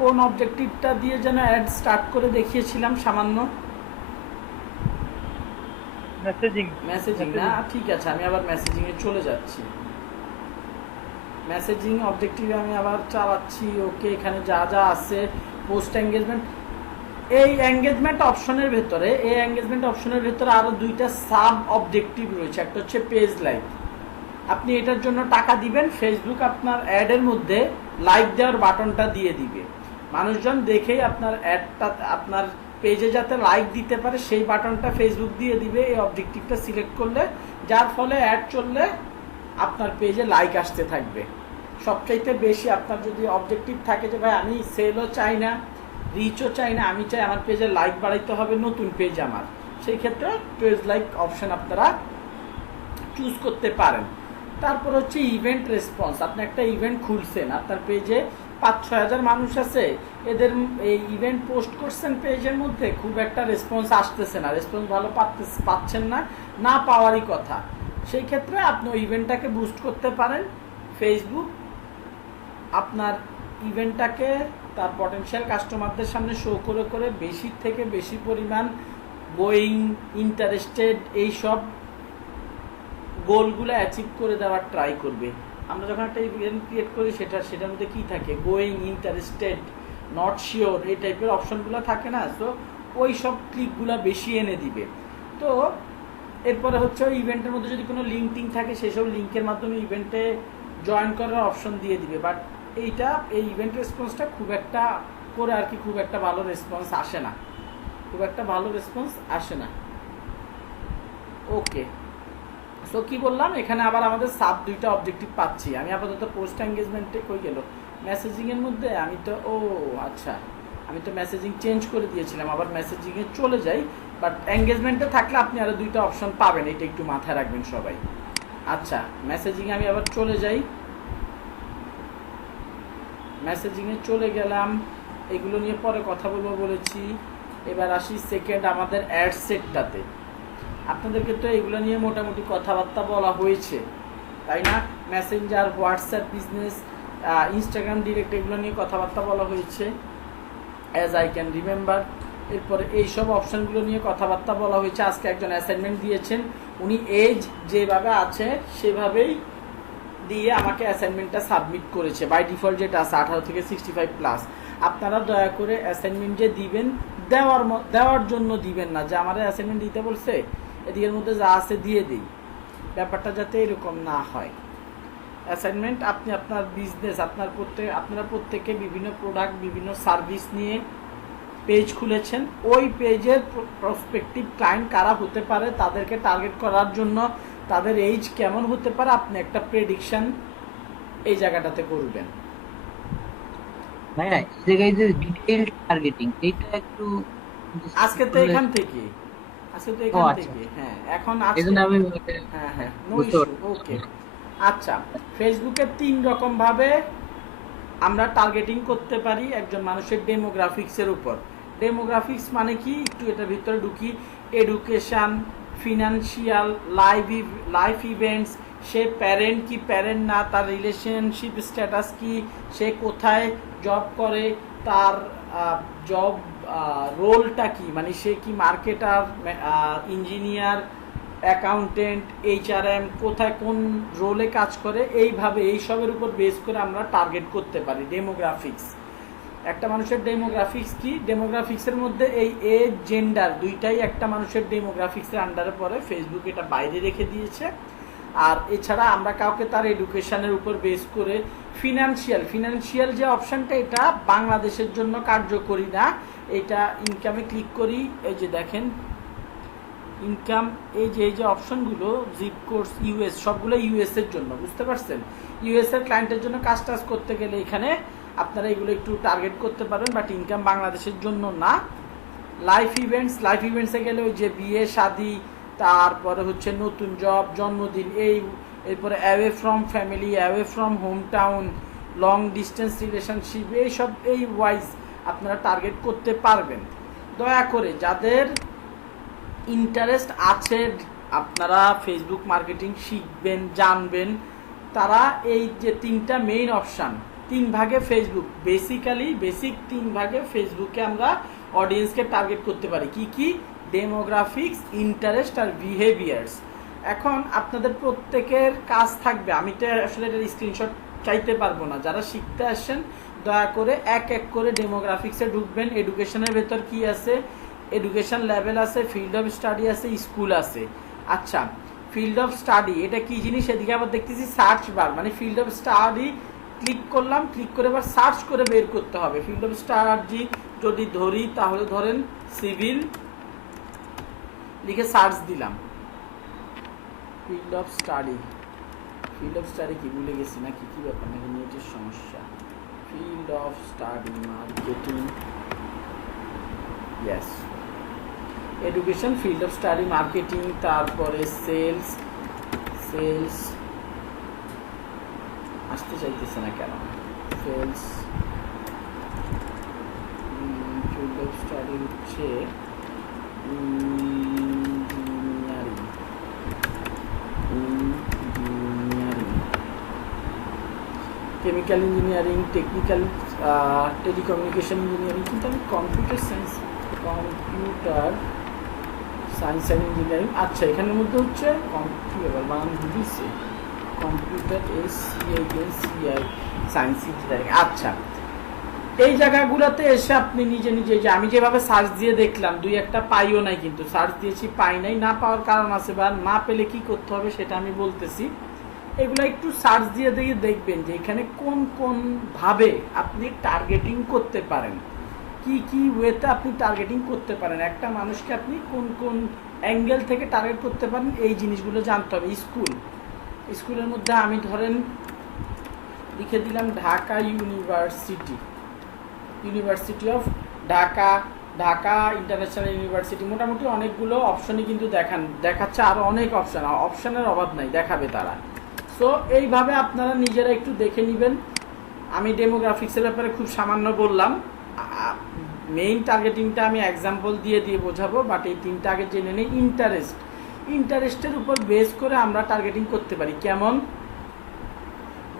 কোন অবজেক্টিভটা দিয়ে যেন অ্যাড স্টার্ট করে দেখিয়েছিলাম সামান্য? মেসেজিং না, ঠিক আছে, আমি আবার মেসেজিংয়ে চলে যাচ্ছি। মেসেজিং অবজেক্টিভে আমি আবার চালাচ্ছি। ওকে, এখানে যা যা আছে পোস্ট এঙ্গেজমেন্ট, এই এঙ্গেজমেন্ট অপশনের ভেতরে আরও দুইটা সাব অবজেক্টিভ রয়েছে। একটা হচ্ছে পেজ লাইক। আপনি এটার জন্য টাকা দিবেন, ফেসবুক আপনার অ্যাডের মধ্যে লাইক দেওয়ার বাটনটা দিয়ে দিবে। মানুষজন দেখেই আপনার অ্যাডটা, আপনার পেজে যাতে লাইক দিতে পারে সেই বাটনটা ফেসবুক দিয়ে দিবে এই অবজেক্টিভটা সিলেক্ট করলে, যার ফলে অ্যাড চললে আপনার পেজে লাইক আসতে থাকবে। সবচাইতে বেশি আপনার যদি অবজেক্টিভ থাকে যে ভাই আমি সেলও চাই না, রিচও চাই না, আমি চাই আমার পেজে লাইক বাড়াইতে হবে, নতুন পেজ আমার, সেই ক্ষেত্রে পেজ লাইক অপশন আপনারা চুজ করতে পারেন। তারপর হচ্ছে ইভেন্ট রেসপন্স। আপনি একটা ইভেন্ট খুলছেন, আপনার পেজে 5-6 হাজার মানুষ আছে, এদের এই ইভেন্ট পোস্ট করছেন পেজের মধ্যে, খুব একটা রেসপন্স আসতেছে না, রেসপন্স ভালো পাচ্ছেন না, না পাওয়ারই কথা। সেই ক্ষেত্রে আপনি ওই ইভেন্টটাকে বুস্ট করতে পারেন। ফেসবুক আপনার ইভেন্টটাকে তার পটেনশিয়াল কাস্টমারদের সামনে শো করে করে বেশি থেকে বেশি পরিমাণ গোয়িং, ইন্টারেস্টেড, এইসব গোলগুলো অ্যাচিভ করে দেওয়ার ট্রাই করবে। আমরা যখন একটা ইভেন্ট ক্রিয়েট করি সেটার মধ্যে কী থাকে, গোয়িং, ইন্টারেস্টেড, নট শিওর, এই টাইপের অপশনগুলো থাকে না, তো ওই সব ক্লিকগুলো বেশি এনে দিবে। তো এরপরে হচ্ছে ওই ইভেন্টের মধ্যে যদি কোনো লিঙ্ক টিঙ্ক থাকে সেসব লিঙ্কের মাধ্যমে ইভেন্টে জয়েন করার অপশন দিয়ে দিবে। বাট এই ইভেন্ট রেসপন্সটা খুব একটা করে আর কি, খুব একটা ভালো রেসপন্স আসে না, ওকে। সো কি বললাম, এখানে আবার আমাদের সাব দুইটা অবজেক্টিভ পাচ্ছি। আমি আপাতত পোস্ট এঙ্গেজমেন্টে কই গেল, মেসেজিংয়ের মধ্যে আমি তো আচ্ছা, আমি তো মেসেজিং চেঞ্জ করে দিয়েছিলাম, আবার মেসেজিংয়ে চলে যাই। বাট এঙ্গেজমেন্টে থাকলে আপনি আরও দুইটা অপশন পাবেন, এটা একটু মাথায় রাখবেন সবাই। আচ্ছা, মেসেজিংয়ে আমি আবার চলে যাই, মেসেজিংয়ে চলে গেলাম, এগুলো নিয়ে পরে কথা বলবো বলেছি। এবার আসি সেকেন্ড আমাদের অ্যাড সেটটাতে। আপনাদেরকে তো এগুলো নিয়ে মোটামুটি কথাবার্তা বলা হয়েছে, তাই না? Messenger, WhatsApp business, Instagram direct, এগুলো নিয়ে কথাবার্তা বলা হয়েছে অ্যাজ আই ক্যান রিমেম্বার। এরপরে এইসব অপশানগুলো নিয়ে কথাবার্তা বলা হয়েছে। আজকে একজন অ্যাসাইনমেন্ট দিয়েছেন, উনি এজ যেভাবে আছে সেভাবেই দিয়ে আমাকে অ্যাসাইনমেন্টটা সাবমিট করেছে। বাই ডিফল্ট যেটা আছে 18 থেকে 65+। আপনারা দয়া করে অ্যাসাইনমেন্ট যে দিবেন, দেওয়ার জন্য দিবেন না যে আমার অ্যাসাইনমেন্ট দিতে বলছে এদিকের মধ্যে যা আছে দিয়ে দিই, ব্যাপারটা যাতে এরকম না হয়। অ্যাসাইনমেন্ট আপনি আপনার বিজনেস, আপনারা প্রত্যেকে বিভিন্ন প্রোডাক্ট, বিভিন্ন সার্ভিস নিয়ে পেজ খুলেছেন, ওই পেজের প্রসপেক্টিভ ক্লায়েন্ট কারা হতে পারে, তাদেরকে টার্গেট করার জন্য তাদের এজ কেমন হতে পারে, আপনি একটা প্রেডিকশন এই জায়গাটাতে করবেন। ভাইয়া এই জায়গায় যে ডিটেইল টার্গেটিং এইটা একটু আজকে তো এখান থেকে হ্যাঁ, এখন আজকে হ্যাঁ নো ইস্যু, ওকে। আচ্ছা, ফেসবুকে 3 রকম ভাবে আমরা টার্গেটিং করতে পারি একজন মানুষের ডেমোগ্রাফিক্সের উপর। ডেমোগ্রাফিক্স মানে কি, একটু এটার ভিতরে ঢুকি। এডুকেশান, ফিনান্সিয়াল, লাইফ ইভেন্টস, সে প্যারেন্ট কি প্যারেন্ট না, তার রিলেশনশিপ স্ট্যাটাস কি, সে কোথায় জব করে, তার জব রোলটা কি, মানে সে কি মার্কেটার, ইঞ্জিনিয়ার, অ্যাকাউন্টেন্ট, এইচআরএম, কোথায় কোন রোলে কাজ করে, এইভাবে এইসবের উপর বেস করে আমরা টার্গেট করতে পারি ডেমোগ্রাফিক্স। একটা মানুষের ডেমোগ্রাফিক্স কি, ডেমোগ্রাফিক্সের মধ্যে এই এজ, জেন্ডার দুইটাই একটা মানুষের ডেমোগ্রাফিক্সের আন্ডারে পড়ে, ফেসবুক এটা বাইরে রেখে দিয়েছে। আর এছাড়া আমরা কাউকে তার এডুকেশনের উপর বেস করে, ফিনান্সিয়াল যে অপশানটা, এটা বাংলাদেশের জন্য কার্যকরী না। এটা ইনকামে ক্লিক করি, এই যে দেখেন ইনকাম, এই যে অপশনগুলো, জিপ কোর্স, ইউএস, সবগুলো ইউএস এর জন্য, বুঝতে পারছেন? ইউএস এর ক্লায়েন্টের জন্য কাজ করতে গেলে এখানে আপনারা এগুলো একটু টার্গেট করতে পারবেন, বাট ইনকাম বাংলাদেশের জন্য না। লাইফ ইভেন্টসে গেলে ওই যে বিয়ে, শাদি, তারপরে হচ্ছে নতুন জব, জন্মদিন, এরপরে away from family, away from home town, long distance relationship, এইসব এই ওয়াইজ আপনারা টার্গেট করতে পারবেন। দয়া করে যাদের ইন্টারেস্ট আছে, আপনারা ফেসবুক মার্কেটিং শিখবেন, জানবেন, তারা এই যে 3টা মেইন অপশান, 3 ভাগে ফেসবুক, বেসিক্যালি বেসিক 3 ভাগে ফেসবুকে আমরা অডিয়েন্সকে টার্গেট করতে পারি। কি কি? ডেমোগ্রাফিক্স, ইন্টারেস্ট আর বিহেভিয়ার্স। এখন আপনাদের প্রত্যেকের কাজ থাকবে, আমি তো আসলে এটার স্ক্রিনশট চাইতে পারবো না, যারা শিখতে আসেন দয়া করে এক এক করে ডেমোগ্রাফিক্সে ঢুকবেন। এডুকেশনের ভেতর কি আছে? এডুকেশন লেভেল আছে, ফিল্ড অফ স্টাডি আছে, স্কুল আছে। আচ্ছা, ফিল্ড অফ স্টাডি এটা কি জিনিস? এদিকে আবার দেখতেছি সার্চ বার, মানে ফিল্ড অফ স্টাডি ক্লিক করলাম, ক্লিক করে এবার সার্চ করে বের করতে হবে। ফিল্ড অফ স্টাডি যদি ধরি তাহলে ধরেন সিভিল লিখে সার্চ দিলাম, field of study. Field of study কি ভুলে গেছি নাকি, কি ব্যাপার নাকি নেটের সমস্যা? Field of study marketing, yes, education, field of study marketing, তারপরে সেলস। সেলস আসতে চাইতেছে না কেন? সেলস, ফিল্ড অফ স্টাডি হচ্ছে chemical engineering, technical, telecommunication engineering, কিন্তু আমি কম্পিউটার সায়েন্স অ্যান্ড ইঞ্জিনিয়ারিং। আচ্ছা, এখানের মধ্যে হচ্ছে কম্পিউটার বানান দিয়েছে, কম্পিউটার সিআই সায়েন্স ইঞ্জিনিয়ারিং। আচ্ছা, এই জায়গাগুলোতে এসে আপনি নিজে নিজে, যে আমি যেভাবে সার্চ দিয়ে দেখলাম, দুই একটা পাইও নাই, কিন্তু সার্চ দিয়েছি পাই নাই, না পাওয়ার কারণ আছে বা না পেলে কি করতে হবে সেটা আমি বলতেছি। এগুলো একটু সার্চ দিয়ে দিয়ে দেখবেন যে এখানে কোন কোন ভাবে আপনি টার্গেটিং করতে পারেন, কি কি ওয়েতে আপনি টার্গেটিং করতে পারেন, একটা মানুষকে আপনি কোন কোন অ্যাঙ্গেল থেকে টার্গেট করতে পারেন, এই জিনিসগুলো জানতে হবে। স্কুলের মধ্যে আমি ধরেন লিখে দিলাম Dhaka university of Dhaka, Dhaka international university. মোটামুটি অনেকগুলো অপশনই কিন্তু দেখাচ্ছে, আরও অনেক অপশনের অভাব নাই, দেখাবে তারা। সো এইভাবে আপনারা নিজেরা একটু দেখে নেবেন। আমি ডেমোগ্রাফিক্সের ব্যাপারে খুব সামান্য বললাম, মেইন টার্গেটিংটা আমি এক্সাম্পল দিয়ে বোঝাবো, বাট এই তিনটা আগে জেনে নিই। ইন্টারেস্টের উপর বেস করে আমরা টার্গেটিং করতে পারি। কেমন?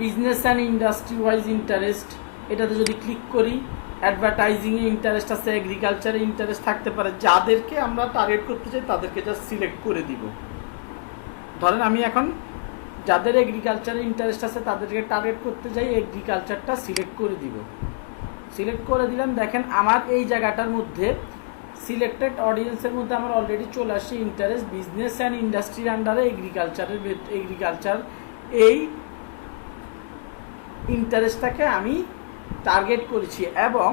Business and industry wise interest, এটাতে যদি ক্লিক করি, অ্যাডভার্টাইজিংয়ে ইন্টারেস্ট আছে, এগ্রিকালচারে ইন্টারেস্ট থাকতে পারে। যাদেরকে আমরা টার্গেট করতে চাই তাদেরকে জাস্ট সিলেক্ট করে দিব। ধরেন আমি এখন যাদের এগ্রিকালচারে ইন্টারেস্ট আছে তাদেরকে টার্গেট করতে যাই, এগ্রিকালচারটা সিলেক্ট করে দিব। সিলেক্ট করে দিলাম, দেখেন আমার এই জায়গাটার মধ্যে সিলেক্টেড অডিয়েন্সের মধ্যে আমার অলরেডি চলে আসছে ইন্টারেস্ট, বিজনেস অ্যান্ড ইন্ডাস্ট্রির আন্ডারে এগ্রিকালচার, এই ইন্টারেস্টটাকে আমি টার্গেট করেছি। এবং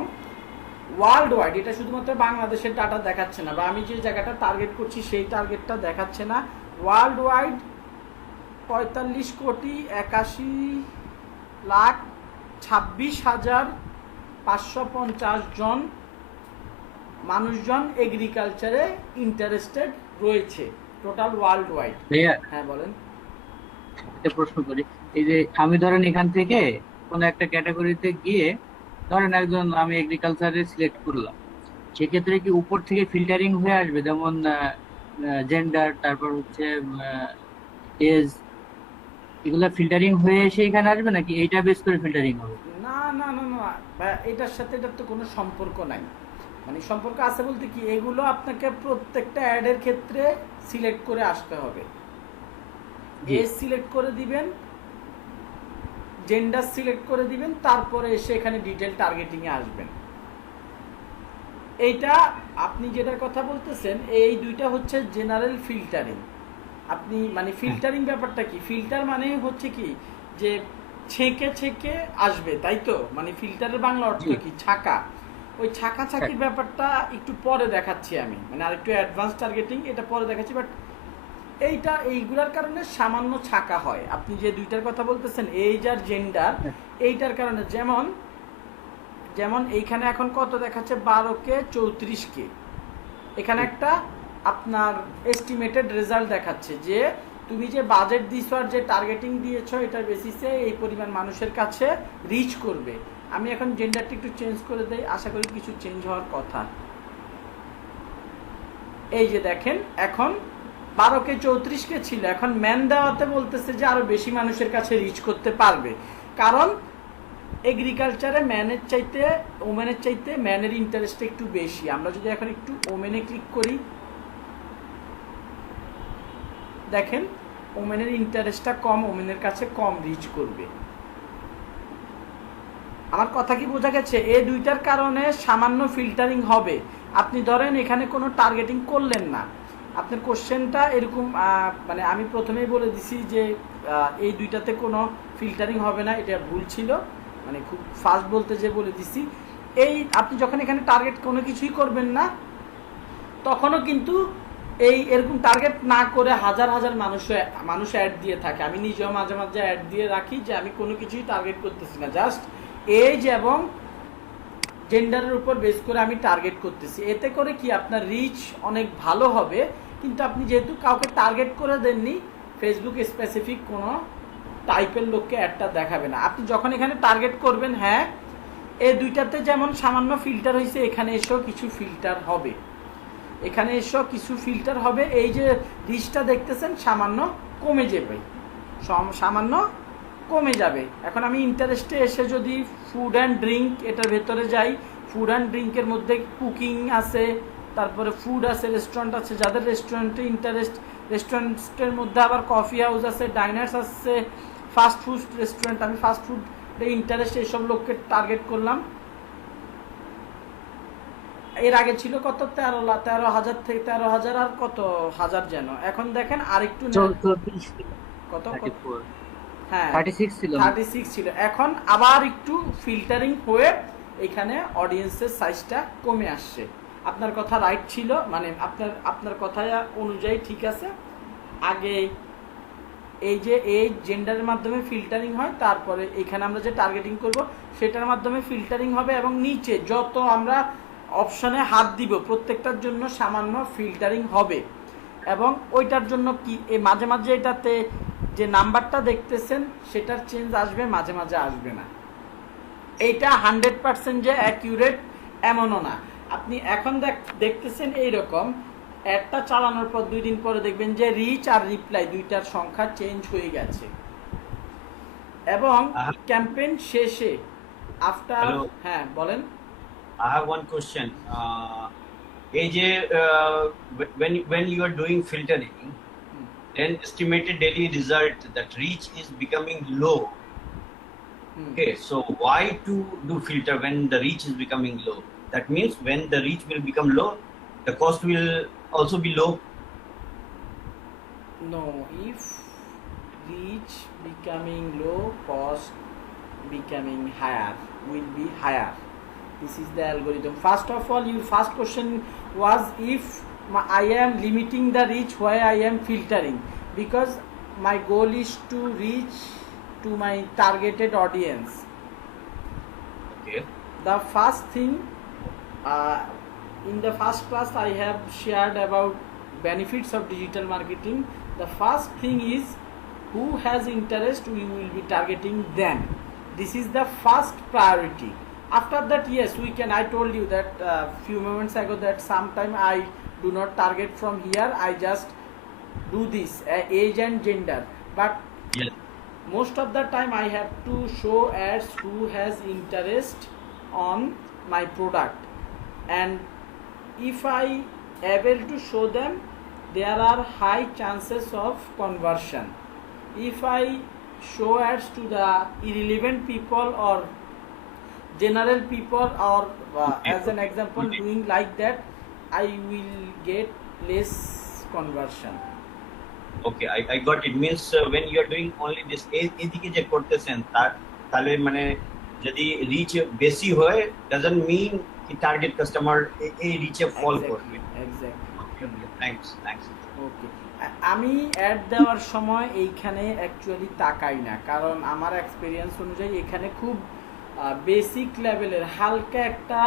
ওয়ার্ল্ড ওয়াইড, এটা শুধুমাত্র বাংলাদেশের ডাটা দেখাচ্ছে না, বা আমি যে জায়গাটা টার্গেট করছি সেই টার্গেটটা দেখাচ্ছে না। ওয়ার্ল্ড ওয়াইড 45,81,26,550 জন মানুষজন এগ্রিকালচারে ইন্টারেস্টেড রয়েছে টোটাল ওয়ার্ল্ড ওয়াইড। হ্যাঁ বলেন। একটা প্রশ্ন করি, এই যে আমি ধরেন এখান থেকে কোন একটা ক্যাটাগরিতে গিয়ে ধরেন একজন আমি এগ্রিকালচারে সিলেক্ট করলাম, সেক্ষেত্রে কি উপর থেকে ফিল্টারিং হয়ে আসবে, যেমন জেন্ডার, তারপর হচ্ছে এজ, এগুলা ফিল্টারিং হয়ে এসে এখানে আসবে, নাকি এইটা বেস করে ফিল্টারিং হবে? না না না না, এটার সাথে এটার তো কোনো সম্পর্ক নাই। মানে সম্পর্ক আছে বলতে কি, এগুলো আপনাকে প্রত্যেকটা অ্যাডের ক্ষেত্রে সিলেক্ট করে আসতে হবে। এজ সিলেক্ট করে দিবেন, জেন্ডার সিলেক্ট করে দিবেন, তারপরে এসে এখানে ডিটেল টার্গেটিং এ আসবেন। এইটা আপনি যেটার কথা বলতেছেন, এই দুইটা হচ্ছে জেনারেল ফিল্টারিং। আপনি মানে ফিল্টারিং ব্যাপারটা কি? ফিল্টার মানে হচ্ছে কি, যে ছেঁকে ছেঁকে আসবে, তাই তো? মানে ফিল্টারের বাংলা অর্থ কি? ছাকা। ওই ছাকাছাকির ব্যাপারটা একটু পরে দেখাচ্ছি আমি, মানে আর একটু অ্যাডভান্স টার্গেটিং এটা পরে দেখাচ্ছি। বাট এইগুলার কারণে সামান্য ছাকা হয়। আপনি যে দুইটার কথা বলতেছেন, এজ আর জেন্ডার, এইটার কারণে যেমন এইখানে এখন কত দেখাচ্ছে, 12K 34K। এখানে একটা আপনার এস্টিমেটেড রেজাল্ট দেখাচ্ছে যে তুমি যে বাজেট দিয়েছো আর যে টার্গেটিং দিয়েছো এটার বেসিসে এই পরিমাণ মানুষের কাছে রিচ করবে। আমি এখন জেন্ডারটা একটু চেঞ্জ করে দেই, আশা করি কিছু চেঞ্জ হওয়ার কথা। এই যে দেখেন, এখন 12K 34K ছিল, এখন ম্যান দেওয়াতে বলতেছে যে আরো বেশি মানুষের কাছে রিচ করতে পারবে। কারণ এগ্রিকালচারে ম্যানের চাইতে ওমেনের চাইতে ম্যানের ইন্টারেস্ট একটু বেশি। আমরা যদি এখন একটু ওমেনে ক্লিক করি, দেখেন ওমেনের ইন্টারেস্টটা কম, ওমেনের কাছে কম রিচ করবে। আমার কথা কি বোঝা গেছে? এই দুইটার কারণে সামান্য ফিল্টারিং হবে। আপনি ধরেন এখানে কোনো টার্গেটিং করলেন না, আপনার কোশ্চেনটা এরকম, মানে আমি প্রথমেই বলে দিছি যে এই দুইটাতে কোনো ফিল্টারিং হবে না, এটা ভুল ছিল, মানে খুব ফাস্ট বলতে যে বলে দিছি। এই আপনি যখন এখানে টার্গেট কোনো কিছুই করবেন না, তখনও কিন্তু এই এরকম টার্গেট না করে হাজার হাজার মানুষ অ্যাড দিয়ে থাকে। আমি নিজেও মাঝে মাঝে অ্যাড দিয়ে রাখি যে আমি কোনো কিছুই টার্গেট করতেছি না, জাস্ট এজ এবং জেন্ডারের উপর বেস করে আমি টার্গেট করতেছি। এতে করে কি আপনার রিচ অনেক ভালো হবে, কিন্তু আপনি যেহেতু কাউকে টার্গেট করে দেননি, ফেসবুক স্পেসিফিক কোনো টাইপের লোককে অ্যাডটা দেখাবে না। আপনি যখন এখানে টার্গেট করবেন, হ্যাঁ এই দুইটাতে যেমন সামান্য ফিল্টার হয়েছে, এখানে এসেও কিছু ফিল্টার হবে, এখানে এসেও কিছু ফিল্টার হবে। এই যে রিচটা দেখতেছেন সামান্য কমে যাবে, সামান্য কমে যাবে। এখন আমি ইন্টারেস্টে এসে যদি ফুড অ্যান্ড ড্রিঙ্ক এটার ভেতরে যাই, ফুড অ্যান্ড ড্রিঙ্কের মধ্যে কুকিং আছে, তারপরে ফুড আছে, রেস্টুরেন্ট আছে, যাদের রেস্টুরেন্টে ইন্টারেস্ট, রেস্টুরেন্টের মধ্যে আবার কফি হাউস আছে, ডাইনার্স আছে, ফাস্ট ফুড রেস্টুরেন্ট, আমি ফাস্ট ফুড ইন্টারেস্ট এইসব লোককে টার্গেট করলাম। এর আগে ছিল কত 13,000 থেকে 13,000 আর কত হাজার যেন, এখন দেখেন আরেকটু কত, হ্যাঁ 36 ছিল। এখন আবার একটু ফিল্টারিং হয়ে এখানে অডিয়েন্সের সাইজটা কমে আসছে। আপনার কথা রাইট ছিল, মানে আপনার কথা অনুযায়ী ঠিক আছে। আগে এই যে এই জেন্ডারের মাধ্যমে ফিল্টারিং হয়, তারপরে এখানে আমরা যে টার্গেটিং করব সেটার মাধ্যমে ফিল্টারিং হবে, এবং নিচে যত আমরা অপশনে হাত দিব প্রত্যেকটার জন্য সামান্য ফিল্টারিং হবে। এবং ওইটার জন্য কি এই মাঝে মাঝে এটাতে যে নাম্বারটা দেখতেছেন সেটার চেঞ্জ আসবে, মাঝে মাঝে আসবে না। এইটা 100% যে অ্যাকিউরেট এমনও না। আপনি এখন দেখতেছেন এইরকম অ্যাডটা চালানোর পর 2 দিন পরে দেখবেন যে রিচ আর রিপ্লাই দুইটার সংখ্যা চেঞ্জ হয়ে গেছে। এবং ক্যাম্পেইন শেষে আফটার, হ্যাঁ বলেন। I have one question. When you are doing filtering, then estimated daily result, that reach is becoming low. Okay, so why to do filter when the reach is becoming low? That means when the reach will become low, the cost will also be low. No, if reach becoming low, cost becoming higher will be higher. This is the algorithm. First of all, your first question was if I am limiting the reach, why I am filtering, because my goal is to reach to my targeted audience. Okay. The first thing, in the first class I have shared about benefits of digital marketing. The first thing is who has interest, we will be targeting them. This is the first priority. After that, yes, we can, I told you that few moments ago that sometime I do not target from here, I just do this age and gender, but Yes. most of the time I have to show ads who has interest on my product, and if I able to show them, there are high chances of conversion. If I show ads to the irrelevant people or general people, or as an example doing like that, I will get less conversion. Okay, I got it. Means when you are doing only this, এদিকে যে করতেছেন তাহলে মানে যদি rich বেশি হয় doesn't mean কি target customer এই রিচে ফল করবে। Exactly. Thanks. ওকে, আমি অ্যাড দেওয়ার সময় এইখানে অ্যাকচুয়ালি তাকাই না, কারণ আমার এক্সপিরিয়েন্স অনুযায়ী এখানে খুব বেসিক লেভেলের হালকা একটা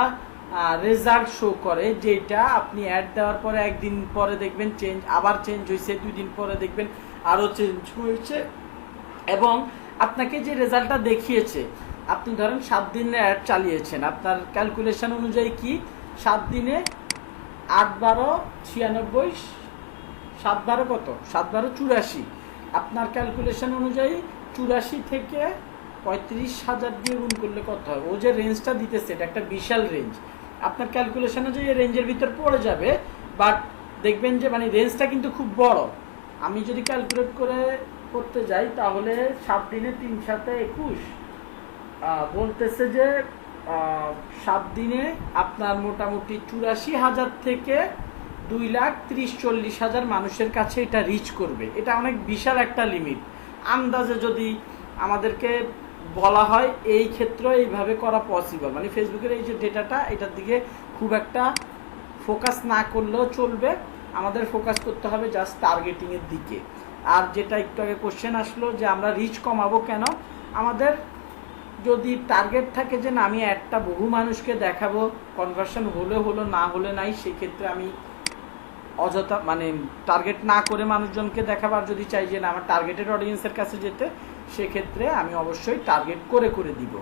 রেজাল্ট শো করে, যেটা আপনি অ্যাড দেওয়ার পরে একদিন পরে দেখবেন চেঞ্জ, আবার চেঞ্জ হয়েছে, 2 দিন পরে দেখবেন আরও চেঞ্জ হয়েছে। এবং আপনাকে যে রেজাল্টটা দেখিয়েছে, আপনি ধরেন 7 দিনের অ্যাড চালিয়েছেন, আপনার ক্যালকুলেশন অনুযায়ী কি 7 দিনে 8 12 96, 7 12 কত, 7 12 84, আপনার ক্যালকুলেশন অনুযায়ী 84 থেকে 35,000 দিয়ে গুণ করলে কত হয়? ও যে রেঞ্জটা দিতেছে এটা একটা বিশাল রেঞ্জ, আপনার ক্যালকুলেশনে যে এই রেঞ্জের ভিতর পড়ে যাবে, বাট দেখবেন যে মানে রেঞ্জটা কিন্তু খুব বড়। আমি যদি ক্যালকুলেট করে করতে যাই তাহলে 7 দিনে 3 সাথে 21 বলতেছে যে 7 দিনে আপনার মোটামুটি 84,000 থেকে 2,30,40,000 মানুষের কাছে এটা রিচ করবে। এটা অনেক বিশাল একটা লিমিট। আন্দাজে যদি আমাদেরকে বলা হয় এই ক্ষেত্রে এইভাবে করা পসিবল, মানে ফেসবুকের এই যে ডেটাটা এটার দিকে খুব একটা ফোকাস না করলেও চলবে, আমাদের ফোকাস করতে হবে জাস্ট টার্গেটিংয়ের দিকে। আর যেটা একটু আগে কোশ্চেন আসলো যে আমরা রিচ কমাবো কেন, আমাদের যদি টার্গেট থাকে যে না আমি একটা বহু মানুষকে দেখাবো, কনভার্সন হলে হলো না হলে নাই, সেক্ষেত্রে আমি অযথা মানে টার্গেট না করে মানুষজনকে দেখাবার যদি চাই যে না আমার টার্গেটেড অডিয়েন্সের কাছে যেতে, সেক্ষেত্রে আমি অবশ্যই টার্গেট করে করে দিব।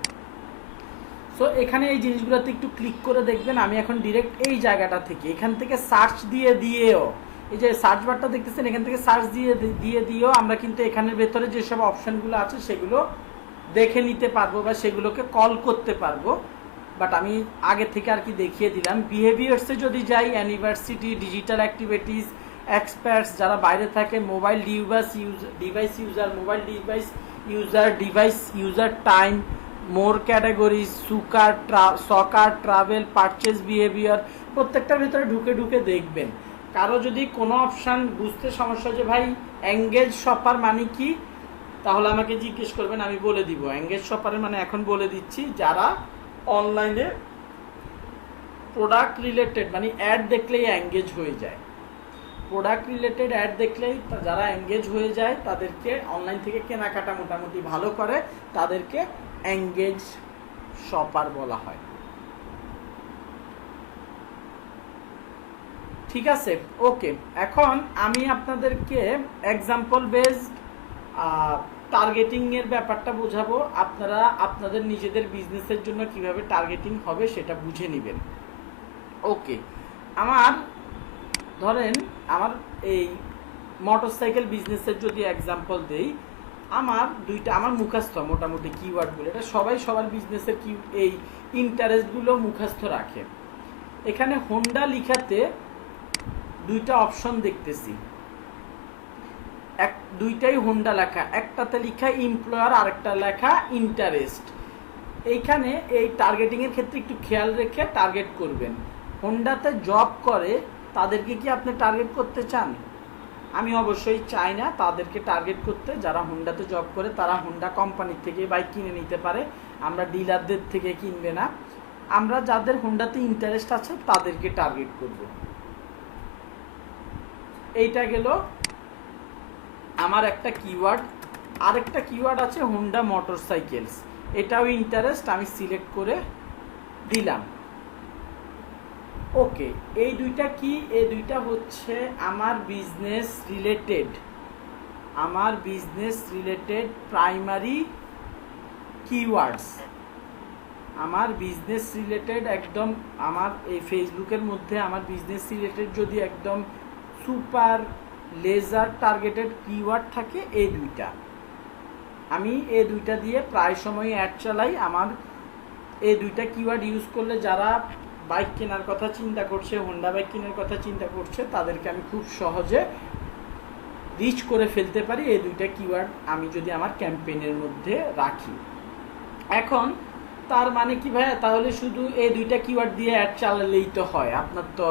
সো এখানে এই জিনিসগুলোতে একটু ক্লিক করে দেখবেন, আমি এখন ডিরেক্ট এই জায়গাটা থেকে এখান থেকে সার্চ দিয়েও এই যে সার্চ বারটা দেখতেছেন এখান থেকে সার্চ দিয়েও আমরা কিন্তু এখানের ভেতরে যেসব অপশানগুলো আছে সেগুলো দেখে নিতে পারবো বা সেগুলোকে কল করতে পারবো। বাট আমি আগে থেকে আর কি দেখিয়ে দিলাম। বিহেভিয়ার্সে যদি যাই, ইউনিভার্সিটি, ডিজিটাল অ্যাক্টিভিটিস, এক্সপার্টস যারা বাইরে থাকে, mobile device user, mobile device user time, more categories, soccer, travel, purchase behaviour, প্রত্যেকটার ভিতরে ঢুকে দেখবেন। কারো যদি কোনো অপশান বুঝতে সমস্যা যে ভাই এঙ্গেজ শপার মানে কি, তাহলে আমাকে জিজ্ঞেস করবেন, আমি বলে দিব। এঙ্গেজ শপারের মানে এখন বলে দিচ্ছি, যারা অনলাইনে প্রোডাক্ট রিলেটেড মানে অ্যাড দেখলেই এঙ্গেজ হয়ে যায়, প্রোডাক্ট রিলেটেড অ্যাড দেখলেই যারা এঙ্গেজ হয়ে যায়, তাদেরকে অনলাইন থেকে কেনাকাটা মোটামুটি ভালো করে, তাদেরকে এঙ্গেজ শপার বলা হয়। ঠিক আছে, ওকে। এখন আমি আপনাদেরকে এক্সাম্পল বেসড টার্গেটিং এর ব্যাপারটা বোঝাবো, আপনারা আপনাদের নিজেদের বিজনেসের জন্য কিভাবে টার্গেটিং হবে সেটা বুঝে নেবেন। ওকে, আমার ধরেন আমার এই মোটরসাইকেল বিজনেসের যদি এক্সাম্পল দেই, আমার মুখস্থ মোটামুটি কিওয়ার্ডগুলো, এটা সবাই সবার বিজনেসের এই ইন্টারেস্টগুলো মুখস্থ রাখে। এখানে হোন্ডা লিখাতে দুইটা অপশন দেখতেছি, দুইটাই হোন্ডা লেখা, একটাতে লেখা এমপ্লয়ার আর একটা লেখা ইন্টারেস্ট। এইখানে এই টার্গেটিং এর ক্ষেত্রে একটু খেয়াল রেখে টার্গেট করবেন। হোন্ডাতে জব করে তাদেরকে কি আপনি টার্গেট করতে চান? আমি অবশ্যই চাই না তাদেরকে টার্গেট করতে। যারা হোন্ডাতে জব করে তারা হোন্ডা কোম্পানির থেকে বাইক কিনে নিতে পারে, আমরা ডিলারদের থেকে কিনবে না। আমরা যাদের হোন্ডাতে ইন্টারেস্ট আছে তাদেরকে টার্গেট করব। এইটা গেল আমার একটা কিওয়ার্ড। আরেকটা কিওয়ার্ড আছে হোন্ডা মোটরসাইকেলস, এটাও ইন্টারেস্ট, আমি সিলেক্ট করে দিলাম। ওকে, এই দুইটা কি? এই দুইটা হচ্ছে আমার বিজনেস রিলেটেড প্রাইমারি কিওয়ার্ডস। আমার বিজনেস রিলেটেড একদম, আমার এই ফেসবুকের মধ্যে আমার বিজনেস রিলেটেড যদি একদম সুপার লেজার টার্গেটেড কিওয়ার্ড থাকে এই দুইটা, আমি এই দুইটা দিয়ে প্রায় সময় অ্যাড চালাই। আমার এই দুইটা কিওয়ার্ড ইউজ করলে যারা বাইক কেনার কথা চিন্তা করছে, হোন্ডা বাইক কেনার কথা চিন্তা করছে, তাদেরকে আমি খুব সহজে রিচ করে ফেলতে পারি এই দুইটা কিওয়ার্ড আমি যদি আমার ক্যাম্পেইনের মধ্যে রাখি। এখন তার মানে কি ভাইয়া, তাহলে শুধু এই দুইটা কিওয়ার্ড দিয়ে অ্যাড চালালেই তো হয়? আপনার তো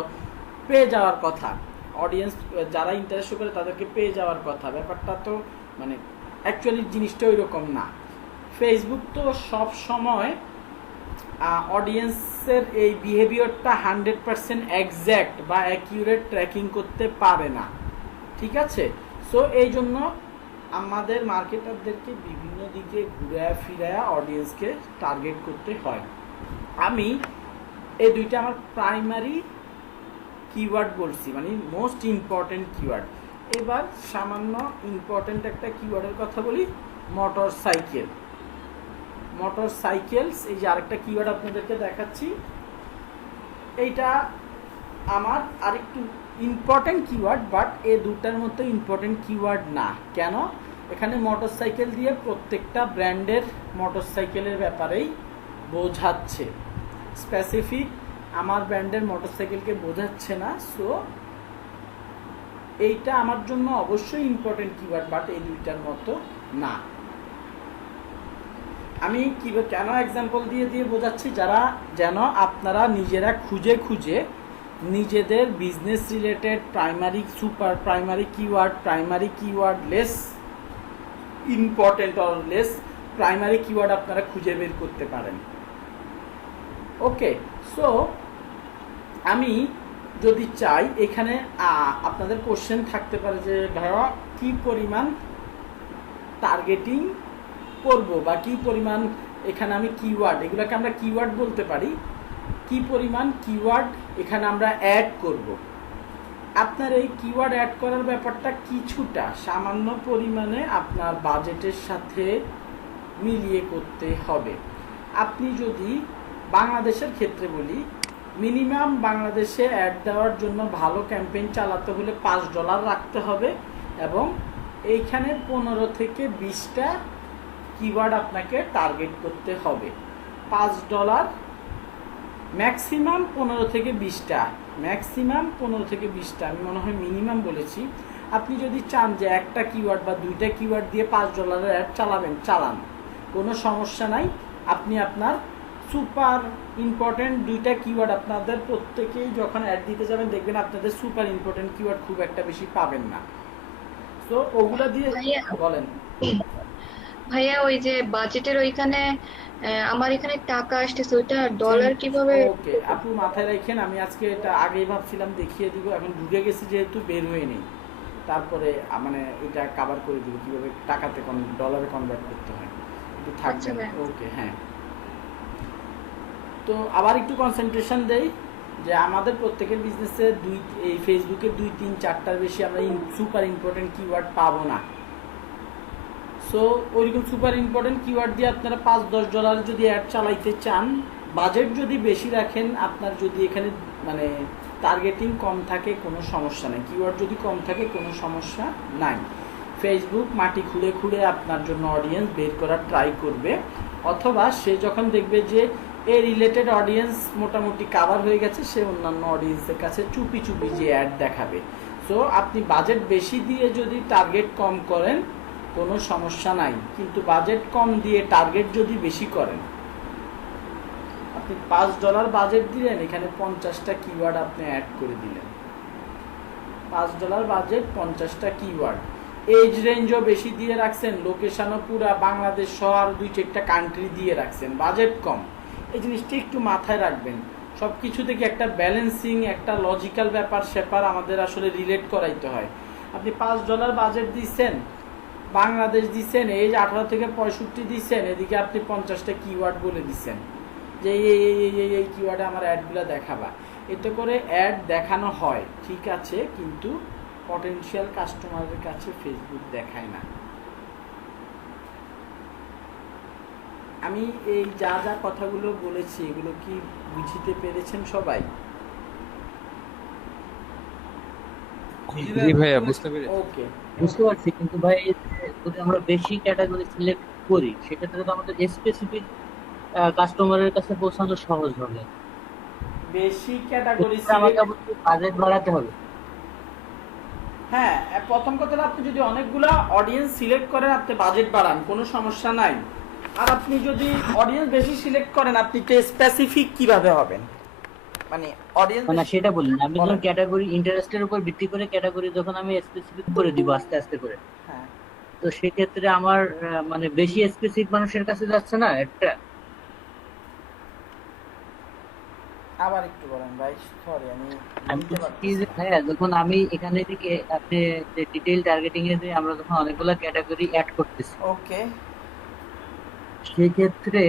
পেয়ে যাওয়ার কথা, অডিয়েন্স যারা ইন্টারেস্ট করে তাদেরকে পেয়ে যাওয়ার কথা। ব্যাপারটা তো মানে অ্যাকচুয়ালি জিনিসটা ওই রকম না। ফেসবুক তো সব সময় অডিয়েন্সের এই বিহেভিয়ারটা 100% এক্স্যাক্ট বা অ্যাকিউরেট ট্র্যাকিং করতে পারে না, ঠিক আছে? সো এই জন্য আমাদের মার্কেটারদেরকে বিভিন্ন দিকে ঘুরে ফিরায়া অডিয়েন্সকে টার্গেট করতে হয়। আমি এই দুইটা আমার প্রাইমারি কিওয়ার্ড বলছি, মানে মোস্ট ইম্পর্টেন্ট কিওয়ার্ড। এবার সামান্য ইম্পর্টেন্ট একটা কিওয়ার্ডের কথা বলি, মোটরসাইকেলস। এই যে আরেকটা কিওয়ার্ড আপনাদেরকে দেখাচ্ছি, এইটা আমার আরেকটু ইম্পর্টেন্ট কিওয়ার্ড, বাট এই দুটার মতো ইম্পর্টেন্ট কিওয়ার্ড না। কেন? এখানে মোটরসাইকেল দিয়ে প্রত্যেকটা ব্র্যান্ডের মোটরসাইকেলের ব্যাপারেই বোঝাচ্ছে, স্পেসিফিক আমার ব্র্যান্ডের মোটরসাইকেলকে বোঝাচ্ছে না। সো এইটা আমার জন্য অবশ্যই ইম্পর্টেন্ট কিওয়ার্ড, বাট এই দুইটার মতো না। আমি কেন এক্সাম্পল দিয়ে দিয়ে বোঝাচ্ছি, যারা যেন আপনারা নিজেরা খুঁজে খুঁজে নিজেদের business related primary, super primary keyword, less important or less primary keyword আপনারা খুঁজে বের করতে পারেন। ওকে, সো আমি যদি চাই, এখানে আপনাদের কোশ্চেন থাকতে পারে যে ভাইয়া কি পরিমাণ টার্গেটিং করব বা কি পরিমাণ এখানে আমি কিওয়ার্ড, এগুলোকে আমরা কিওয়ার্ড বলতে পারি, কি পরিমাণ কিওয়ার্ড এখানে আমরা অ্যাড করব। আপনার এই কিওয়ার্ড অ্যাড করার ব্যাপারটা কিছুটা সামান্য পরিমাণে আপনার বাজেটের সাথে মিলিয়ে করতে হবে। আপনি যদি বাংলাদেশের ক্ষেত্রে বলি, মিনিমাম বাংলাদেশে অ্যাড দেওয়ার জন্য ভালো ক্যাম্পেইন চালাতে হলে $5 রাখতে হবে, এবং এইখানে 15 থেকে 20টা কিওয়ার্ড আপনাকে টার্গেট করতে হবে। $5, ম্যাক্সিমাম 15 থেকে 20টা, আমি মনে হয় মিনিমাম বলেছি। আপনি যদি চান যে একটা কিওয়ার্ড বা দুইটা কিওয়ার্ড দিয়ে $5 অ্যাড চালান, কোনো সমস্যা নাই। আপনি আপনার সুপার ইম্পর্টেন্ট দুইটা কিওয়ার্ড, আপনাদের প্রত্যেকেই যখন অ্যাড দিতে যাবেন দেখবেন আপনাদের সুপার ইম্পর্টেন্ট কিওয়ার্ড খুব একটা বেশি পাবেন না। তো ওগুলা দিয়ে বলেন ভাইয়া, ওই যে বাজেটের ওইখানে আমার এখানে টাকা আসতেছে, ওইটা ডলার কিভাবে? ওকে আপু, মাথায় রাখেন, আমি আজকে এটা আগেই ভাবছিলাম দেখিয়ে দিব, এখন ঢুকে গেছি যেহেতু বের হয়ে নেই, তারপরে মানে এটা কভার করে দিব কিভাবে টাকাতে ডলারে কনভার্ট করতে হয়, একটু থাকবে। ওকে, হ্যাঁ। তো আবার একটু কনসেন্ট্রেশন দেই যে আমাদের প্রত্যেকের বিজনেসে এই ফেসবুকে 2, 3, 4টার বেশি আমরা সুপার ইম্পর্টেন্ট কিওয়ার্ড পাবো না। সো ওইরকম সুপার ইম্পর্টেন্ট কিওয়ার্ড দিয়ে আপনারা $5-10 যদি অ্যাড চালাইতে চান, বাজেট যদি বেশি রাখেন, আপনার যদি এখানে মানে টার্গেটিং কম থাকে কোনো সমস্যা নেই, কিওয়ার্ড যদি কম থাকে কোনো সমস্যা নাই। ফেসবুক মাটি খুঁড়ে খুঁড়ে আপনার জন্য অডিয়েন্স বের করার ট্রাই করবে, অথবা সে যখন দেখবে যে এই রিলেটেড অডিয়েন্স মোটামুটি কাভার হয়ে গেছে, সে অন্যান্য অডিয়েন্সের কাছে চুপি চুপি যে অ্যাড দেখাবে। সো আপনি বাজেট বেশি দিয়ে যদি টার্গেট কম করেন কোনো সমস্যা নাই, কিন্তু বাজেট কম দিয়ে টার্গেট যদি বেশি করেন, আপনি $5 বাজেট দিলেন, এখানে 50টা কিওয়ার্ড আপনি অ্যাড করে দিলেন। $5 বাজেট, 50টা কিওয়ার্ড, এজ রেঞ্জও বেশি দিয়ে রাখছেন, লোকেশনও পুরা বাংলাদেশ সহ আর 2-4টা কান্ট্রি দিয়ে রাখছেন, বাজেট কম। এই জিনিসটা একটু মাথায় রাখবেন। সব কিছু থেকে একটা ব্যালেন্সিং, একটা লজিক্যাল ব্যাপার স্যাপার আমাদের আসলে রিলেট করাইতে হয়। আপনি $5 বাজেট দিচ্ছেন, বাংলাদেশ দিচ্ছেন, এই 18 থেকে 65 দিচ্ছেন, এদিকে আপনি 50টা কিওয়ার্ড বলে দিচ্ছেন যে এই কিওয়ার্ডে আমার অ্যাডগুলো দেখাবা। এতে করে অ্যাড দেখানো হয় ঠিক আছে, কিন্তু পটেনশিয়াল কাস্টমারের কাছে ফেসবুক দেখায় না। আমি এই যা যা কথাগুলো বলেছি এগুলো কি বুঝতে পেরেছেন সবাই? জি ভাইয়া, বুঝতে পেরেছি। ওকে, বুঝতে পারছি, কিন্তু ভাই যদি আমরা বেশি ক্যাটাগরি সিলেক্ট করি, সেক্ষেত্রে তো আমাদের স্পেসিফিক কাস্টমারের কাছে পৌঁছানো সহজ হবে। বেশি ক্যাটাগরি আমাকে অবশ্যই বাজেট বাড়াতে হবে। হ্যাঁ, প্রথম কথাটা আপনি যদি অনেকগুলা অডিয়েন্স সিলেক্ট করেন, আপনি বাজেট বাড়ান, কোনো সমস্যা নাই। আর আপনি যদি অডিয়েন্স বেশি সিলেক্ট করেন, আপনি তো স্পেসিফিক কিভাবে হবেন, মানে অডিয়েন্স না সেটা বলি না, আমি যখন ক্যাটাগরি ইন্টারেস্টের উপর ভিত্তি করে ক্যাটাগরি যখন আমি স্পেসিফিক করে দিব আস্তে আস্তে করে, হ্যাঁ, তো সেক্ষেত্রে আমার মানে বেশি স্পেসিফিক মানুষের কাছে যাচ্ছে না একটা। আবার একটু বলেন ভাই, সরি আমি হ্যাঁ, যখন আমি এখানে থেকে আপনি ডিটেইল টার্গেটিং এ যে আমরা যখন অনেকগুলো ক্যাটাগরি অ্যাড করতেছি, ওকে, সেই ক্ষেত্রে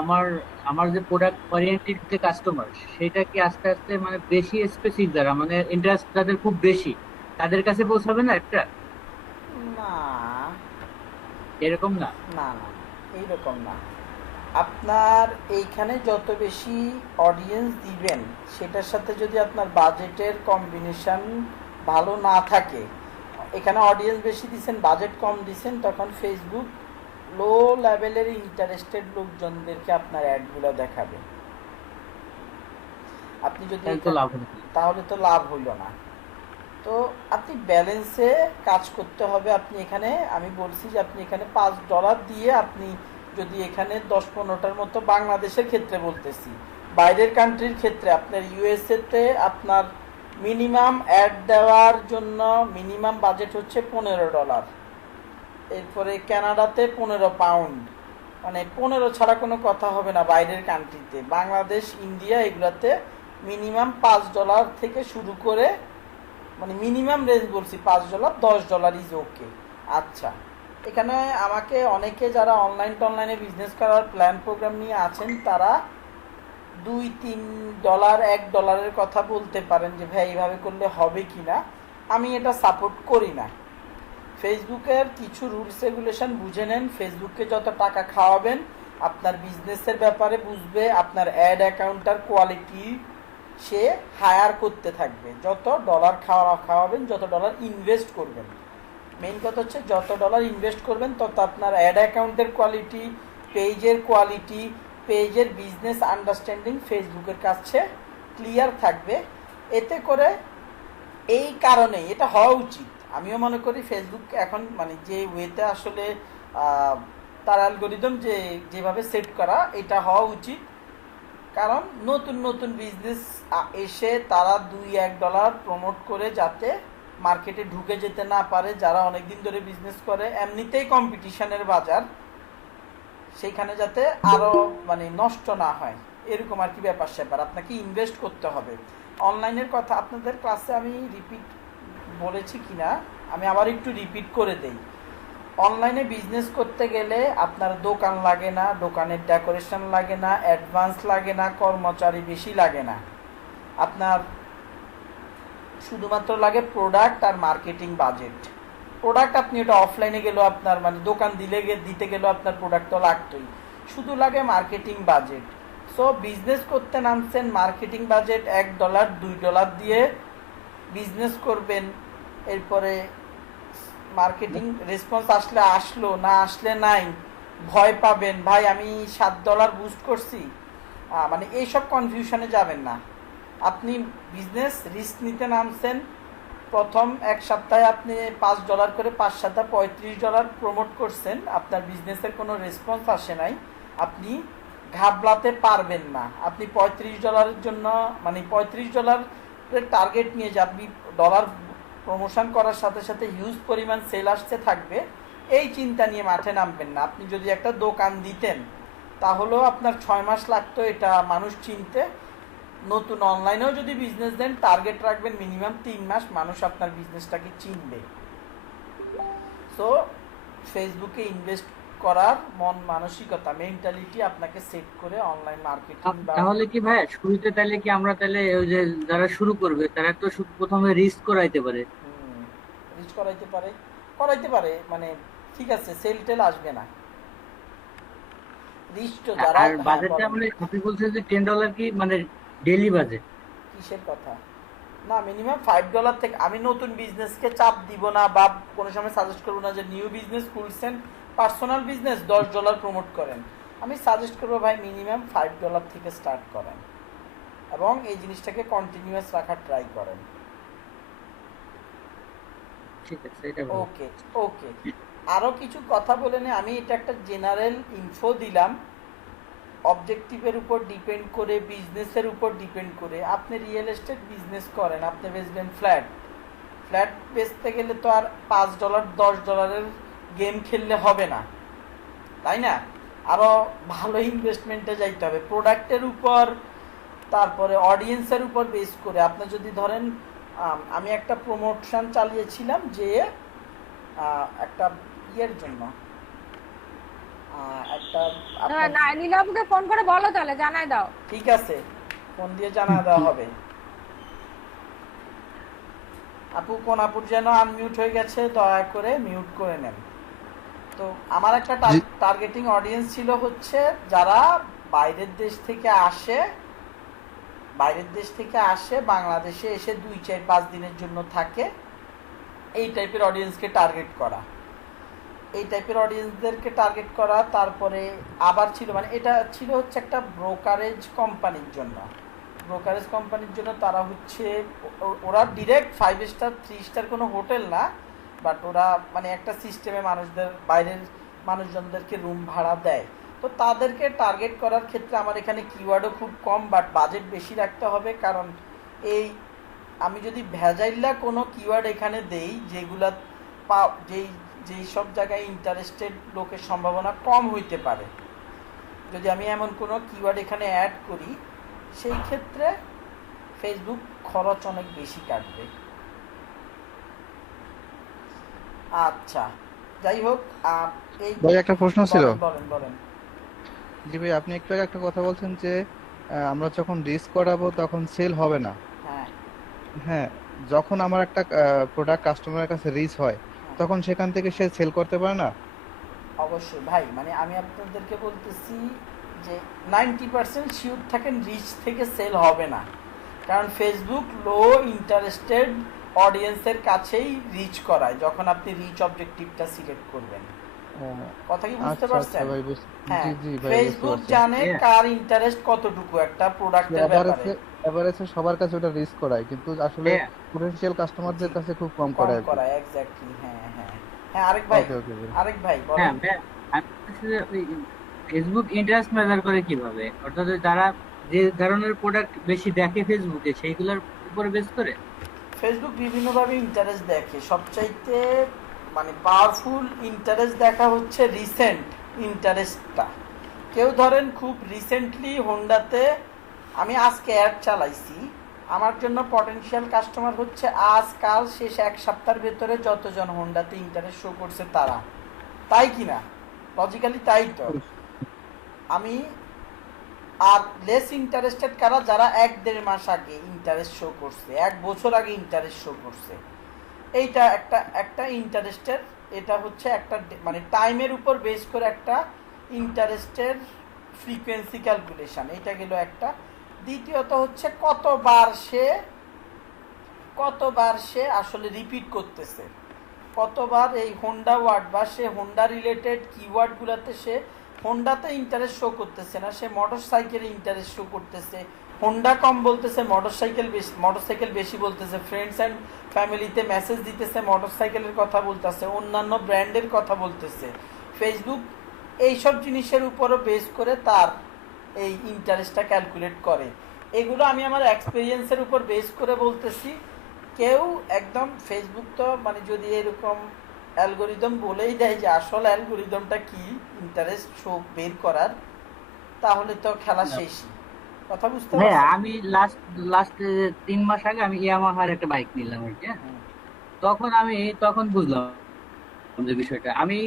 আমার আমার যে প্রোডাক্ট ওরিয়েন্টেড যে কাস্টমার, সেটা কি আস্তে আস্তে মানে বেশি স্পেসিফিক, যারা মানে ইন্টারেস্ট তাদের খুব বেশি, তাদের কাছে পৌঁছাবে না একটা? না এরকম না, না না এইরকম না। আপনার এইখানে যত বেশি অডিয়েন্স দিবেন, সেটার সাথে যদি আপনার বাজেটের কম্বিনেশন ভালো না থাকে, এখানে অডিয়েন্স বেশি দিচ্ছেন, বাজেট কম দিচ্ছেন, তখন ফেসবুক লো লেভেলের ইন্টারেস্টেড লোকজনদেরকে আপনার অ্যাডগুলো দেখাবে। আপনি যদি তাহলে তো লাভ হইল না। তো আপনি ব্যালেন্সে কাজ করতে হবে। আপনি এখানে, আমি বলছি যে আপনি এখানে $5 দিয়ে আপনি যদি এখানে 10-15টার মতো, বাংলাদেশের ক্ষেত্রে বলতেছি, বাইরের কান্ট্রির ক্ষেত্রে আপনার ইউএসএতে আপনার মিনিমাম অ্যাড দেওয়ার জন্য মিনিমাম বাজেট হচ্ছে $15। এরপরে কানাডাতে 15 পাউন্ড, মানে 15 ছাড়া কোনো কথা হবে না বাইরের কান্ট্রিতে। বাংলাদেশ, ইন্ডিয়া এগুলাতে মিনিমাম $5 থেকে শুরু করে, মানে মিনিমাম রেঞ্জ বলছি $5, $10 ইজ ওকে। আচ্ছা, এখানে আমাকে অনেকে যারা অনলাইন টনলাইনে বিজনেস করার প্ল্যান প্রোগ্রাম নিয়ে আছেন, তারা $2-3, $1 কথা বলতে পারেন যে ভাই এইভাবে করলে হবে কি না। আমি এটা সাপোর্ট করি না। ফেসবুকের কিছু রুলস রেগুলেশন বুঝে নেন। ফেসবুককে যত টাকা খাওয়াবেন, আপনার বিজনেসের ব্যাপারে বুঝবে, আপনার অ্যাড অ্যাকাউন্টার কোয়ালিটি সে হায়ার করতে থাকবে। যত ডলার খাওয়াবেন, যত ডলার ইনভেস্ট করবেন, মেইন কথা হচ্ছে যত ডলার ইনভেস্ট করবেন তত আপনার অ্যাড অ্যাকাউন্টের কোয়ালিটি, পেজের কোয়ালিটি, পেজের বিজনেস আন্ডারস্ট্যান্ডিং ফেসবুকের কাছে ক্লিয়ার থাকবে। এতে করে এই কারণে এটা হওয়া উচিত। আমিও মনে করি ফেসবুক এখন মানে যে ওয়েতে আসলে তার অ্যালগোরিদম যেভাবে সেট করা, এটা হওয়া উচিত। কারণ নতুন নতুন বিজনেস এসে তারা $2-1 প্রমোট করে যাতে মার্কেটে ঢুকে যেতে না পারে। যারা অনেকদিন ধরে বিজনেস করে, এমনিতেই কম্পিটিশনের বাজার, সেইখানে যাতে আরো মানে নষ্ট না হয়, এরকম আর কি ব্যাপার স্যাপার। আপনাকে ইনভেস্ট করতে হবে। অনলাইনের কথা আপনাদের ক্লাসে আমি রিপিট বলেছি কিনা আমি আবার একটু রিপিট করে দেই। অনলাইনে বিজনেস করতে গেলে আপনার দোকান লাগে না, দোকানের ডেকোরেশন লাগে না, অ্যাডভান্স লাগে না, কর্মচারী বেশি লাগে না। আপনার শুধুমাত্র লাগে প্রোডাক্ট আর মার্কেটিং বাজেট। প্রোডাক্ট আপনি ওটা অফলাইনে গেলেও আপনার মানে দোকান দিতে গেলেও আপনার প্রোডাক্ট তো লাগতোই, শুধু লাগে মার্কেটিং বাজেট। সো বিজনেস করতে নামছেন, মার্কেটিং বাজেট $1-2 দিয়ে বিজনেস করবেন। এরপরে মার্কেটিং রেসপন্স আসলে আসলো, না আসলে নাই, ভয় পাবেন, ভাই আমি $7 বুস্ট করছি, মানে এইসব কনফিউশনে যাবেন না। আপনি বিজনেস রিস্ক নিতে নামছেন, প্রথম 1 সপ্তাহে আপনি $5 করে 5 7 $35 প্রমোট করছেন, আপনার বিজনেসের কোনো রেসপন্স আসে নাই, আপনি ঘাবড়াতে পারবেন না। আপনি $35 জন্য মানে $35 টার্গেট নিয়ে যে আপনি ডলার প্রমোশন করার সাথে সাথে হিউজ পরিমাণ সেল আসতে থাকবে, এই চিন্তা নিয়ে মাঠে নামবেন না। আপনি যদি একটা দোকান দিতেন তাহলেও আপনার 6 মাস লাগতো এটা মানুষ চিনতে। নতুন অনলাইনেও যদি বিজনেস দেন, টার্গেট রাখবেন মিনিমাম 3 মাস মানুষ আপনার বিজনেসটাকে চিনবে। সো ফেসবুকে ইনভেস্ট করার মন মানসিকতা, মেন্টালিটি আপনাকে সেট করে অনলাইন মার্কেটিং। তাহলে কি ভাই শুরুতে তাহলে কি আমরা তাহলে ওই যে যারা শুরু করবে তারা তো প্রথমে রিস্ক করাইতে পারে, রিস্ক করাইতে পারে মানে ঠিক আছে, সেল টেল আসবে না। রিস্ক তো যারা আর বাজেটটা মানে আপনি বলছেন যে $10 কি মানে ডেইলি বাজেট, কিসের কথা? না, মিনিমাম $5 থেকে। আমি নতুন বিজনেসকে চাপ দিব না বা কোনো সময় সাজেস্ট করবো না যে নিউ বিজনেস খুলছেন, পার্সোনাল বিজনেস $10 প্রমোট করেন। আমি সাজেস্ট করবো ভাই মিনিমাম $5 থেকে স্টার্ট করেন এবং এই জিনিসটাকে কন্টিনিউয়াস রাখার ট্রাই করেন। ঠিক আছে, এটা ওকে ওকে। আরো কিছু কথা বলে নে, আমি এটা একটা জেনারেল ইনফো দিলাম। অবজেক্টিভের উপর ডিপেন্ড করে, বিজনেসের উপর ডিপেন্ড করে। আপনি রিয়েল এস্টেট বিজনেস করেন, আপনি বেচবেন ফ্ল্যাট বেচতে গেলে তো আর $5 $10 গেম খেললে হবে না, তাই না? আরো ভালো ইনভেস্টমেন্টে যাইতে হবে, প্রোডাক্টের উপর, তারপরে অডিয়েন্সের উপর বেস করে। আপনি যদি ধরেন আমি একটা প্রমোশন চালিয়েছিলাম যে একটা ইয়ের জন্য, একটা নীলাবকে ফোন করে বলো, তাহলে জানাই দাও। ঠিক আছে, ফোন দিয়ে জানা দেওয়া হবে। আপু, কোন আপুর যেন আনমিউট হয়ে গেছে, দয়া করে মিউট করে নেন। তো আমার একটা টার্গেটিং অডিয়েন্স ছিল হচ্ছে যারা বাইরের দেশ থেকে আসে, বাংলাদেশে এসে 2-4-5 দিনের জন্য থাকে, এই টাইপের অডিয়েন্সকে টার্গেট করা, এই টাইপের অডিয়েন্সদেরকে টার্গেট করা। তারপরে আবার ছিল মানে এটা ছিল হচ্ছে একটা ব্রোকারেজ কোম্পানির জন্য, ব্রোকারেজ কোম্পানির জন্য তারা হচ্ছে ওরা ডিরেক্ট 5 স্টার 3 স্টার কোনো হোটেল না, বাট ওরা মানে একটা সিস্টেমে মানুষদের বাইরের মানুষজনদেরকে রুম ভাড়া দেয়। তো তাদেরকে টার্গেট করার ক্ষেত্রে আমার এখানে কিওয়ার্ডও খুব কম, বাট বাজেট বেশি রাখতে হবে, কারণ এই আমি যদি ভেজাইল্লা কোনো কিওয়ার্ড এখানে দেই যেগুলা যেই সব জায়গায় ইন্টারেস্টেড লোকের সম্ভাবনা কম হইতে পারে, যদি আমি এমন কোনো কিওয়ার্ড এখানে অ্যাড করি সেই ক্ষেত্রে ফেসবুক খরচ অনেক বেশি কাটবে। আচ্ছা যাই হোক, এই ভাই একটা প্রশ্ন ছিল। বলেন বলেন। জি ভাই, আপনি একটু আগে একটা কথা বলছেন যে আমরা যখন রিস্ক করাবো তখন সেল হবে না। হ্যাঁ হ্যাঁ, যখন আমার একটা প্রোডাক্ট কাস্টমারের কাছে রিচ হয় তখন সেখান থেকে সে সেল করতে পারে না? অবশ্যই ভাই, মানে আমি আপনাদেরকে বলতেছি যে 90% শিওর থাকেন রিচ থেকে সেল হবে না, কারণ ফেসবুক লো ইন্টারেস্টেড অডিয়েন্সের কাছেই রিচ করায় যখন আপনি রিচ অবজেক্টিভটা সিলেক্ট করবেন। কথা কি বুঝতে পারছেন? হ্যাঁ, ফেসবুক জানে কার ইন্টারেস্ট কতটুকু একটা প্রোডাক্টের ব্যাপারে। এভারেজে সবার কাছে ওটা রিস্ক করায়, কিন্তু আসলে পটেনশিয়াল কাস্টমারদের কাছে খুব কম করায়। এক্স্যাক্টলি। হ্যাঁ হ্যাঁ হ্যাঁ। আরেক ভাই বলেন। হ্যাঁ, ফেসবুক ইন্টারেস্ট মেজার করে কিভাবে? অর্থাৎ যারা যে ধরনের প্রোডাক্ট বেশি দেখে ফেসবুকে সেইগুলোর উপর বেস করে ফেসবুক বিভিন্নভাবে ইন্টারেস্ট দেখে। সবচাইতে মানে পাওয়ারফুল ইন্টারেস্ট দেখা হচ্ছে রিসেন্ট ইন্টারেস্টটা। কেউ ধরেন খুব রিসেন্টলি হোন্ডাতে আমি আজকে অ্যাড চালাইছি, আমার জন্য পটেনশিয়াল কাস্টমার হচ্ছে আজকাল শেষ এক সপ্তাহের ভেতরে যতজন হোন্ডাতে ইন্টারেস্ট শো করছে তারা, তাই কিনা? লজিক্যালি তাই তো। আমি আর লেস ইন্টারেস্টেড কারা? যারা 1-1.5 মাস আগে ইন্টারেস্ট শো করছে, 1 বছর আগে ইন্টারেস্ট শো করছে। এইটা একটা ইন্টারেস্টের, এটা হচ্ছে একটা মানে টাইমের উপর বেস করে একটা ইন্টারেস্টের ফ্রিকোয়েন্সি ক্যালকুলেশন, এটা গেল একটা। দ্বিতীয়ত হচ্ছে কতবার সে আসলে রিপিট করতেছে, কতবার এই হোন্ডা ওয়ার্ড বা সে হোন্ডা রিলেটেড কিওয়ার্ডগুলোতে সে হোন্ডাতে ইন্টারেস্ট শো করতেছে না, সে মোটরসাইকেলে ইন্টারেস্ট শো করতেছে, হোন্ডা কম বলতেছে, মোটরসাইকেল বেশি বলতেছে, ফ্রেন্ডস অ্যান্ড ফ্যামিলিতে মেসেজ দিতেছে, মোটরসাইকেলের কথা বলতেছে, অন্যান্য ব্র্যান্ডের কথা বলতেছে। ফেসবুক এইসব জিনিসের উপরও বেস করে তার এই ইন্টারেস্টটা ক্যালকুলেট করে। এগুলো আমি আমার এক্সপিরিয়েন্সের উপর বেস করে বলতেছি। কেউ একদম ফেসবুক তো মানে যদি এরকম অ্যালগোরিদম বলেই দেয় যে আসল অ্যালগোরিদমটা কি ইন্টারেস্ট শো বের করার, তাহলে তো খেলা শেষই। কথা বুঝতে পারছেন? হ্যাঁ, আমি লাস্ট 3 মাস আগে আমি ইয়ামাহার একটা বাইক নিলাম আর কি। তখন বুঝলাম যে বিষয়টা। আমি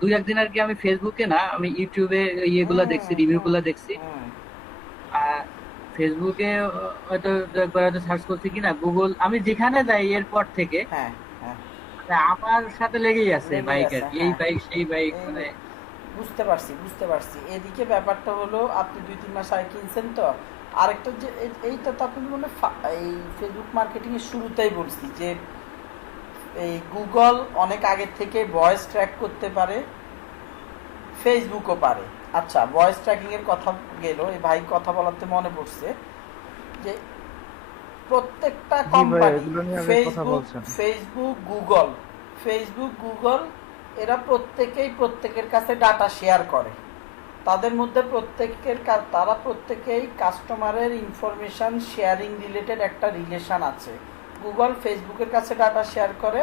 2-1 দিন আর কি আমি ফেসবুকে না, আমি ইউটিউবে ইয়েগুলো দেখছি, রিভিউ গুলো দেখছি। ফেসবুকে হয়তো একবার হয়তো সার্চ করছি কিনা, গুগল, আমি যেখানে যাই এরপর থেকে আমার সাথে লেগেই আছে বাইকের, এই বাইক সেই বাইক। মানে বুঝতে পারছি। এদিকে ব্যাপারটা হলো আপনি 2-3 মাস আগে কিনছেন তো। আরেকটা যে এইটা তো আপনি মনে এই ফেসবুক মার্কেটিং এর শুরুতেই বলছি যে এই গুগল অনেক আগে থেকে ভয়েস ট্র্যাক করতে পারে, ফেসবুকও পারে। আচ্ছা, ভয়েস ট্র্যাকিং এর কথা গেল, এই ভাই কথা বলাতে মনে পড়ছে যে প্রত্যেকটা কোম্পানি ফেসবুক গুগল এরা প্রত্যেকের কাছে ডাটা শেয়ার করে। তাদের মধ্যে তারা প্রত্যেকেই কাস্টমারের ইনফরমেশন শেয়ারিং রিলেটেড একটা রিলেশন আছে। গুগল ফেসবুকের কাছে ডাটা শেয়ার করে,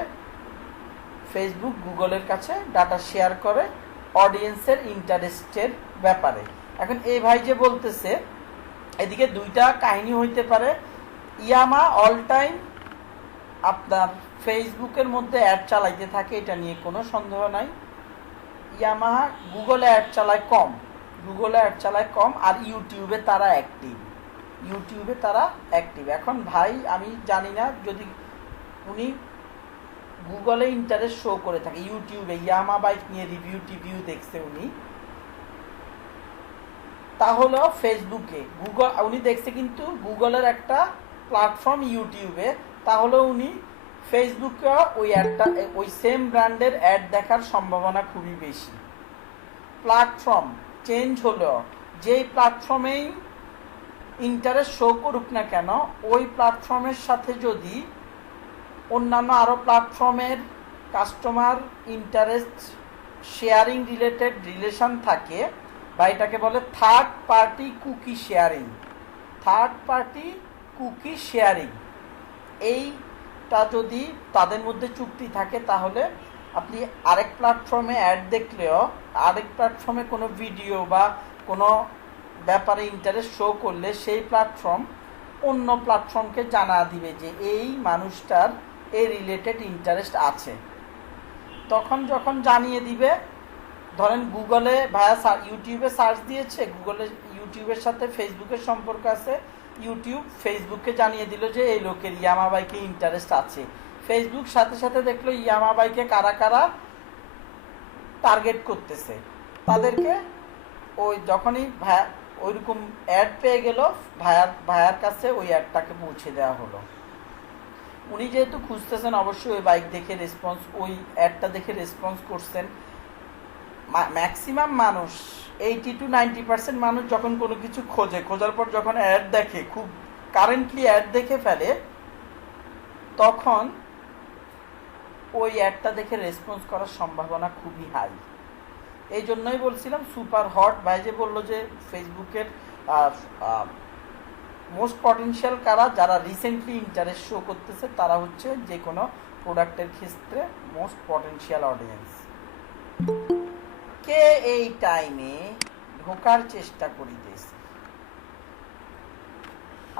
ফেসবুক গুগলের কাছে ডাটা শেয়ার করে অডিয়েন্সের ইন্টারেস্টের ব্যাপারে। এখন এই ভাই যে বলতেছে এদিকে দুইটা কাহিনী হইতে পারে। ইয়ামা অল টাইম আপনার ফেসবুকের মধ্যে অ্যাড চালাইতে থাকে, এটা নিয়ে কোনো সন্দেহ নাই। ইয়ামাহা গুগলে অ্যাড চালায় কম, আর ইউটিউবে তারা অ্যাক্টিভ। এখন ভাই আমি জানি না যদি উনি গুগলে ইন্টারেস্ট শো করে থাকে, ইউটিউবে ইয়ামা বাইক নিয়ে রিভিউ দেখছে উনি, তাহলে ফেসবুকে উনি দেখছে কিন্তু গুগলের একটা প্ল্যাটফর্ম ইউটিউবে, তাহলে উনি ফেসবুকে ওই অ্যাডটা ওই সেম ব্র্যান্ডের অ্যাড দেখার সম্ভাবনা খুবই বেশি। প্ল্যাটফর্ম চেঞ্জ হলো, যেই প্ল্যাটফর্মেই ইন্টারেস্ট শো করুক না কেন, ওই প্ল্যাটফর্মের সাথে যদি অন্যান্য আরও প্ল্যাটফর্মের customer interest sharing related relation থাকে, বা এটাকে বলে third party cookie sharing. Third party cookie sharing এইটা যদি তাদের মধ্যে চুক্তি থাকে, তাহলে আপনি আরেক প্ল্যাটফর্মে অ্যাড দেখলেও, আরেক প্ল্যাটফর্মে কোনো ভিডিও বা কোনো ব্যাপারে ইন্টারেস্ট শো করলে, সেই প্ল্যাটফর্ম অন্য প্ল্যাটফর্মকে জানা দিবে যে এই মানুষটার এই রিলেটেড ইন্টারেস্ট আছে। তখন যখন জানিয়ে দিবে, ধরেন গুগলে ভায়া ইউটিউবে সার্চ দিয়েছে, গুগলে ইউটিউবের সাথে ফেসবুকের সম্পর্ক আছে, ইউটিউব ফেসবুককে জানিয়ে দিল যে এই লোকের ইয়ামা বাইকে ইন্টারেস্ট আছে। ফেসবুক সাথে সাথে দেখলো ইয়ামা বাইকে কারা কারা টার্গেট করতেছে, তাদেরকে ওই যখনই ভায়া ওইরকম অ্যাড পেয়ে গেল, ভায়ার কাছে ওই অ্যাডটাকে পৌঁছে দেওয়া হলো। উনি যেহেতু খুঁজতেছেন, অবশ্যই ওই বাইক দেখে রেসপন্স, ওই অ্যাডটা দেখে রেসপন্স করছেন। ম্যাক্সিমাম মানুষ 80 to 90% মানুষ যখন কোনো কিছু খোঁজার পর যখন অ্যাড দেখে, খুব কারেন্টলি অ্যাড দেখে ফেলে, তখন ওই অ্যাডটা দেখে রেসপন্স করার সম্ভাবনা খুবই হাই। এই জন্যই বলছিলাম সুপার হট। ভাই যে বললো যে ফেসবুকের মোস্ট পটেনশিয়াল কারা, যারা রিসেন্টলি ইন্টারেস্ট শো করতেছে, তারা হচ্ছে যে কোনো প্রোডাক্টের ক্ষেত্রে মোস্ট পটেনশিয়াল অডিয়েন্স। কে এই টাইমে ঢোকার চেষ্টা করিতেছে?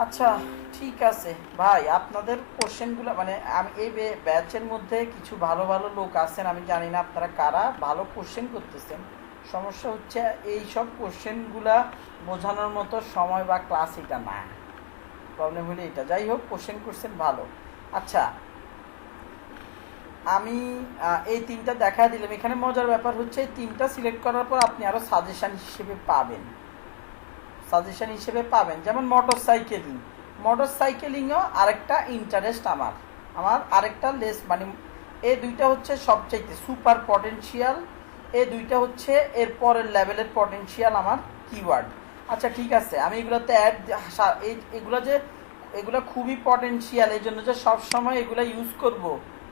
আচ্ছা ঠিক আছে ভাই, আপনাদের কোশ্চেনগুলো মানে আমি এই ব্যাচের মধ্যে কিছু ভালো ভালো লোক আছেন, আমি জানি না আপনারা কারা, ভালো কোশ্চেন করতেছেন। সমস্যা হচ্ছে এই সব কোশ্চেনগুলা বোঝানোর মতো সময় বা ক্লাস এটা না, প্রবলেম হলে এটা। যাই হোক, কোশ্চেন করছেন ভালো। আচ্ছা, আমি এই তিনটা দেখা দিলাম। এখানে মজার ব্যাপার হচ্ছে এই তিনটা সিলেক্ট করার পর আপনি আরও সাজেশান হিসেবে পাবেন, যেমন মোটর সাইকেলিংও আরেকটা ইন্টারেস্ট আমার আরেকটা লেস, মানে এই দুইটা হচ্ছে সবচাইতে সুপার পটেনশিয়াল, এই দুইটা হচ্ছে এর পরের লেভেলের পটেনশিয়াল আমার কিওয়ার্ড। আচ্ছা ঠিক আছে, আমি এগুলোতে অ্যাড, এগুলো খুবই পটেনশিয়াল, এই জন্য যে সবসময় এগুলো ইউজ করব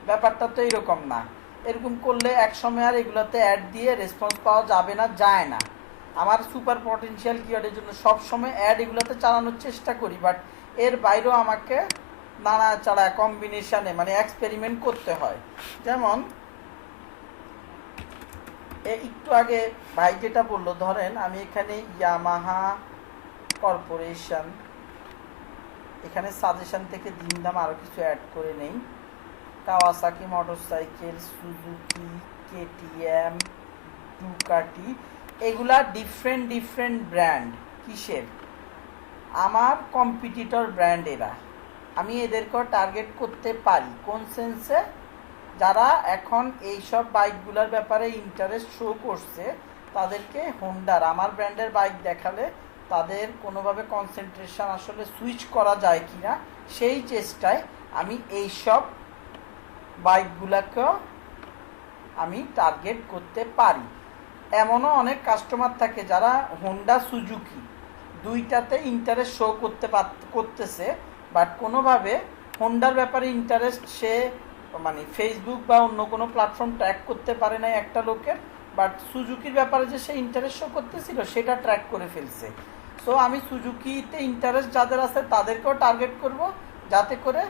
ব্যাপারটা তো এরকম না। এরকম করলে এক সময় আর এগুলোতে অ্যাড দিয়ে রেসপন্স পাওয়া যায় না। আমার সুপার পটেনশিয়াল কিওয়ার্ডের জন্য সবসময় অ্যাড এগুলোতে চালানোর চেষ্টা করি, বাট এর বাইরেও আমাকে নাড়াচাড়া কম্বিনেশানে মানে এক্সপেরিমেন্ট করতে হয়। যেমন একটু আগে ভাই যেটা বললো, ধরেন আমি এখানে ইয়ামাহা কর্পোরেশন, এখানে সাজেশন থেকে দিন দাম আরও কিছু অ্যাড করে নেই, Kawasaki motorcycle, Suzuki, KTM, Ducati, এগুলা ডিফারেন্ট ব্র্যান্ড। কিসের? আমার কম্পিটিটর ব্র্যান্ড এরা। আমি এদেরকেও টার্গেট করতে পারি কোন সেন্সে? যারা এখন এইসব বাইকগুলোর ব্যাপারে ইন্টারেস্ট শো করছে, তাদেরকে হোন্ডার আমার ব্র্যান্ডের বাইক দেখালে তাদের কোনোভাবে কনসেন্ট্রেশন আসলে সুইচ করা যায় কিনা, সেই চেষ্টায় আমি এইসব বাইকগুলোকেও আমি টার্গেট করতে পারি। এমনও অনেক কাস্টমার থাকে যারা হোন্ডা সুজুকি দুইটাতে ইন্টারেস্ট শো করতেছে, বাট কোনোভাবে হোন্ডার ব্যাপারে ইন্টারেস্ট সে মানে ফেসবুক বা অন্য কোনো প্ল্যাটফর্ম ট্র্যাক করতে পারে না একটা লোকের, বাট সুজুকির ব্যাপারে যে সে ইন্টারেস্ট শো করতেছিল সেটা ট্র্যাক করে ফেলছে। সো আমি সুজুকিতে ইন্টারেস্ট যাদের আছে তাদেরকেও টার্গেট করব, যাতে করে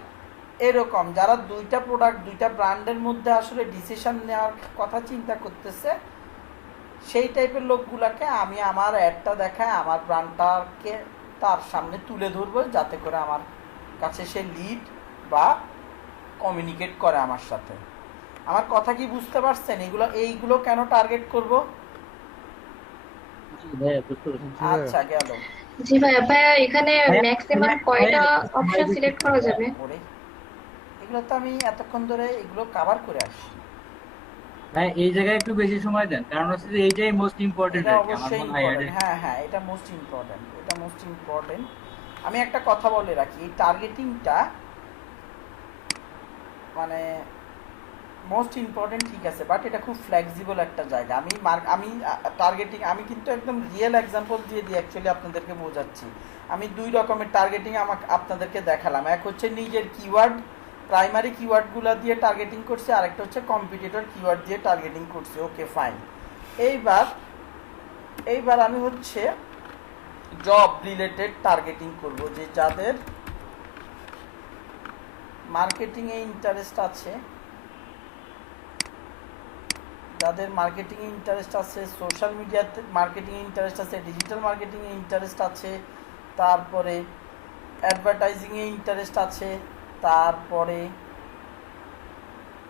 এরকম যারা দুইটা প্রোডাক্ট দুইটা ব্র্যান্ডের মধ্যে আসলে ডিসিশন নেওয়ার কথা চিন্তা করতেছে, সেই টাইপের লোকগুলাকে আমি আমার অ্যাডটা দেখায় আমার ব্র্যান্ডটাকে তার সামনে তুলে ধরবো, যাতে করে আমার কাছে সে লিড বা কমিউনিকেট করে আমার সাথে। আমার কথা কি বুঝতে পারছেন? এইগুলো কেন টার্গেট করব? আচ্ছা গেল। জি ভাইয়া, এখানে ম্যাক্সিমাম কয়টা অপশন সিলেক্ট করা যাবে? এগুলো তো আমি এতক্ষণ ধরে এগুলো কভার করে আসছি ভাই। এই জায়গায় একটু বেশি সময় দেন, কারণ হচ্ছে যে এইটাই মোস্ট ইম্পর্টেন্ট। হ্যাঁ এটা মোস্ট ইম্পর্টেন্ট। আমি একটা কথা বলে রাখি, এই টার্গেটিংটা মানে মোস্ট ইম্পর্টেন্ট, ঠিক আছে, বাট এটা খুব ফ্লেক্সিবল একটা জায়গা। আমি টার্গেটিং আমি কিন্তু একদম রিয়েল এক্সাম্পল দিয়ে অ্যাকচুয়ালি আপনাদেরকে বোঝাচ্ছি। আমি 2 রকমের টার্গেটিং আপনাদেরকে দেখালাম। এক হচ্ছে নিজের কিওয়ার্ড, প্রাইমারি কিওয়ার্ডগুলো দিয়ে টার্গেটিং করছে, আরেকটা হচ্ছে কম্পিটিটর কিওয়ার্ড দিয়ে টার্গেটিং করছে। Okay fine. এইবার আমি হচ্ছে জব রিলেটেড টার্গেটিং করব, যে যাদের মার্কেটিংয়ে ইন্টারেস্ট আছে, সোশ্যাল মিডিয়াতে মার্কেটিংয়ে ইন্টারেস্ট আছে, ডিজিটাল মার্কেটিংয়ে ইন্টারেস্ট আছে, তারপরে অ্যাডভার্টাইজিংয়ে ইন্টারেস্ট আছে, তারপরে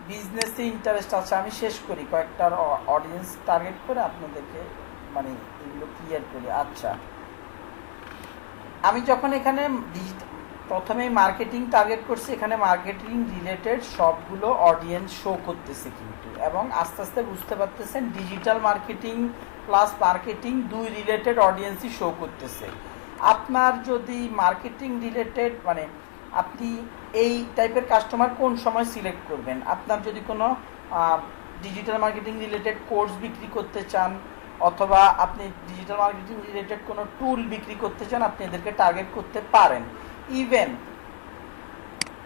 বিজনেসে ইন্টারেস্ট আছে। আমি শেষ করি কয়েকটার অডিয়েন্স টার্গেট করে আপনাদেরকে মানে এগুলো ক্লিয়ার করি। আচ্ছা, আমি যখন এখানে প্রথমেই মার্কেটিং টার্গেট করছি, এখানে মার্কেটিং রিলেটেড সবগুলো অডিয়েন্স শো করতেছে কিন্তু, এবং আস্তে আস্তে বুঝতে পারতেছেন digital marketing plus marketing 2 related অডিয়েন্সই শো করতেছে। আপনার যদি মার্কেটিং রিলেটেড মানে আপনি এই টাইপের কাস্টমার কোন সময় সিলেক্ট করবেন, আপনার যদি কোনো ডিজিটাল মার্কেটিং রিলেটেড কোর্স বিক্রি করতে চান, অথবা আপনি ডিজিটাল মার্কেটিং রিলেটেড কোনো টুল বিক্রি করতে চান, আপনি এদেরকে টার্গেট করতে পারেন। ইভেন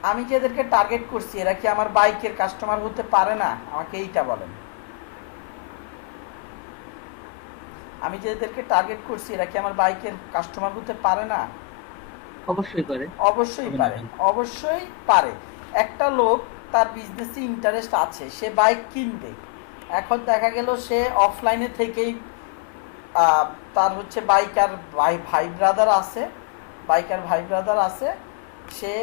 আমি যে এদেরকে টার্গেট করছি, এরা কি আমার বাইকের কাস্টমার হতে পারে না? আমাকে এইটা বলেন। আমি যে এদেরকে টার্গেট করছি, এরা কি আমার বাইকের কাস্টমার হতে পারে না? অবশ্যই পারে। অবশ্যই পারে। একটা লোক তার বিজনেসে ইন্টারেস্ট আছে, সে বাইক কিনবে। এখন দেখা গেল সে অফলাইনে থেকেই তার হচ্ছে বাইকার ভাই ব্রাদার আছে, সে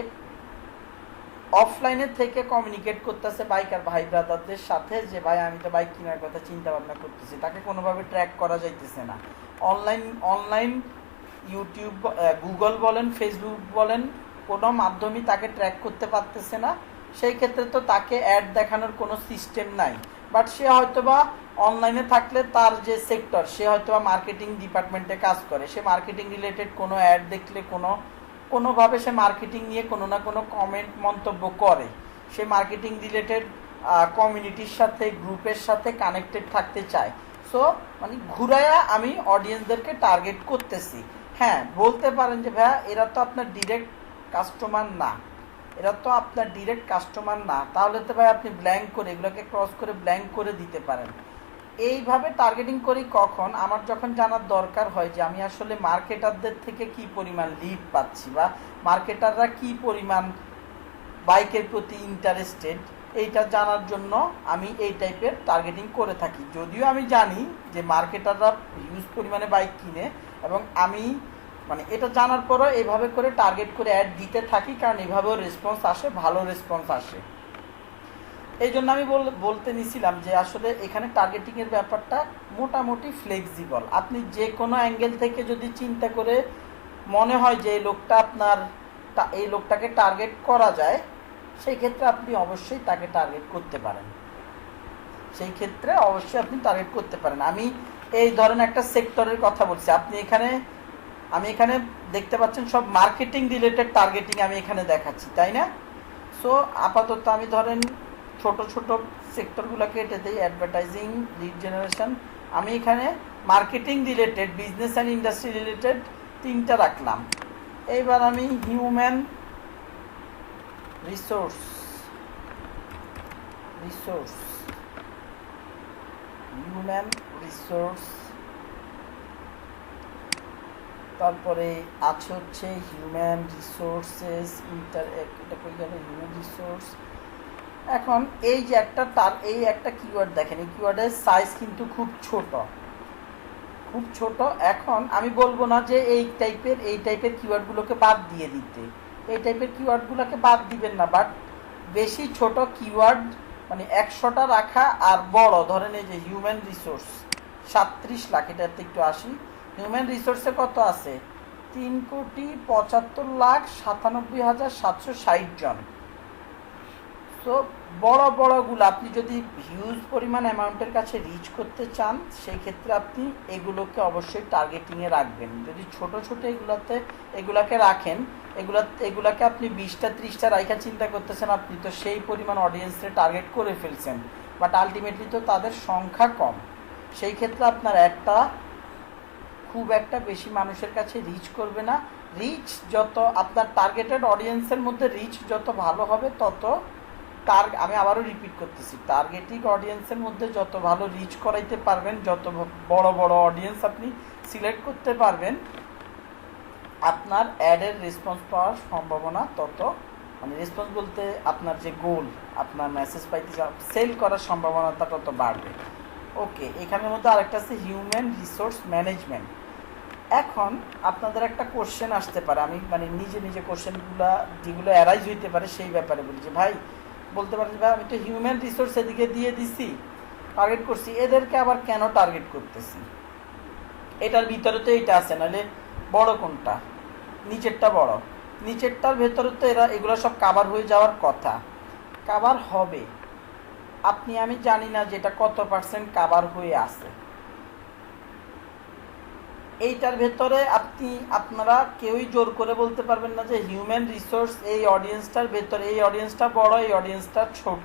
অফলাইনে থেকে কমিউনিকেট করতেছে বাইকার ভাই ব্রাদারদের সাথে যে ভাই আমি তো বাইক কেনার কথা চিন্তা ভাবনা করতেছি। তাকে কোনোভাবে ট্র্যাক করা যাইতেছে না। অনলাইন ইউটিউব, গুগল বলেন, ফেসবুক বলেন, কোনো মাধ্যমে তাকে ট্র্যাক করতে পারতেছে না। সেই ক্ষেত্রে তো তাকে অ্যাড দেখানোর কোনো সিস্টেম নাই। বাট সে হয়তোবা অনলাইনে থাকলে তার যে সেক্টর, সে হয়তোবা মার্কেটিং ডিপার্টমেন্টে কাজ করে, সে মার্কেটিং রিলেটেড কোনো অ্যাড দেখলে কোনোভাবে সে মার্কেটিং নিয়ে কোনো না কোনো কমেন্ট মন্তব্য করে। সে মার্কেটিং রিলেটেড কমিউনিটির সাথে, গ্রুপের সাথে কানেক্টেড থাকতে চায়। সো মানে ঘুরায়া আমি অডিয়েন্সদেরকে টার্গেট করতেছি। হ্যাঁ, বলতে পারেন যে ভাইয়া এরা তো আপনার ডিরেক্ট কাস্টমার না, তাহলে তো ভাই আপনি ব্ল্যাঙ্ক করে এগুলোকে ক্রস করে ব্ল্যাঙ্ক করে দিতে পারেন। এইভাবে টার্গেটিং করি কখন, আমার যখন জানার দরকার হয় যে আমি আসলে মার্কেটারদের থেকে কি পরিমাণ লিড পাচ্ছি, বা মার্কেটাররা কি পরিমাণ বাইকের প্রতি ইন্টারেস্টেড, এইটা জানার জন্য আমি এই টাইপের টার্গেটিং করে থাকি। যদিও আমি জানি যে মার্কেটাররা হিউজ পরিমাণে বাইক কিনে, এবং আমি মানে এটা জানার পরও এইভাবে করে টার্গেট করে অ্যাড দিতে থাকি, কারণ এইভাবেও রেসপন্স আসে, ভালো রেসপন্স আসে। এই জন্য আমি বলতে নিছিলাম যে আসলে এখানে টার্গেটিংয়ের ব্যাপারটা মোটামুটি ফ্লেক্সিবল। আপনি যে কোনো অ্যাঙ্গেল থেকে যদি চিন্তা করে মনে হয় যে এই লোকটাকে টার্গেট করা যায়, সেই ক্ষেত্রে আপনি অবশ্যই তাকে টার্গেট করতে পারেন। আমি এই ধরনের একটা সেক্টরের কথা বলছি। আমি এখানে দেখতে পাচ্ছেন সব মার্কেটিং রিলেটেড টার্গেটিং আমি এখানে দেখাচ্ছি, তাই না? সো আপাতত আমি ধরেন ছোট সেক্টরগুলো কেটে দিই, অ্যাডভার্টাইজিং, লিড জেনারেশন। আমি এখানে marketing related, business and industry related 3টা রাখলাম। এইবার আমি হিউম্যান রিসোর্স, তারপরে আছে হচ্ছে হিউম্যান রিসোর্সেস হিউম্যান রিসোর্স। এখন এই যে একটা কিওয়ার্ড দেখেন, এই কিওয়ার্ডের সাইজ কিন্তু খুব ছোট। এখন আমি বলবো না যে এই টাইপের কিওয়ার্ডগুলোকে বাদ দিয়ে দিতে, এই টাইপের কিওয়ার্ডগুলোকে বাদ দিবেন না, বাট বেশি ছোট কিওয়ার্ড মানে 100টা রাখা। আর বড় ধরেন এই যে হিউম্যান রিসোর্স 37 লাখ, এটাতে একটু আসি। হিউম্যান রিসোর্সে কত আছে? 3,75,97,760 জন। সো বড়গুলো আপনি যদি হিউজ পরিমাণ অ্যামাউন্টের কাছে রিচ করতে চান, সেই ক্ষেত্রে আপনি এগুলোকে অবশ্যই টার্গেটিংয়ে রাখবেন। যদি ছোট এগুলাকে রাখেন, এগুলাকে আপনি 20টা 30টা রাইখা চিন্তা করতেছেন, আপনি তো সেই পরিমাণ অডিয়েন্সে টার্গেট করে ফেলছেন, বাট আলটিমেটলি তো তাদের সংখ্যা কম। সেই ক্ষেত্রে আপনার একটা খুব একটা বেশি মানুষের কাছে রিচ করবে না। রিচ যত আপনার টার্গেটেড অডিয়েন্সের মধ্যে রিচ যত ভালো হবে তত আমি আবারও রিপিট করতেছি, টার্গেটিং অডিয়েন্সের মধ্যে যত ভালো রিচ করাইতে পারবেন, যত বড় বড় অডিয়েন্স আপনি সিলেক্ট করতে পারবেন, আপনার অ্যাডের রেসপন্স পাওয়ার সম্ভাবনা তত, মানে রেসপন্স বলতে আপনার যে গোল, আপনার মেসেজ পাইতে সেল করার সম্ভাবনাটা তত বাড়বে। ওকে, এখানের মধ্যে আরেকটা আছে হিউম্যান রিসোর্স ম্যানেজমেন্ট। এখন আপনাদের একটা কোশ্চেন আসতে পারে, আমি মানে নিজে কোশ্চেনগুলো যেগুলো অ্যারাইজ হইতে পারে সেই ব্যাপারে বলি যে ভাই, বলতে পারেন ভাই আমি তো হিউম্যান রিসোর্স এদিকে দিয়ে দিছি, টার্গেট করছি, এদেরকে আবার কেন টার্গেট করতেছি? এটার ভিতরে তো এইটা আছে, নাহলে বড় কোনটা? নিচেরটা বড়, নিচেরটার ভেতরে তো এগুলো সব কাভার হয়ে যাওয়ার কথা, কাভার হবে। আমি জানি না যেটা কত পার্সেন্ট কাভার হয়ে আছে। এইটার ভেতরে আপনারা কেউই জোর করে বলতে পারবেন না যে হিউম্যান রিসোর্স এই অডিয়েন্সটার ভেতরে এই অডিয়েন্সটা বড়, এই অডিয়েন্সটা ছোট।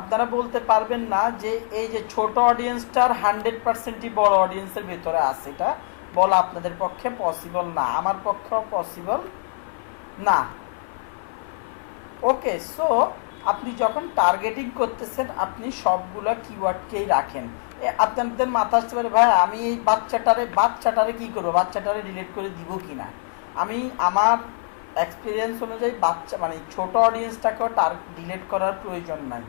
আপনারা বলতে পারবেন না যে এই যে ছোট অডিয়েন্সটার 100%ই বড় অডিয়েন্সের ভেতরে আছে, এটা বলা আপনাদের পক্ষে পসিবল না, আমার পক্ষেও পসিবল না। ওকে, সো আপনি যখন টার্গেটিং করতেছেন আপনি সবগুলা কিওয়ার্ডকেই রাখেন। আপনাদের মাথা আসতে পারে ভাই আমি এই বাচ্চাটারে কি করবো, বাচ্চাটারে ডিলিট করে দিব কিনা। আমি আমার এক্সপিরিয়েন্স অনুযায়ী মানে ছোট অডিয়েন্সটাকেও ডিলিট করার প্রয়োজন নাই।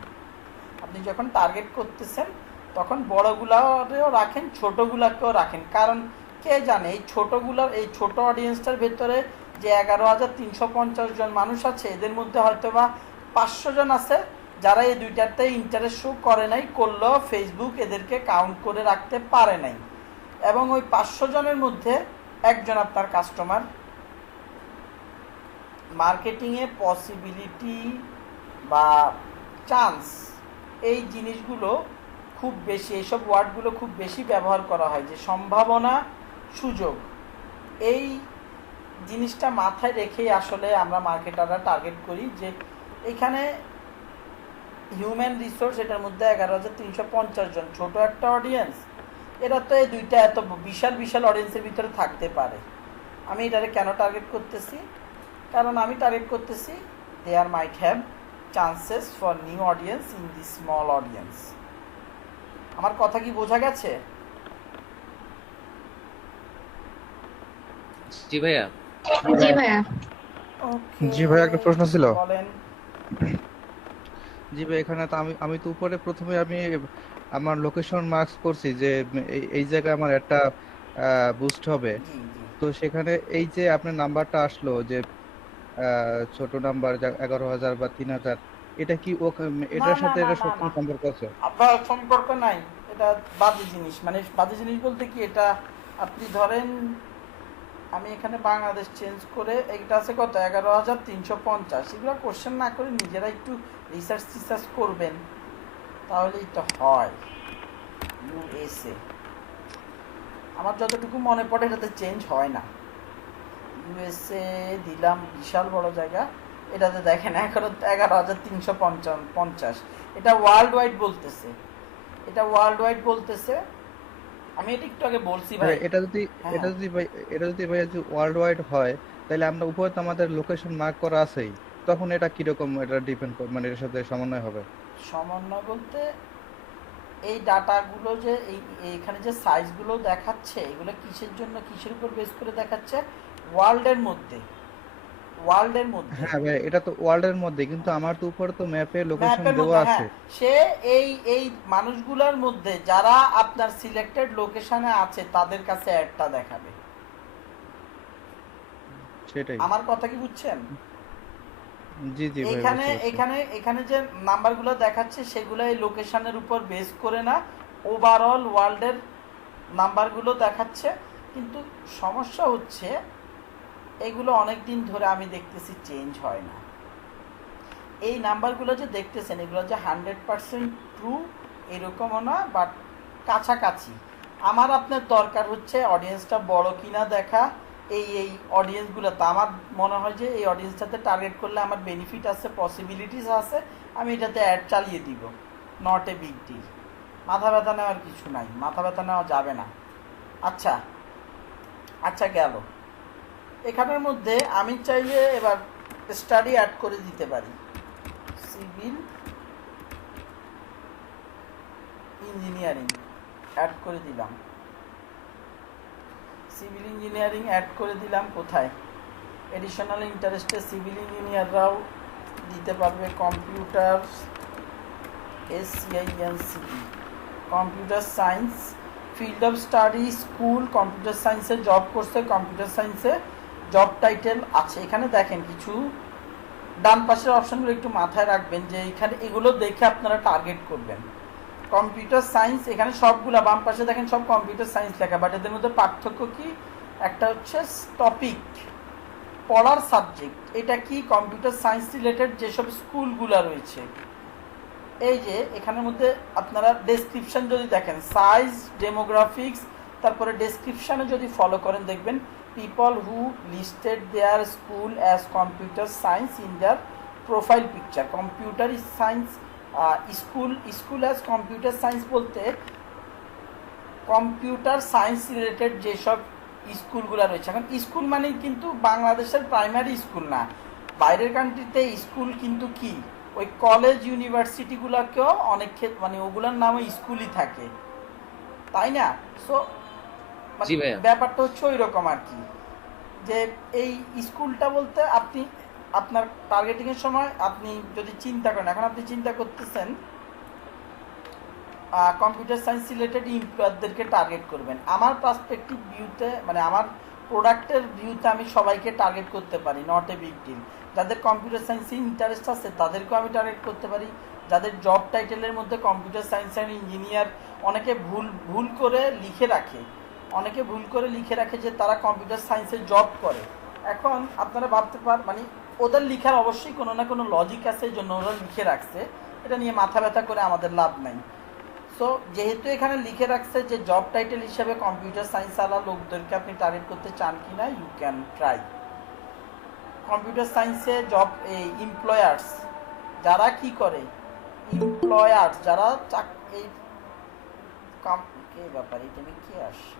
আপনি যখন টার্গেট করতেছেন তখন বড়গুলারেও রাখেন, ছোটগুলাকেও রাখেন, কারণ কে জানে এই ছোট অডিয়েন্সটার ভেতরে যে 11,350 জন মানুষ আছে, এদের মধ্যে হয়তো বা 500 জন আছে যারা এই দুইটাতে ইন্টারেস্ট শো করে নাই, করলেও ফেসবুক এদেরকে কাউন্ট করে রাখতে পারে নাই, এবং ওই 500 জনের মধ্যে একজন আপনার কাস্টমার। মার্কেটিংয়ে পসিবিলিটি বা চান্স এই জিনিসগুলো খুব বেশি, এইসব ওয়ার্ডগুলো খুব বেশি ব্যবহার করা হয়, যে সম্ভাবনা, সুযোগ, এই জিনিসটা মাথায় রেখেই আসলে আমরা মার্কেটাররা টার্গেট করি যে এখানে হিউম্যান রিসোর্স এটার মধ্যে 11,350 জন, ছোট একটা অডিয়েন্স, এরা তো এই দুইটা এত বিশাল অডিয়েন্সের ভিতরে থাকতে পারে। আমি এটারে কেন টার্গেট করতেছি? কারণ আমি টার্গেট করতেছি there might have chances for new audience in the small audience. আমার কথা কি বোঝা গেছে? জি ভাইয়া। জি ভাইয়া। জি ভাই, একটা প্রশ্ন ছিল। বলেন। জি ভাই, এখানে তো আমি তো উপরে প্রথমে আমি আমার লোকেশন মার্কস করছি যে এই জায়গায় আমার একটা বুস্ট হবে, তো সেখানে এই যে আপনার নাম্বারটা আসলো যে ছোট নাম্বার 11,000 বা 3,000, এটা কি এটার সাথে এটা কোনো সম্পর্ক আছে? আপনার সম্পর্ক নাই, এটা বাজে জিনিস। মানে বাজে জিনিস বলতে কি, এটা আপনি ধরেন আমি এখানে বাংলাদেশ চেঞ্জ করে এটা আছে কত 11,350, এগুলো কোশ্চেন না করে নিজেরা একটু রিসার্চ করবেন, তাহলেই তো হয়। ইউএসএ আমার যতটুকু মনে পড়ে এটাতে চেঞ্জ হয় না। ইউএসএ দিলাম, বিশাল বড় জায়গা, এটাতে দেখেন 11,350, এটা ওয়ার্ল্ড ওয়াইড বলতেছে, আমি এটা একটু আগে বলছি ভাই। এটা যদি ভাই ওয়ার্ল্ড ওয়াইড হয়, তাহলে আমরা উপরে তো আমাদের লোকেশন মার্ক করা আছেই, তখন এটা কি রকম, এটা ডিপেন্ড মানে এর সাথে সমন্বয় হবে? সমন্বয় বলতে এই ডাটাগুলো যে এইখানে যে সাইজগুলো দেখাচ্ছে, এগুলো কিসের উপর বেস করে দেখাচ্ছে? ওয়ার্ল্ডের মধ্যে। হ্যাঁ ভাই, এটা তো ওয়ার্ল্ডের মধ্যে, কিন্তু আমার তো উপরে তো ম্যাপে লোকেশন দেওয়া আছে। সে এই মানুষগুলোর মধ্যে যারা আপনার সিলেক্টেড লোকেশনে আছে তাদের কাছে অ্যাডটা দেখাবে। সেটাই। আমার কথা কি বুঝছেন? জি জি ভাই, এখানে যে নাম্বারগুলো দেখাচ্ছে সেগুলো এই লোকেশনের উপর বেস করে না, ওভারঅল ওয়ার্ল্ডের নাম্বারগুলো দেখাচ্ছে। কিন্তু সমস্যা হচ্ছে এগুলো অনেক দিন ধরে আমি দেখতেছি চেঞ্জ হয় না। এই নাম্বারগুলো যে দেখতেছেন এগুলো যে 100% ট্রু এরকমও না, বাট কাছাকাছি। আমার আপনার দরকার হচ্ছে অডিয়েন্সটা বড় কিনা দেখা, এই অডিয়েন্সগুলো, তো আমার মনে হয় যে এই অডিয়েন্সটাতে টার্গেট করলে আমার বেনিফিট আছে, পসিবিলিটিস আছে, আমি এটাতে অ্যাড চালিয়ে দিব। নট এ বিগ ডিল, মাথা ব্যথা নেওয়ার কিছু নাই, মাথা ব্যথা নেওয়া যাবে না। আচ্ছা আচ্ছা গেল। এখানের মধ্যে আমি চাইলে এবার স্টাডি অ্যাড করে দিতে পারি, সিভিল ইঞ্জিনিয়ারিং অ্যাড করে দিলাম, সিভিল ইঞ্জিনিয়ারিং অ্যাড করে দিলাম। কোথায়? এডিশনাল ইন্টারেস্টে সিভিল ইঞ্জিনিয়াররাও দিতে পারবে। Computer SCINCE, computer science, field of study school, computer সায়েন্সে জব করছে, কম্পিউটার সায়েন্সে জব টাইটেল আছে। এখানে দেখেন কিছু ডান পাশের অপশনগুলো একটু মাথায় রাখবেন, যে এখানে এগুলো দেখে আপনারা টার্গেট করবেন। কম্পিউটার সায়েন্স এখানে সবগুলা বাম পাশে দেখেন সব কম্পিউটার সায়েন্স লেখা, বাট এদের মধ্যে পার্থক্য কি? একটা হচ্ছে টপিক, পড়ার সাবজেক্ট, এটা কি কম্পিউটার সায়েন্স রিলেটেড যেসব স্কুলগুলো রয়েছে। এই যে এখানের মধ্যে আপনারা ডেসক্রিপশন যদি দেখেন, সাইজ, ডেমোগ্রাফিক্স, তারপরে ডেসক্রিপশানে যদি ফলো করেন দেখবেন people who listed their school as computer science in their profile picture. Computer science school as computer science বলতে কম্পিউটার সায়েন্স রিলেটেড যেসব স্কুলগুলো রয়েছে। এখন স্কুল মানে কিন্তু বাংলাদেশের প্রাইমারি স্কুল না, বাইরের কান্ট্রিতে স্কুল কিন্তু কি ওই কলেজ ইউনিভার্সিটিগুলোকেও অনেক ক্ষেত্রে মানে ওগুলোর নামে স্কুলই থাকে, তাই না? সো ব্যাপারটা হচ্ছে ওই রকম আর কি, যে এই স্কুলটা বলতে আপনি আপনার টার্গেটিংয়ের সময় আপনি যদি চিন্তা করেন, এখন আপনি চিন্তা করতেছেন কম্পিউটার সায়েন্স রিলেটেড এমপ্লয়ারদেরকে টার্গেট করবেন। আমার পার্সপেক্টিভ ভিউতে মানে আমার প্রোডাক্টের ভিউতে আমি সবাইকে টার্গেট করতে পারি, নট এ বিগ ডিল। যাদের কম্পিউটার সায়েন্সে ইন্টারেস্ট আছে তাদেরকেও আমি টার্গেট করতে পারি। যাদের জব টাইটেলের মধ্যে কম্পিউটার সায়েন্স অ্যান্ড ইঞ্জিনিয়ার, অনেকে ভুল করে লিখে রাখে যে তারা কম্পিউটার সায়েন্সে জব করে। এখন আপনারা ভাবতে মানে ওদের লিখার অবশ্যই কোনো না কোনো লজিক আছে, এই জন্য ওরা লিখে রাখছে, এটা নিয়ে মাথা ব্যথা করে আমাদের লাভ নাই। সো যেহেতু এখানে লিখে রাখছে যে জব টাইটেল হিসেবে কম্পিউটার সায়েন্স আলা লোকদেরকে আপনি টার্গেট করতে চান কি না, ইউ ক্যান ট্রাই। কম্পিউটার সায়েন্সে জব এই এমপ্লয়ার্স যারা কি করে, এমপ্লয়ার্স যারা এই ব্যাপার এটা আমি কি আসছি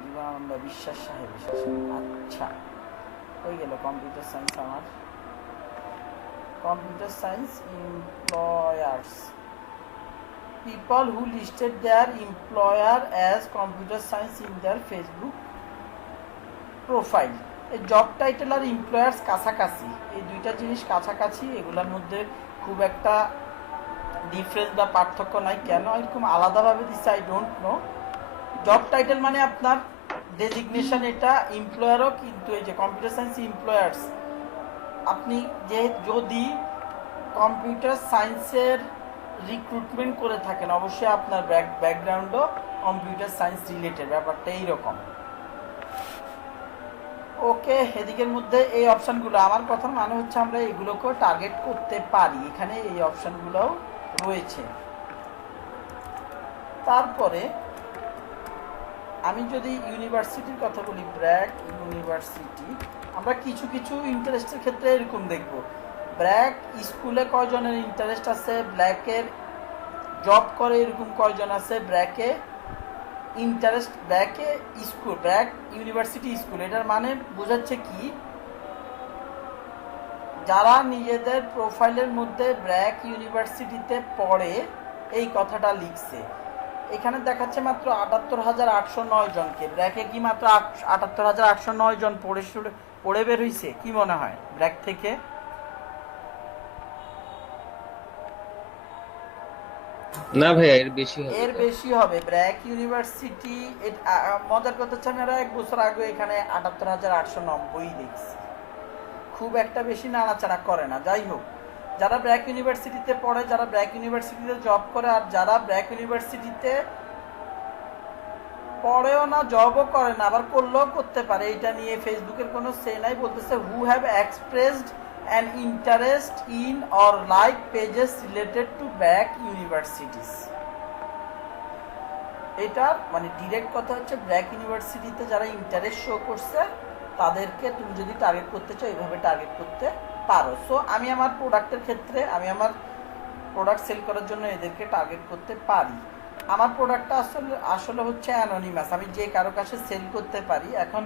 জীবনানন্দ বিশ্বাস সাহেব। আচ্ছা হয়ে গেল কম্পিউটার সায়েন্স, আমার computer science employers, people who listed their employer as computer science in their Facebook profile। এই জব টাইটেল আর এমপ্লয়ার্স কাছাকাছি, এই দুইটা জিনিস কাছাকাছি, এগুলোর মধ্যে খুব একটা ডিফারেন্স বা পার্থক্য নাই। কেন এরকম আলাদাভাবে দিচ্ছে I don't know. Job title মানে আপনার ডেজিগনেশন, এটা এমপ্লয়ারও কিন্তু এই যে কম্পিউটার সায়েন্স এমপ্লয়ার্স, আপনি যে যদি কম্পিউটার সায়েন্সের রিক্রুটমেন্ট করে থাকেন অবশ্যই আপনার ব্যাকগ্রাউন্ডও কম্পিউটার সায়েন্স রিলেটেড, ব্যাপারটা এইরকম। ওকে, এদিকের মধ্যে এই অপশানগুলো, আমার কথার মানে হচ্ছে আমরা এগুলোকেও টার্গেট করতে পারি, এখানে এই অপশানগুলোও রয়েছে। তারপরে আমি যদি ইউনিভার্সিটির কথা বলি, ব্র্যাক ইউনিভার্সিটি, আমরা কিছু কিছু ইন্টারেস্টের ক্ষেত্রে এরকম দেখব, ব্র্যাক স্কুলে কয়জনের ইন্টারেস্ট আছে, ব্র্যাকের জব করে এরকম কয়জন আছে, ব্র্যাকে ইন্টারেস্ট, ব্র্যাকে স্কুল, ব্র্যাক ইউনিভার্সিটি স্কুল, এটার মানে বোঝাচ্ছে কি যারা নিজেদের প্রোফাইলের মধ্যে ব্র্যাক ইউনিভার্সিটিতে পড়ে এই কথাটা লিখছে। এখানে দেখাচ্ছে মাত্র ৭৮,৮০৯ জনকে, ব্র্যাকে কি মাত্র ৭৮,৮০৯ জন পড়ে বের হয়েছে? কি মনে হয় ব্র্যাক থেকে? না ভাইয়া এর বেশি হবে, এর বেশি হবে। ব্র্যাক ইউনিভার্সিটি মজার কথা হচ্ছে আমি আরো 1 বছর আগে এখানে ৭৮,৮৯০ দেখছি, খুব একটা বেশি নাড়াচাড়া করে না। যাই হোক, যারা ব্র্যাক ইউনিভার্সিটিতে পড়ে, যারা ব্র্যাক ইউনিভার্সিটিতে জব করে, আর যারা ব্র্যাক ইউনিভার্সিটিতে পড়েও না জবও করে না আবার করলেও করতে পারে, এটা নিয়ে ফেসবুকের কোনো সে নাই, বলতেছে who have expressed an interest in or like pages related to back universities। এটা মানে ডিরেক্ট কথা হচ্ছে ব্র্যাক ইউনিভার্সিটিতে যারা ইন্টারেস্ট শো করছে তাদেরকে তুমি যদি টার্গেট করতে চাও এইভাবে টার্গেট করতে পারো। সো আমি আমার প্রোডাক্টের ক্ষেত্রে আমি আমার প্রোডাক্ট সেল করার জন্য এদেরকে টার্গেট করতে পারি। আমার প্রোডাক্টটা আসলে হচ্ছে অ্যানোনিমাস, আমি যে কারো কাছে সেল করতে পারি। এখন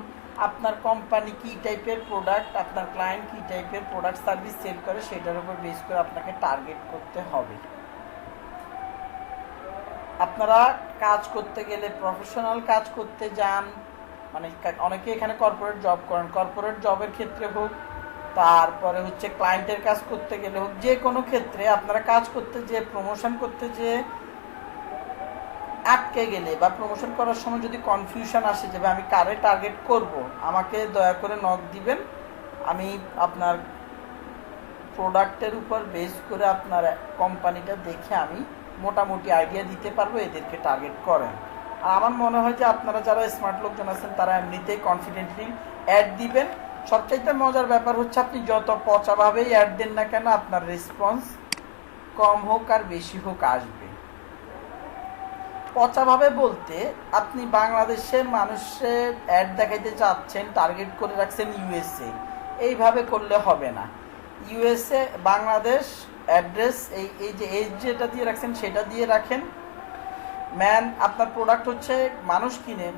আপনার কোম্পানি কি টাইপের প্রোডাক্ট, আপনার ক্লায়েন্ট কি টাইপের প্রোডাক্ট সার্ভিস সেল করে সেটার উপর বেস করে আপনাকে টার্গেট করতে হবে। আপনারা কাজ করতে গেলে প্রফেশনাল কাজ করতে যান, মানে অনেকে এখানে কর্পোরেট জব করেন, কর্পোরেট জবের ক্ষেত্রে হোক, তারপরে হচ্ছে ক্লায়েন্টের কাজ করতে গেলে হোক, যে কোনো ক্ষেত্রে আপনারা কাজ করতে যে প্রমোশন করতে যে আটকে গেলে বা প্রমোশন করার সময় যদি কনফিউশন আসে যে আমি কারে টার্গেট করব, আমাকে দয়া করে নক দিবেন। আমি আপনার প্রোডাক্টের উপর বেস করে আপনার কোম্পানিটা দেখে আমি মোটামুটি আইডিয়া দিতে পারবো এদেরকে টার্গেট করেন। আর আমার মনে হয় যে আপনারা যারা স্মার্ট লোকজন আছেন তারা এমনিতেই কনফিডেন্টলি অ্যাড দিবেন। সবচাইতে মজার ব্যাপার হচ্ছে আপনি যত পচাভাবেই অ্যাড দেন না কেন আপনার রেসপন্স কম হোক আর বেশি হোক আসবে। পচাভাবে বলতে আপনি বাংলাদেশের মানুষের অ্যাড দেখাইতে চাচ্ছেন, টার্গেট করে রাখছেন ইউএসএ, এইভাবে করলে হবে না। ইউএসএ বাংলাদেশ অ্যাড্রেস এই যে এই যেটা দিয়ে রাখছেন সেটা দিয়ে রাখেন। ম্যান আপনার প্রোডাক্ট হচ্ছে মানুষ কিনে,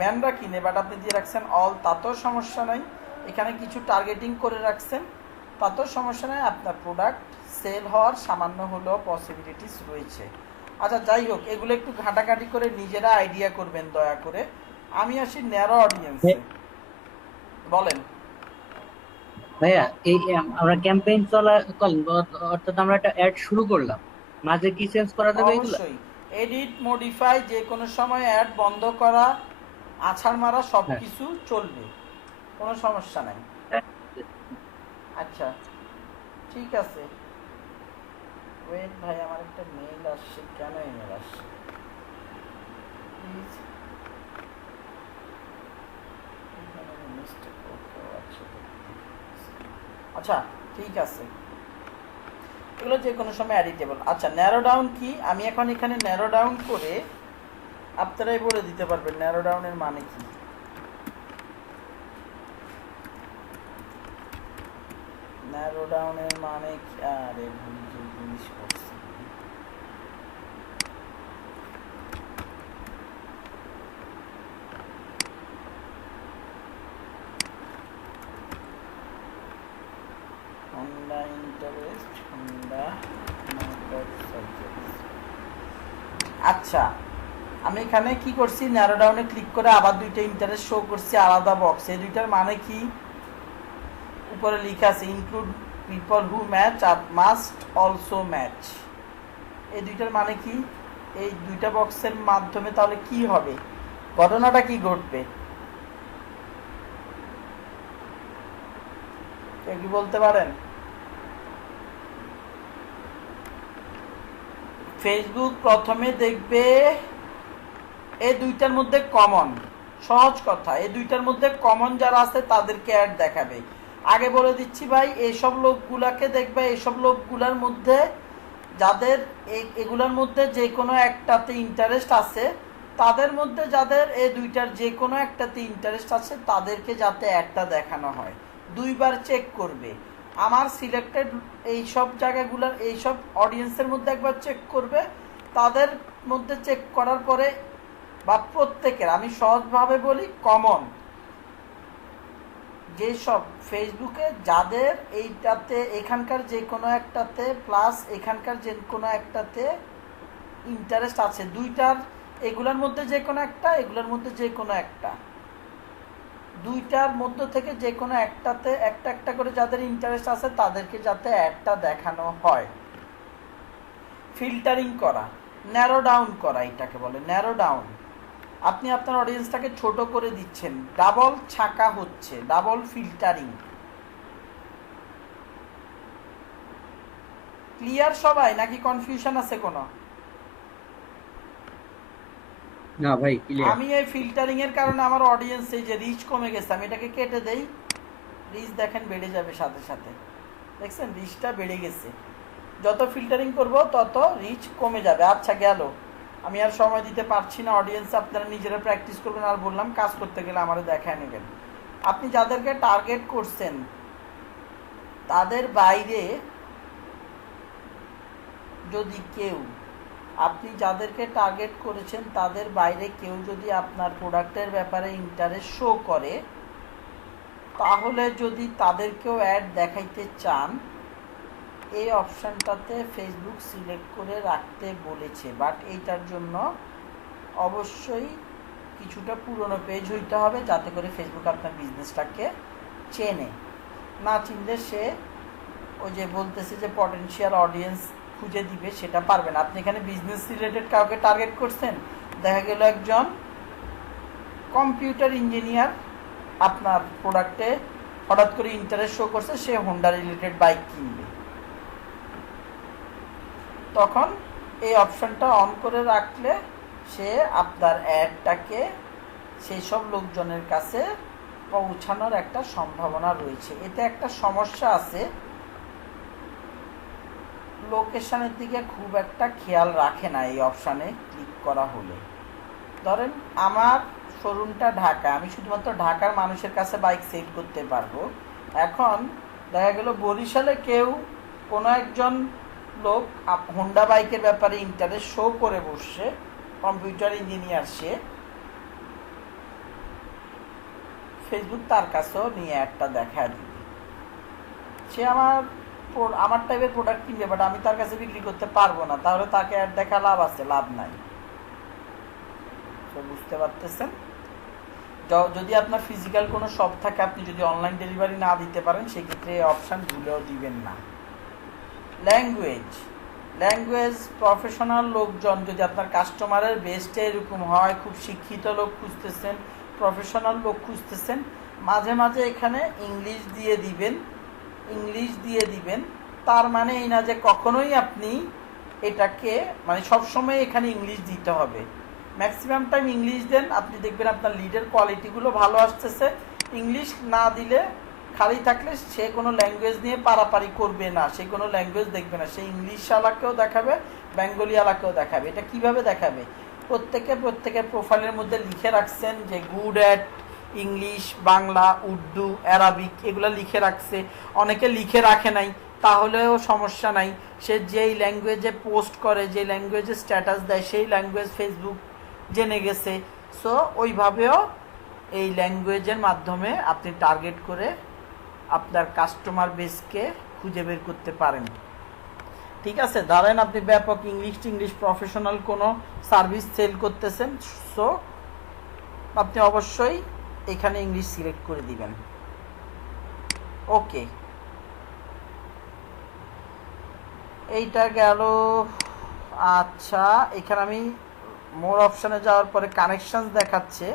ম্যানরা কিনে, বাট আপনি দিয়ে রাখছেন অল, তাতেও সমস্যা নাই। এখানে কিছু টার্গেটিং করে রাখছেন, তাতেও সমস্যা নাই। আপনার প্রোডাক্ট সেল হওয়ার সামান্য হলেও পসিবিলিটিস রয়েছে। আচ্ছা যাই হোক, এগুলো একটু ঘাটাঘাটি করে নিজেরা আইডিয়া করবেন দয়া করে। আমি আসি ন্যারো অডিয়েন্সে। বলেন ভাইয়া, এই আমরা ক্যাম্পেইন অর্থাৎ আমরা একটা অ্যাড শুরু করলাম, মাঝে কি চেঞ্জ করা যাবে? অবশ্যই এডিট, মডিফাই, যে কোনো সময় অ্যাড বন্ধ করা, আছাড় মারা সব কিছু চলবে, কোনো সমস্যা নাই। আচ্ছা ঠিক আছে, ওয়েট ভাই, আমার একটা মেইল আসছে। কেন ইমেল আসছে প্লিজ? আচ্ছা ঠিক আছে, এগুলো যে কোনো সময় এডিটেবল। আচ্ছা ন্যারো ডাউন কি? আমি এখন এখানে ন্যারো ডাউন করে আপনারাই বলে দিতে পারবেন ন্যারো ডাউনের মানে কি। ন্যারো ডাউনের মানে কি? আরে ভুল জিনিস করছি। Honda Interest, Honda Motorcycles। আচ্ছা আমি এখানে কি করছি, ন্যারো ডাউনে ক্লিক করে আবার দুইটা ইন্টারেস্ট শো করছি আলাদা বক্স। এই দুইটার মানে কি? উপরে লেখা আছে ইনক্লুড পিপল হু ম্যাচ আর মাস্ট অলসো ম্যাচ। এই দুইটার মানে কি? এই দুইটা বক্সের মাধ্যমে তাহলে কি হবে, ঘটনাটা কি ঘটবে কেউ কি বলতে পারেন? ফেসবুক প্রথমে দেখবে এই দুইটার মধ্যে কমন, সহজ কথা, এই দুইটার মধ্যে কমন যারা আছে তাদেরকে অ্যাড দেখাবে। আগে বলে দিচ্ছি ভাই, এইসব লোকগুলাকে দেখবে, এইসব লোকগুলার মধ্যে যাদের এগুলোর মধ্যে যে কোনো একটাতে ইন্টারেস্ট আছে, তাদের মধ্যে যাদের এই দুইটার যে কোনো একটাতে ইন্টারেস্ট আছে তাদেরকে যাতে একটা দেখানো হয়, দুইবার চেক করবে। আমার সিলেক্টেড এইসব জায়গাগুলোর এইসব অডিয়েন্সের মধ্যে একবার চেক করবে, তাদের মধ্যে চেক করার পরে বা প্রত্যেকের, আমি সহজভাবে বলি কমন, যেসব ফেসবুকে যাদের এইটাতে এখানকার যে কোনো একটাতে প্লাস এখানকার যে কোনো একটাতে ইন্টারেস্ট আছে, দুইটার এগুলোর মধ্যে যে কোনো একটা, এগুলোর মধ্যে যে কোনো একটা, দুইটার মধ্য থেকে যে কোনো একটাতে একটা একটা করে যাদের ইন্টারেস্ট আছে তাদেরকে যাতে একটা দেখানো হয়। ফিল্টারিং করা, ন্যারো ডাউন করা, এটাকে বলে ন্যারো ডাউন। আপনি আপনার অডিয়েন্সটাকে ছোট করে দিচ্ছেন, ডাবল ছাকা হচ্ছে, ডাবল ফিল্টারিং। ক্লিয়ার সবাই নাকি কনফিউশন আছে কোনো? না ভাই ক্লিয়ার। আমি এই ফিল্টারিং এর কারণে আমার অডিয়েন্স এই যে রিচ কমে গেছে, আমি এটাকে কেটে দেই, রিচ দেখেন বেড়ে যাবে সাথে সাথে, দেখছেন রিচটা বেড়ে গেছে। যত ফিল্টারিং করব তত রিচ কমে যাবে। আচ্ছা গেল, আমি আর সময় দিতে পারছি না, অডিয়েন্স আপনারা নিজেরা প্র্যাকটিস করবেন। আর বললাম কাজ করতে গেলে আমাদের দেখায় নেবেন। আপনি যাদেরকে টার্গেট করছেন তাদের বাইরে যদি কেউ, আপনি যাদেরকে টার্গেট করেছেন তাদের বাইরে কেউ যদি আপনার প্রোডাক্টের ব্যাপারে ইন্টারেস্ট শো করে, তাহলে যদি তাদেরকেও অ্যাড দেখাইতে চান, এই অপশানটাতে ফেসবুক সিলেক্ট করে রাখতে বলেছে। বাট এইটার জন্য অবশ্যই কিছুটা পুরনো পেজ হইতে হবে, যাতে করে ফেসবুক আপনার বিজনেসটাকে চেনে। না চিনলে সে ওই যে বলতেছে যে পটেনশিয়াল অডিয়েন্স খুঁজে দিবে, সেটা পারবে না। আপনি এখানে বিজনেস রিলেটেড কাউকে টার্গেট করছেন, দেখা গেল একজন কম্পিউটার ইঞ্জিনিয়ার আপনার প্রোডাক্টে হঠাৎ করে ইন্টারেস্ট শো করছে, সে হোন্ডা রিলেটেড বাইক কিনবে, তখন এই অপশনটা অন করে রাখলে সে আপনার অ্যাডটাকে সেই সব লোকজনের কাছে পৌঁছানোর একটা সম্ভাবনা রয়েছে। এতে একটা সমস্যা আছে, লোকেশনের দিকে খুব একটা খেয়াল রাখে না এই অপশানে ক্লিক করা হলে। ধরেন আমার শোরুমটা ঢাকা, আমি শুধুমাত্র ঢাকার মানুষের কাছে বাইক সেল করতে পারবো। এখন দেখা গেল বরিশালে কেউ কোনো একজন লোক হোন্ডা বাইকের ব্যাপারে ইন্টারেস্ট শো করে বসছে, কম্পিউটার ইঞ্জিনিয়ার, সে ফেসবুক তার কাছেও নিয়ে একটা দেখা দিবে। সে আমার টাইপের প্রোডাক্ট কিনবে, বাট আমি তার কাছে বিক্রি করতে পারবো না, তাহলে তাকে অ্যাড দেখা লাভ আছে? লাভ নাই। তো বুঝতে পারতেছেন, যদি আপনার ফিজিক্যাল কোনো শপ থাকে, আপনি যদি অনলাইন ডেলিভারি না দিতে পারেন, সেক্ষেত্রে এই অপশান ভুলেও দিবেন না। ল্যাঙ্গুয়েজ প্রফেশনাল লোকজন, যদি আপনার কাস্টমারের বেসটা এরকম হয়, খুব শিক্ষিত লোক খুঁজতেছেন, প্রফেশনাল লোক খুঁজতেছেন, মাঝে মাঝে এখানে ইংলিশ দিয়ে দিবেন। তার মানে এই না যে কখনোই আপনি এটাকে মানে সবসময় এখানে ইংলিশ দিতে হবে। ম্যাক্সিমাম টাইম ইংলিশ দেন, আপনি দেখবেন আপনার লিডের কোয়ালিটিগুলো ভালো আসতেছে। ইংলিশ না দিলে, খালি থাকলে সে কোনো ল্যাঙ্গুয়েজ নিয়ে পারাপারি করবে না, সে কোনো ল্যাঙ্গুয়েজ দেখবে না, সে ইংলিশ আলাকেও দেখাবে, বেঙ্গলি আলাকেও দেখাবে। এটা কিভাবে দেখাবে? প্রত্যেকের প্রোফাইলের মধ্যে লিখে রাখছেন যে good at English, Bangla, Urdu, Arabic, এগুলো লিখে রাখছে। অনেকে লিখে রাখে নাই, তাহলেও সমস্যা নাই। সে যেই ল্যাঙ্গুয়েজে পোস্ট করে, যে ল্যাঙ্গুয়েজে স্ট্যাটাস দেয়, সেই ল্যাঙ্গুয়েজ ফেসবুক জেনে গেছে। সো ওইভাবেও এই ল্যাঙ্গুয়েজের মাধ্যমে আপনি টার্গেট করে আপনার কাস্টমার বেসকে খুঁজে বের করতে পারেন। ঠিক আছে, ধরেন আপনি ব্যাপক ইংলিশ প্রফেশনাল কোনো সার্ভিস সেল করতেছেন, সো আপনি অবশ্যই এখানে ইংলিশ সিলেক্ট করে দিবেন। ওকে, এইটা গেল। আচ্ছা, এখানে আমি মোর অপশানে যাওয়ার পরে কানেকশনস দেখাচ্ছে।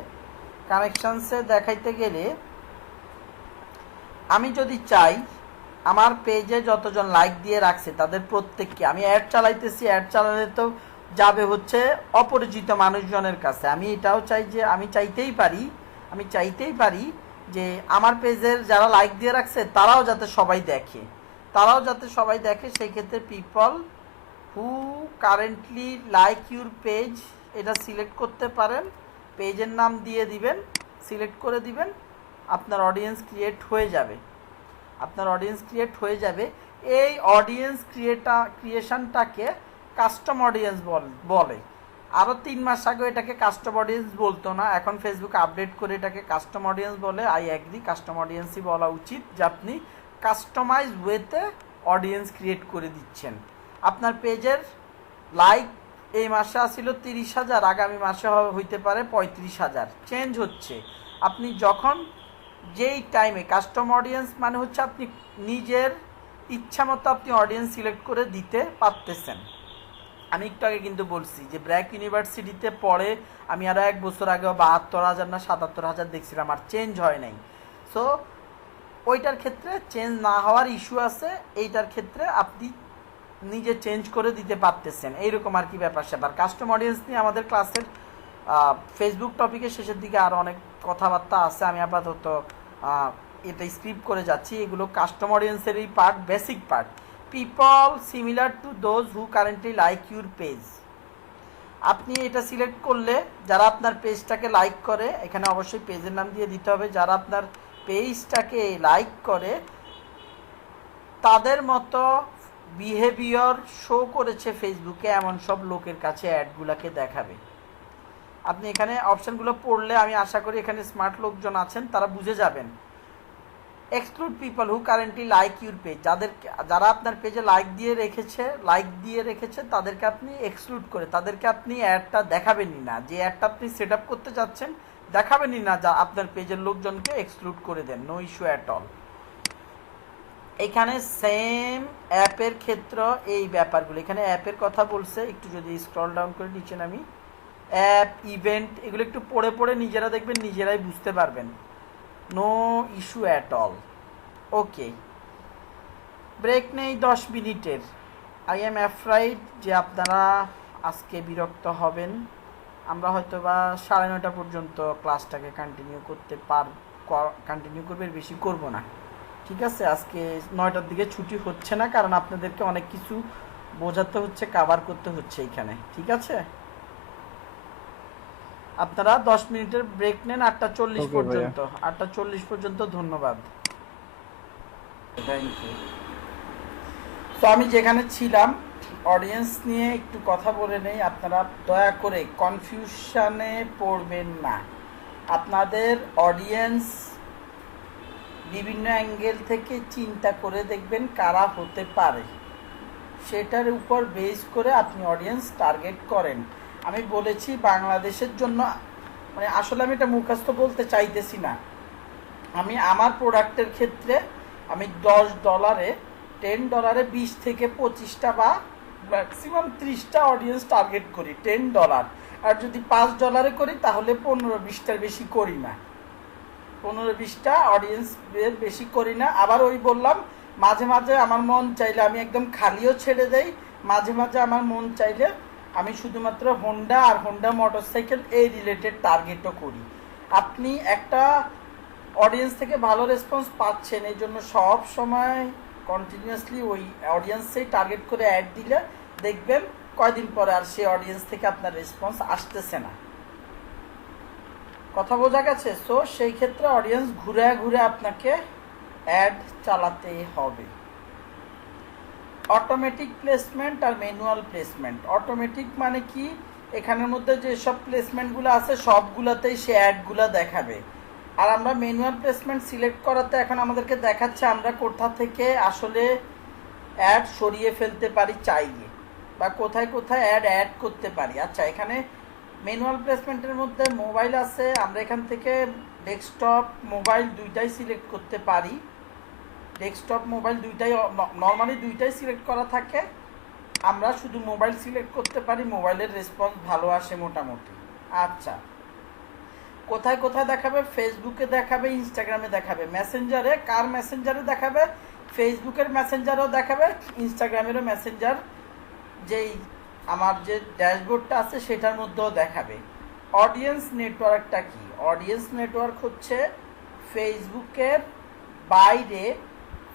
কানেকশনসে দেখাইতে গেলে আমি যদি চাই আমার পেজে যতজন লাইক দিয়ে রাখছে তাদের প্রত্যেককে, আমি অ্যাড চালাইতেছি, অ্যাড চালালে তো যাবে হচ্ছে অপরিচিত মানুষজনের কাছে। আমি এটাও চাই যে আমি চাইতেই পারি যে আমার পেজের যারা লাইক দিয়ে রাখছে তারাও যাতে সবাই দেখে। সেই ক্ষেত্রে people who currently like your page, এটা সিলেক্ট করতে পারেন। পেজের নাম দিয়ে দিবেন, সিলেক্ট করে দিবেন, আপনার অডিয়েন্স ক্রিয়েট হয়ে যাবে। এই অডিয়েন্স ক্রিয়েশনটাকে কাস্টম অডিয়েন্স বলে। আরও 3 মাস আগে এটাকে কাস্টম অডিয়েন্স বলতো না, এখন ফেসবুক আপডেট করে এটাকে কাস্টম অডিয়েন্স বলে। আই অ্যাগ্রি, কাস্টম অডিয়েন্সই বলা উচিত, যে আপনি কাস্টমাইজ ওয়েতে অডিয়েন্স ক্রিয়েট করে দিচ্ছেন। আপনার পেজের লাইক এই মাসে আসছিল 30,000, আগামী মাসে হইতে পারে 35,000, চেঞ্জ হচ্ছে। আপনি যখন যেই টাইমে কাস্টম অডিয়েন্স মানে হচ্ছে আপনি নিজের ইচ্ছা মতো আপনি অডিয়েন্স সিলেক্ট করে দিতে পারতেছেন। আমি একটু আগে কিন্তু বলছি যে ব্র্যাক ইউনিভার্সিটিতে পড়ে আমি আরও 1 বছর আগেও 72,000 না 77,000 দেখছিলাম, আর চেঞ্জ হয় নাই। সো ওইটার ক্ষেত্রে চেঞ্জ না হওয়ার ইস্যু আছে, এইটার ক্ষেত্রে আপনি নিজে চেঞ্জ করে দিতে পারতেছেন, এইরকম আর কি ব্যাপার স্যাপার। কাস্টম অডিয়েন্স নিয়ে আমাদের ক্লাসের ফেসবুক টপিকের শেষের দিকে আরও অনেক কথাবার্তা আছে, আমি আপাতত এটা স্ক্রিপ্ট করে যাচ্ছি। এগুলো কাস্টম অডিয়েন্সেরই part, basic part. People similar to those who currently like your page, আপনি এটা সিলেক্ট করলে যারা আপনার পেজটাকে লাইক করে, এখানে অবশ্যই পেজের নাম দিয়ে দিতে হবে, যারা আপনার পেজটাকে লাইক করে তাদের মতো বিহেভিয়ার শো করেছে ফেসবুকে এমন সব লোকের কাছে অ্যাডগুলোকে দেখাবে। আপনি এখানে অপশানগুলো পড়লে আমি আশা করি এখানে স্মার্ট লোকজন আছেন, তারা বুঝে যাবেন। Exclude people who currently like your page, যারা আপনার পেজে লাইক দিয়ে রেখেছে তাদেরকে আপনি এক্সক্লুড করে তাদেরকে আপনি অ্যাডটা দেখাবেনই না। যে অ্যাডটা আপনি সেট আপ করতে যাচ্ছেন দেখাবেনই না, যা আপনার পেজের লোকজনকে এক্সক্লুড করে দেন, নো ইস্যু অ্যাট অল। এখানে সেম অ্যাপের ক্ষেত্র এই ব্যাপারগুলো, এখানে অ্যাপের কথা বলছে, একটু যদি স্ক্রল ডাউন করে নিচে নামি, অ্যাপ ইভেন্ট এগুলো একটু পড়ে পড়ে নিজেরা দেখবেন, নিজেরাই বুঝতে পারবেন, no issue at all. Okay, break নেই 10 মিনিটের। আই এম অ্যাফ্রাইড যে আপনারা আজকে বিরক্ত হবেন। আমরা হয়তো বা 9:30 পর্যন্ত ক্লাসটাকে কন্টিনিউ করবে, বেশি করব না, ঠিক আছে? আজকে 9টার দিকে ছুটি হচ্ছে না, কারণ আপনাদেরকে অনেক কিছু বোঝাতে হচ্ছে, কাভার করতে হচ্ছে এইখানে, ঠিক আছে? আপনারা 10 মিনিটের ব্রেক নেন 8:40 পর্যন্ত। 8:40 পর্যন্ত, ধন্যবাদ, থ্যাংক ইউ। তো আমি যেখানে ছিলাম, অডিয়েন্স নিয়ে একটু কথা বলে নেই। আপনারা দয়া করে কনফিউশনে পড়বেন না। আপনাদের অডিয়েন্স বিভিন্ন অ্যাঙ্গেল থেকে চিন্তা করে দেখবেন কারা হতে পারে, সেটার উপর বেস করে আপনি অডিয়েন্স টার্গেট করেন। আমি বলেছি বাংলাদেশের জন্য, মানে আসলে আমি এটা মুখস্থ বলতে চাইতেছি না। আমি আমার প্রোডাক্টের ক্ষেত্রে আমি $10 $10 20 থেকে 25টা বা ম্যাক্সিমাম 30টা অডিয়েন্স টার্গেট করি, $10। আর যদি $5 করি তাহলে 15-20টার বেশি করি না, 15-20টা অডিয়েন্সের বেশি করি না। আবার ওই বললাম, মাঝে মাঝে আমার মন চাইলে আমি একদম খালিও ছেড়ে দেই, মাঝে মাঝে আমার মন চাইলে আমি শুধুমাত্র হোন্ডা আর হোন্ডা মোটরসাইকেল এই রিলেটেড টার্গেটও করি। আপনি একটা অডিয়েন্স থেকে ভালো রেসপন্স পাচ্ছেন, এই জন্য সব সময় কন্টিনিউয়াসলি ওই অডিয়েন্সেই টার্গেট করে অ্যাড দিলে দেখবেন কয়দিন পরে আর সেই অডিয়েন্স থেকে আপনার রেসপন্স আসতেছে না। কথা বোঝা গেছে? সো সেই ক্ষেত্রে অডিয়েন্স ঘুরে ঘুরে আপনাকে অ্যাড চালাতে হবে। অটোমেটিক প্লেসমেন্ট আর ম্যানুয়াল প্লেসমেন্ট। অটোমেটিক মানে কি, এখানের মধ্যে যেসব প্লেসমেন্টগুলো আছে সবগুলোতেই সে অ্যাডগুলো দেখাবে। আর আমরা ম্যানুয়াল প্লেসমেন্ট সিলেক্ট করাতে এখন আমাদেরকে দেখাচ্ছে আমরা কোথা থেকে আসলে অ্যাড সরিয়ে ফেলতে পারি চাইলে, বা কোথায় কোথায় অ্যাড করতে পারি। আচ্ছা, এখানে ম্যানুয়াল প্লেসমেন্টের মধ্যে মোবাইল আছে, আমরা এখান থেকে ডেস্কটপ মোবাইল দুইটাই সিলেক্ট করতে পারি। ডেস্কটপ মোবাইল দুইটাই নর্মালি দুইটাই সিলেক্ট করা থাকে, আমরা শুধু মোবাইল সিলেক্ট করতে পারি, মোবাইলের রেসপন্স ভালো আসে মোটামুটি। আচ্ছা, কোথায় কোথায় দেখাবে? ফেসবুকে দেখাবে, ইনস্টাগ্রামে দেখাবে। মেসেঞ্জারে, কার মেসেঞ্জারে দেখাবে? ফেসবুকের মেসেঞ্জারও দেখাবে, ইনস্টাগ্রামেরও মেসেঞ্জার, যেই আমার যে ড্যাশবোর্ডটা আছে সেটার মধ্যেও দেখাবে। অডিয়েন্স নেটওয়ার্কটা কি? অডিয়েন্স নেটওয়ার্ক হচ্ছে ফেসবুকের বাইরে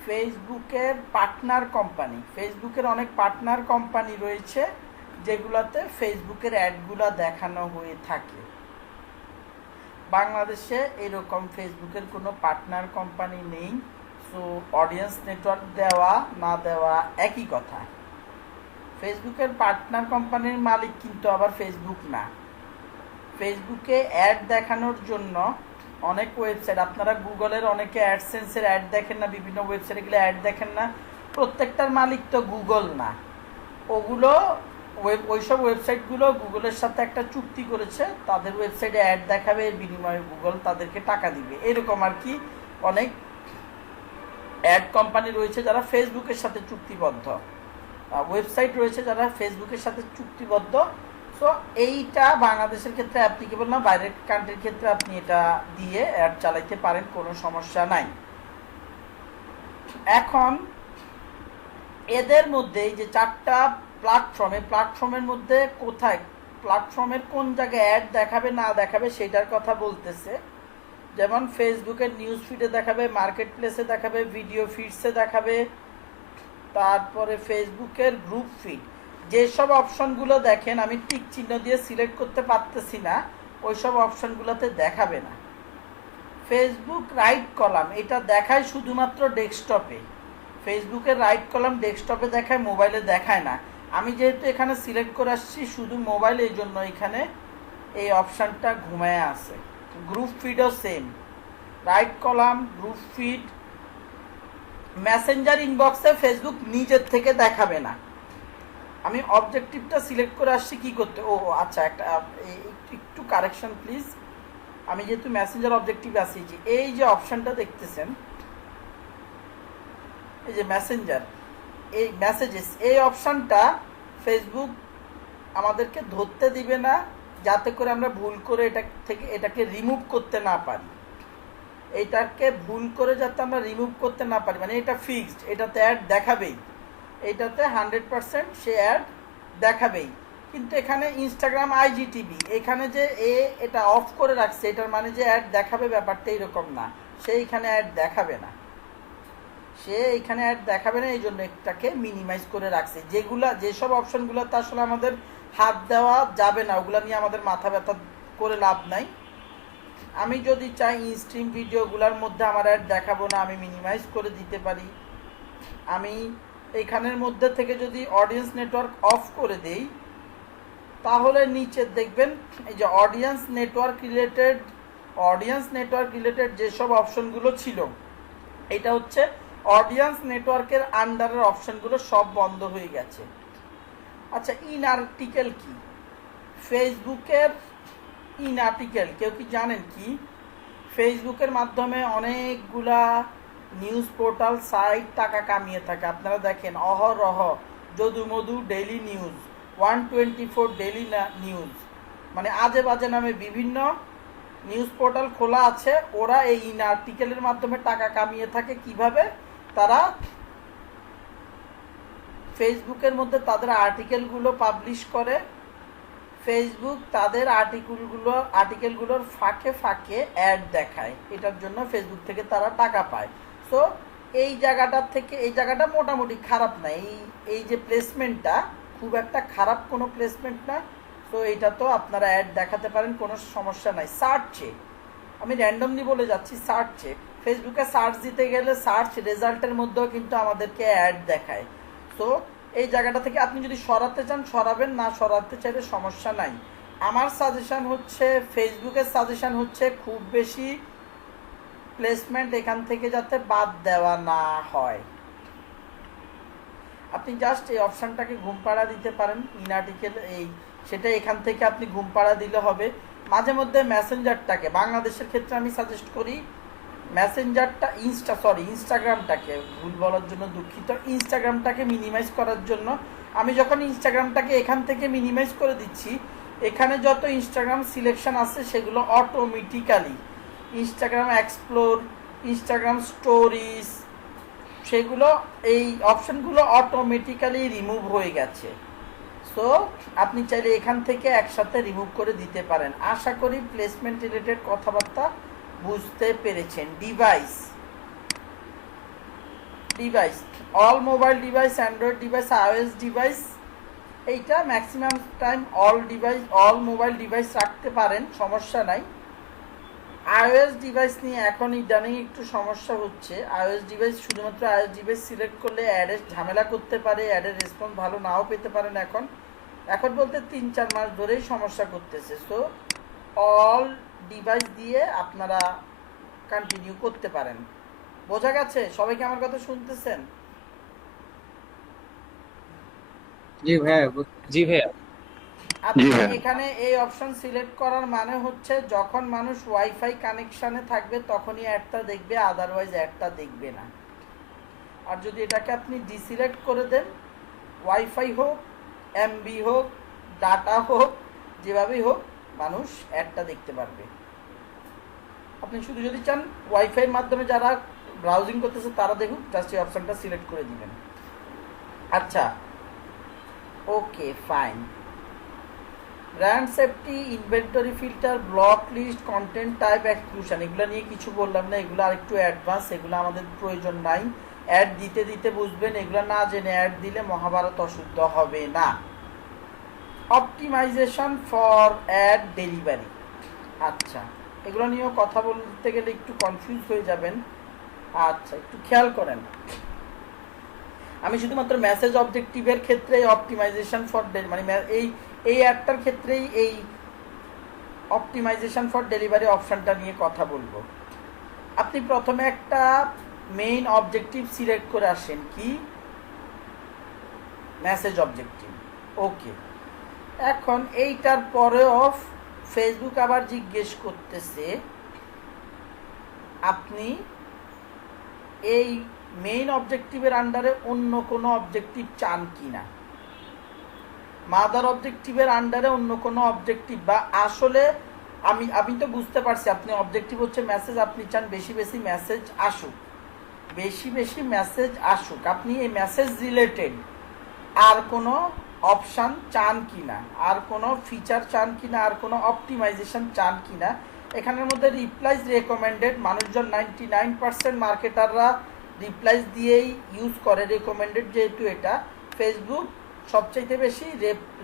ফেসবুকের পার্টনার কোম্পানি। ফেসবুকের অনেক পার্টনার কোম্পানি রয়েছে যেগুলোতে ফেসবুকের অ্যাডগুলো দেখানো হয়ে থাকে। বাংলাদেশে এরকম ফেসবুকের কোনো পার্টনার কোম্পানি নেই। সো অডিয়েন্স নেটওয়ার্ক দেওয়া না দেওয়া একই কথা। ফেসবুকের পার্টনার কোম্পানির মালিক কিন্তু আবার ফেসবুক না। ফেসবুকে অ্যাড দেখানোর জন্য অনেক ওয়েবসাইট, আপনারা গুগলের অনেকে অ্যাডসেন্সের অ্যাড দেখেন না, বিভিন্ন ওয়েবসাইটে গেলে অ্যাড দেখেন না, প্রত্যেকটার মালিক তো গুগল না। ওগুলো ওইসব ওয়েবসাইটগুলো গুগলের সাথে একটা চুক্তি করেছে, তাদের ওয়েবসাইটে অ্যাড দেখাবে, এর বিনিময়ে গুগল তাদেরকে টাকা দিবে। এরকম আর কি অনেক অ্যাড কোম্পানি রয়েছে যারা ফেসবুকের সাথে চুক্তিবদ্ধ, ওয়েবসাইট রয়েছে যারা ফেসবুকের সাথে চুক্তিবদ্ধ। সো এইটা বাংলাদেশের ক্ষেত্রে অ্যাপ্লিকেবল না, বাইরের কান্ট্রির ক্ষেত্রে আপনি এটা দিয়ে অ্যাড চালাইতে পারেন, কোনো সমস্যা নাই। এখন এদের মধ্যে এই যে 4টা প্ল্যাটফর্মের মধ্যে কোথায়, প্ল্যাটফর্মের কোন জায়গায় অ্যাড দেখাবে না দেখাবে সেটার কথা বলতেছে। যেমন ফেসবুকের নিউজ ফিডে দেখাবে, মার্কেট প্লেসে দেখাবে, ভিডিও ফিডসে দেখাবে, তারপরে ফেসবুকের গ্রুপ ফিড। যেসব অপশনগুলো দেখেন আমি টিক চিহ্ন দিয়ে সিলেক্ট করতে পারতেছি না, ওইসব অপশনগুলোতে দেখাবে না। ফেসবুক রাইট কলাম এটা দেখায় শুধুমাত্র ডেস্কটপে, ফেসবুকের রাইট কলাম ডেস্কটপে দেখায়, মোবাইলে দেখায় না। আমি যেহেতু এখানে সিলেক্ট করে আসছি শুধু মোবাইল, এই জন্য এখানে এই অপশানটা ঘুমায় আছে। গ্রুপ ফিডও same, right column, group feed. Messenger ইনবক্সে ফেসবুক নিজের থেকে দেখাবে না। আমি অবজেক্টিভটা সিলেক্ট করে আসছি কি করতে, ও আচ্ছা একটা একটু কারেকশন প্লিজ। আমি যেহেতু মেসেঞ্জার অবজেক্টিভ আসিছি, এই যে অপশানটা দেখতেছেন, এই যে মেসেঞ্জার, এই মেসেজেস, এই অপশানটা ফেসবুক আমাদেরকে ধরতে দিবে না, যাতে করে আমরা ভুল করে এটাকে রিমুভ করতে না পারি। এইটাকে ভুল করে যাতে আমরা রিমুভ করতে না পারি, মানে এটা ফিক্সড, এটাতে অ্যাড দেখাবেই, এটাতে 100% সে অ্যাড দেখাবেই। কিন্তু এখানে ইনস্টাগ্রাম আইজিটিভি এখানে যে এটা অফ করে রাখছে, এটার মানে যে অ্যাড দেখাবে ব্যাপারটা এরকম না। সে এখানে অ্যাড দেখাবে না, এই জন্য এটাকে মিনিমাইজ করে রাখছে। যেসব অপশনগুলোতে আসলে আমাদের হাত দেওয়া যাবে না, ওগুলো নিয়ে আমাদের মাথা ব্যথা করে লাভ নাই। আমি যদি চাই ইনস্ট্রিম ভিডিওগুলোর মধ্যে আমার অ্যাড দেখাবো না, আমি মিনিমাইজ করে দিতে পারি। আমি এইখানের মধ্যে থেকে যদি অডিয়েন্স নেটওয়ার্ক অফ করে দেই, তাহলে নিচে দেখবেন এই যে অডিয়েন্স নেটওয়ার্ক রিলেটেড যেসব অপশনগুলো ছিল, এটা হচ্ছে অডিয়েন্স নেটওয়ার্কের আন্ডারের অপশনগুলো সব বন্ধ হয়ে গেছে। আচ্ছা, ইন আর্টিকেল কি? ফেসবুকের ইন আর্টিকেল কেউ কি জানেন কি? ফেসবুকের মাধ্যমে অনেকগুলা নিউজ পোর্টাল সাইট টাকা কামিয়ে থাকে। আপনারা দেখেন অহরহ যদুমধু ডেইলি নিউজ, 124 ডেইলি নিউজ, মানে আজে বাজে নামে বিভিন্ন নিউজ পোর্টাল খোলা আছে। ওরা এই ইন আর্টিকেলের মাধ্যমে টাকা কামিয়ে থাকে। কিভাবে? তারা ফেসবুকের মধ্যে তাদের আর্টিকেলগুলো পাবলিশ করে, ফেসবুক তাদের আর্টিকেলগুলোর ফাঁকে ফাঁকে অ্যাড দেখায়, এটার জন্য ফেসবুক থেকে তারা টাকা পায়। সো এই জায়গাটা মোটামুটি খারাপ না, এই যে প্লেসমেন্টটা খুব একটা খারাপ কোনো প্লেসমেন্ট না। তো এইটা তো আপনারা অ্যাড দেখাতে পারেন, কোনো সমস্যা নাই। সার্চে আমি র্যান্ডমলি বলে যাচ্ছি, সার্চে ফেসবুকে সার্চ দিতে গেলে সার্চ রেজাল্টের মধ্যেও কিন্তু আমাদেরকে অ্যাড দেখায়। তো এই জায়গাটা থেকে আপনি যদি সরাতে চান সরাবেন, না সরাতে চাইলে সমস্যা নাই। আমার সাজেশন হচ্ছে, ফেসবুকের সাজেশন হচ্ছে খুব বেশি প্লেসমেন্ট এখান থেকে যাতে বাদ দেওয়া না হয়। আপনি জাস্ট এই অপশানটাকে ঘুম পাড়া দিতে পারেন, ইন আর্টিকেল সেটা এখান থেকে আপনি ঘুম পাড়া দিলে হবে। মাঝে মধ্যে মেসেঞ্জারটাকে, বাংলাদেশের ক্ষেত্রে আমি সাজেস্ট করি মেসেঞ্জারটা ইনস্টাগ্রামটাকে, ভুল বলার জন্য দুঃখিত, ইনস্টাগ্রামটাকে মিনিমাইজ করার জন্য আমি যখন ইনস্টাগ্রামটাকে এখান থেকে মিনিমাইজ করে দিচ্ছি, এখানে যত ইনস্টাগ্রাম সিলেকশন আছে সেগুলো automatically Instagram explore, Instagram stories, সেগুলো এই অপশনগুলো অটোমেটিক্যালি রিমুভ হয়ে গেছে। সো আপনি চাইলে এখান থেকে একসাথে রিমুভ করে দিতে পারেন। আশা করি প্লেসমেন্ট রিলেটেড কথাবার্তা বুঝতে পেরেছেন। Device, all mobile device, Android device, iOS device, এইটা maximum time all mobile device রাখতে পারেন, সমস্যা নাই। আইওএস ডিভাইস নিয়ে এখন ইদানিং একটু সমস্যা হচ্ছে। শুধুমাত্র আইওএস ডিভাইস সিলেক্ট করলে অ্যাডের ঝামেলা করতে পারে, অ্যাডের রেসপন্স ভালো নাও পেতে পারেন। এখন বলতে 3-4 মাস ধরেই সমস্যা করতেছে। সো অল ডিভাইস দিয়ে আপনারা কন্টিনিউ করতে পারেন। বোঝা গেছে? সবাইকে আমার কথা শুনতেছেন? জি ভাইয়া। আপনি এখানে এই অপশন সিলেক্ট করার মানে হচ্ছে যখন মানুষ ওয়াইফাই কানেকশনে থাকবে তখনই অ্যাডটা দেখবে, আদারওয়াইজ অ্যাডটা দেখবে না। আর যদি এটাকে আপনি ডিসিলেক্ট করে দেন, ওয়াইফাই হোক, এমবি হোক, ডাটা হোক, যেভাবেই হোক মানুষ অ্যাডটা দেখতে পারবে। আপনি শুধু যদি চান ওয়াইফাইয়ের মাধ্যমে যারা ব্রাউজিং করতেছে তারা দেখুক, জাস্ট এই অপশনটা সিলেক্ট করে দিবেন। আচ্ছা, okay, fine. Brand safety, inventory filter, block list, content type, exclusion, এগুলো নিয়ে কিছু বললাম না, এগুলো আরেকটু অ্যাডভান্স, এগুলো আমাদের প্রয়োজন নাই। অ্যাড দিতে দিতে বুঝবেন, এগুলো না জেনে অ্যাড দিলে মহাভারত অশুদ্ধ হবে না। Optimization for ad delivery. আচ্ছা, এগুলো নিয়েও কথা বলতে গেলে একটু কনফিউজ হয়ে যাবেন। আচ্ছা, একটু খেয়াল করেন, আমি শুধুমাত্র মেসেজ অবজেক্টিভের ক্ষেত্রে অপটিমাইজেশন ফর মানে এই অ্যাডটার ক্ষেত্রেই এই অপটিমাইজেশন ফর ডেলিভারি অপশনটা নিয়ে কথা বলবো। আপনি প্রথমে একটা মেইন অবজেক্টিভ সিলেক্ট করে আসেন, কি? Message objective. ওকে, এখন এইটার পরেও ফেসবুক আবার জিজ্ঞেস করতেছে আপনি এই মেইন অবজেক্টিভের আন্ডারে অন্য কোনো অবজেক্টিভ চান কিনা, মাদার অবজেক্টিভের আন্ডারে অন্য কোনো অবজেক্টিভ, বা আসলে আমি তো বুঝতে পারছি আপনি অবজেক্টিভ হচ্ছে মেসেজ, আপনি চান বেশি বেশি মেসেজ আসুক, বেশি বেশি মেসেজ আসুক। আপনি এই মেসেজ রিলেটেড আর কোনো অপশান চান কিনা, আর কোনো ফিচার চান কিনা, আর কোনো অপটিমাইজেশন চান কিনা। এখানের মধ্যে রিপ্লাইজ রেকমেন্ডেড, মানুষজন 99% মার্কেটাররা রিপ্লাইজ দিয়েই ইউজ করে রেকমেন্ডেড, যেহেতু এটা ফেসবুক সবচাইতে বেশি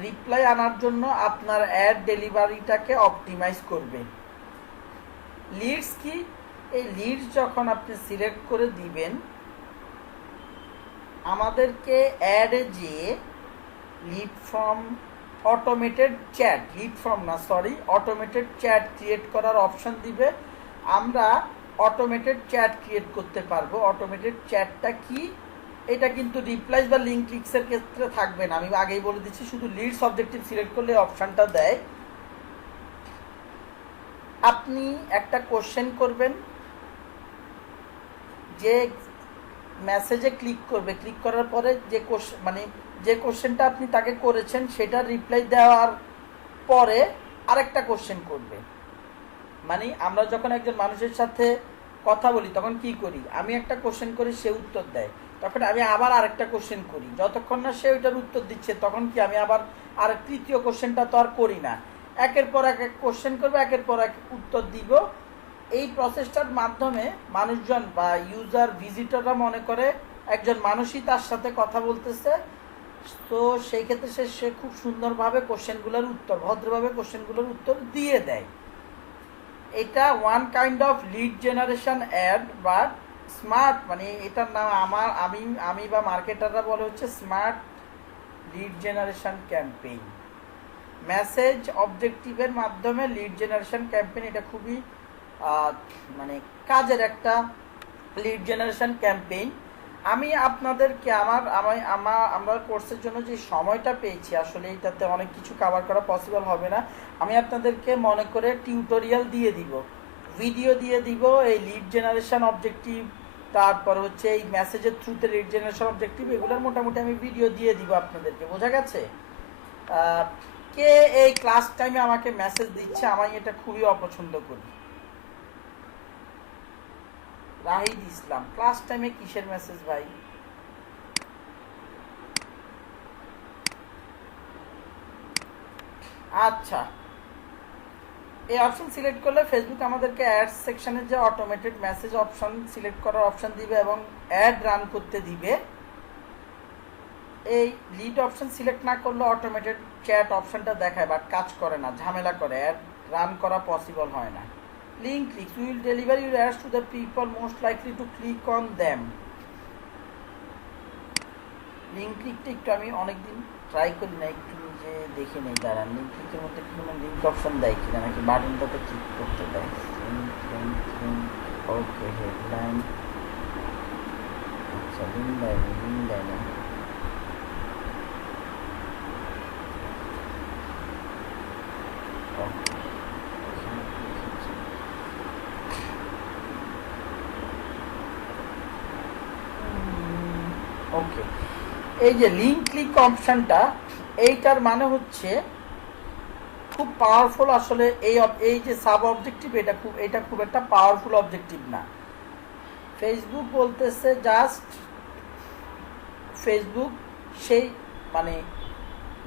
রিপ্লাই আনার জন্য আপনার অ্যাড ডেলিভারিটাকে অপটিমাইজ করবে। লিডস কি? এই লিডস যখন আপনি সিলেক্ট করে দিবেন, আমাদেরকে অ্যাডে যে lead form automated chat, lead form না সরি অটোমেটেড চ্যাট ক্রিয়েট করার অপশন দিবে। আমরা অটোমেটেড চ্যাট ক্রিয়েট করতে পারবো। অটোমেটেড চ্যাটটা কি? এটা কিন্তু রিপ্লাইজ বা লিঙ্ক ক্লিকসের ক্ষেত্রে থাকবে না, আমি আগেই বলে দিচ্ছি। শুধু লিডস অবজেক্টিভ সিলেক্ট করলে অপশনটা দেয়। আপনি একটা কোশ্চেন করবেন, যে মেসেজে ক্লিক করবে, ক্লিক করার পরে যে যে কোশ্চেনটা আপনি তাকে করেছেন সেটার রিপ্লাই দেওয়ার পরে আরেকটা কোশ্চেন করবে। মানে আমরা যখন একজন মানুষের সাথে কথা বলি তখন কি করি, আমি একটা কোশ্চেন করি, সে উত্তর দেয়, তখন আমি আবার আরেকটা কোশ্চেন করি, যতক্ষণ না সে ওইটার উত্তর দিচ্ছে তখন কি আমি আবার আর তৃতীয় কোশ্চেনটা তো আর করি না, একের পর এক কোশ্চেন করবো, একের পর এক উত্তর দিব। এই প্রসেসটার মাধ্যমে মানুষজন বা ইউজার ভিজিটররা মনে করে একজন মানুষই তার সাথে কথা বলতেছে। তো সেই ক্ষেত্রে সে খুব সুন্দরভাবে কোশ্চেনগুলোর উত্তর, ভদ্রভাবে কোশ্চেনগুলোর উত্তর দিয়ে দেয়। এটা one kind of lead generation ad, but smart, মানে এটার নাম আমি বা মার্কেটাররা বলে হচ্ছে smart lead generation campaign. Message অবজেক্টিভের মাধ্যমে লিড জেনারেশন ক্যাম্পেইন, এটা খুবই মানে কাজের একটা লিড জেনারেশন ক্যাম্পেইন। আমি আপনাদেরকে আমরা কোর্সের জন্য যে সময়টা পেয়েছি, আসলে এটাতে অনেক কিছু কভার করা পসিবল হবে না। আমি আপনাদেরকে মনে করে টিউটোরিয়াল দিয়ে দিব, ভিডিও দিয়ে দিব, এই লিড জেনারেশন অবজেক্টিভ, তারপর হচ্ছে এই মেসেজের থ্রুতে লিড জেনারেশন অবজেক্টিভ, এগুলোর মোটামুটি আমি ভিডিও দিয়ে দিব আপনাদেরকে। বোঝা গেছে? কে এই ক্লাস টাইমে আমাকে মেসেজ দিচ্ছে, আমি এটা খুবই অপছন্দ করি। রাহিদ ইসলাম, ক্লাস টাইমে কিসের মেসেজ ভাই? আচ্ছা, এই অপশন সিলেক্ট করলে ফেসবুক আমাদেরকে অ্যাড সেকশনের যে অটোমেটেড মেসেজ অপশন সিলেক্ট করার অপশন দিবে এবং অ্যাড রান করতে দিবে। এই লিড অপশন সিলেক্ট না করলে অটোমেটেড চ্যাট অপশনটা দেখায়, বাট কাজ করে না, ঝামেলা করে, অ্যাড রান করা পসিবল হয় না। Link clicks, we will deliver your ads to the people most likely to click on them. Link ক্লিকটা একটু আমি অনেকদিন ট্রাই করি না, একটু নিজে দেখে নেই, দাঁড়ান লিঙ্ক ক্লিকের মধ্যে কি কোনো লিঙ্ক অপশন দেয় কিনা, নাকি বাটনটাতে ক্লিক করতে দেয়। ওকে, হেডলাইন, আচ্ছা লিঙ্ক দেয় না। ওকে, এই যে লিঙ্ক ক্লিক অপশনটা, এইটার মানে হচ্ছে খুব পাওয়ারফুল। আসলে এই যে সাব অবজেক্টিভ, এটা খুব একটা পাওয়ারফুল অবজেক্টিভ না। ফেসবুক বলতেছে জাস্ট ফেসবুক সেই মানে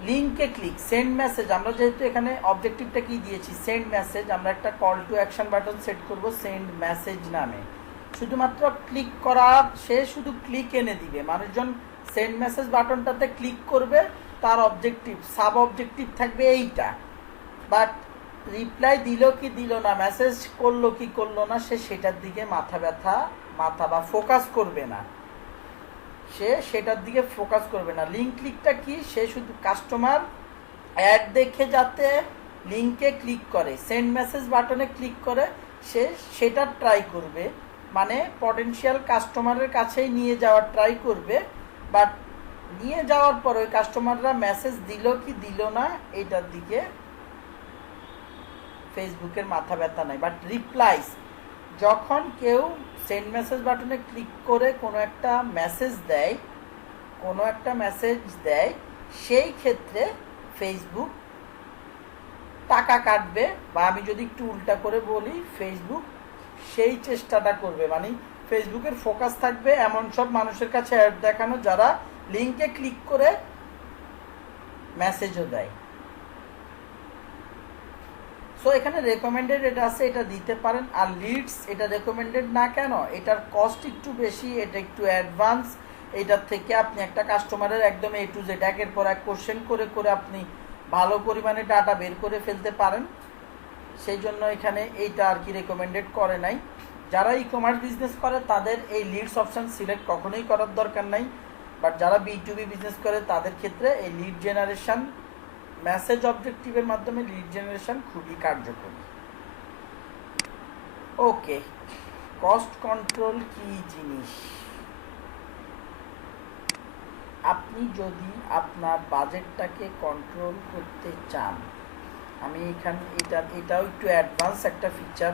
লিঙ্কে ক্লিক, সেন্ড মেসেজ। আমরা যেহেতু এখানে অবজেক্টিভটা কি দিয়েছি, সেন্ড মেসেজ, আমরা একটা call to action button set করব সেন্ড মেসেজ নামে। শুধুমাত্র ক্লিক করা, সে শুধু ক্লিক এনে দিবে, মানুষজন সেন্ড মেসেজ বাটনটাতে ক্লিক করবে, তার অবজেক্টিভ সাব অবজেক্টিভ থাকবে এইটা, বাট রিপ্লাই দিল কি দিল না, মেসেজ করলো কি করলো না, সে সেটার দিকে মাথা বা ফোকাস করবে না, সে সেটার দিকে ফোকাস করবে না। লিঙ্ক ক্লিকটা কি, সে শুধু কাস্টমার অ্যাড দেখে যাতে লিঙ্কে ক্লিক করে, সেন্ড মেসেজ বাটনে ক্লিক করে, সে সেটা ট্রাই করবে, মানে পটেনশিয়াল কাস্টমারের কাছেই নিয়ে যাওয়ার ট্রাই করবে। বাট নিয়ে যাওয়ার পর ওই কাস্টমাররা মেসেজ দিল কি দিল না এইটার দিকে ফেসবুকের মাথা ব্যথা নাই। বাট রিপ্লাইস, যখন কেউ সেন্ড মেসেজ বাটনে ক্লিক করে কোনো একটা মেসেজ দেয় সেই ক্ষেত্রে ফেসবুক টাকা কাটবে, বা আমি যদি একটু উল্টা করে বলি, ফেসবুক সেই চেষ্টাটা করবে, মানে ফেসবুকের ফোকাস থাকবে এমন সব মানুষের কাছে অ্যাড দেখানো যারা লিঙ্কে ক্লিক করে মেসেজও দেয়। সো এখানে রেকমেন্ডেড এটা আছে, এটা দিতে পারেন। আর লিডস এটা রেকমেন্ডেড না কেন, এটার কস্ট একটু বেশি, এটা একটু অ্যাডভান্স, এটার থেকে আপনি একটা কাস্টমারের একদম A to Z একের পর এক কোশ্চেন করে করে আপনি ভালো পরিমাণে ডাটা বের করে ফেলতে পারেন। সেই জন্য এখানে এইটা আর কি রেকমেন্ডেড করে নাই। যারা ই কমার্স বিজনেস করে তাদের এই লিডস অপশান সিলেক্ট কখনোই করার দরকার নাই, বাট যারা B2B বিজনেস করে তাদের ক্ষেত্রে এই লিড জেনারেশন মেসেজ অবজেক্টিভের মাধ্যমে লিড জেনারেশন খুবই কার্যকরী। ওকে, কস্ট কন্ট্রোল কি জিনিস? আপনি যদি আপনার বাজেটটাকে কন্ট্রোল করতে চান, আমি এখানে এটাও একটু অ্যাডভান্স একটা ফিচার,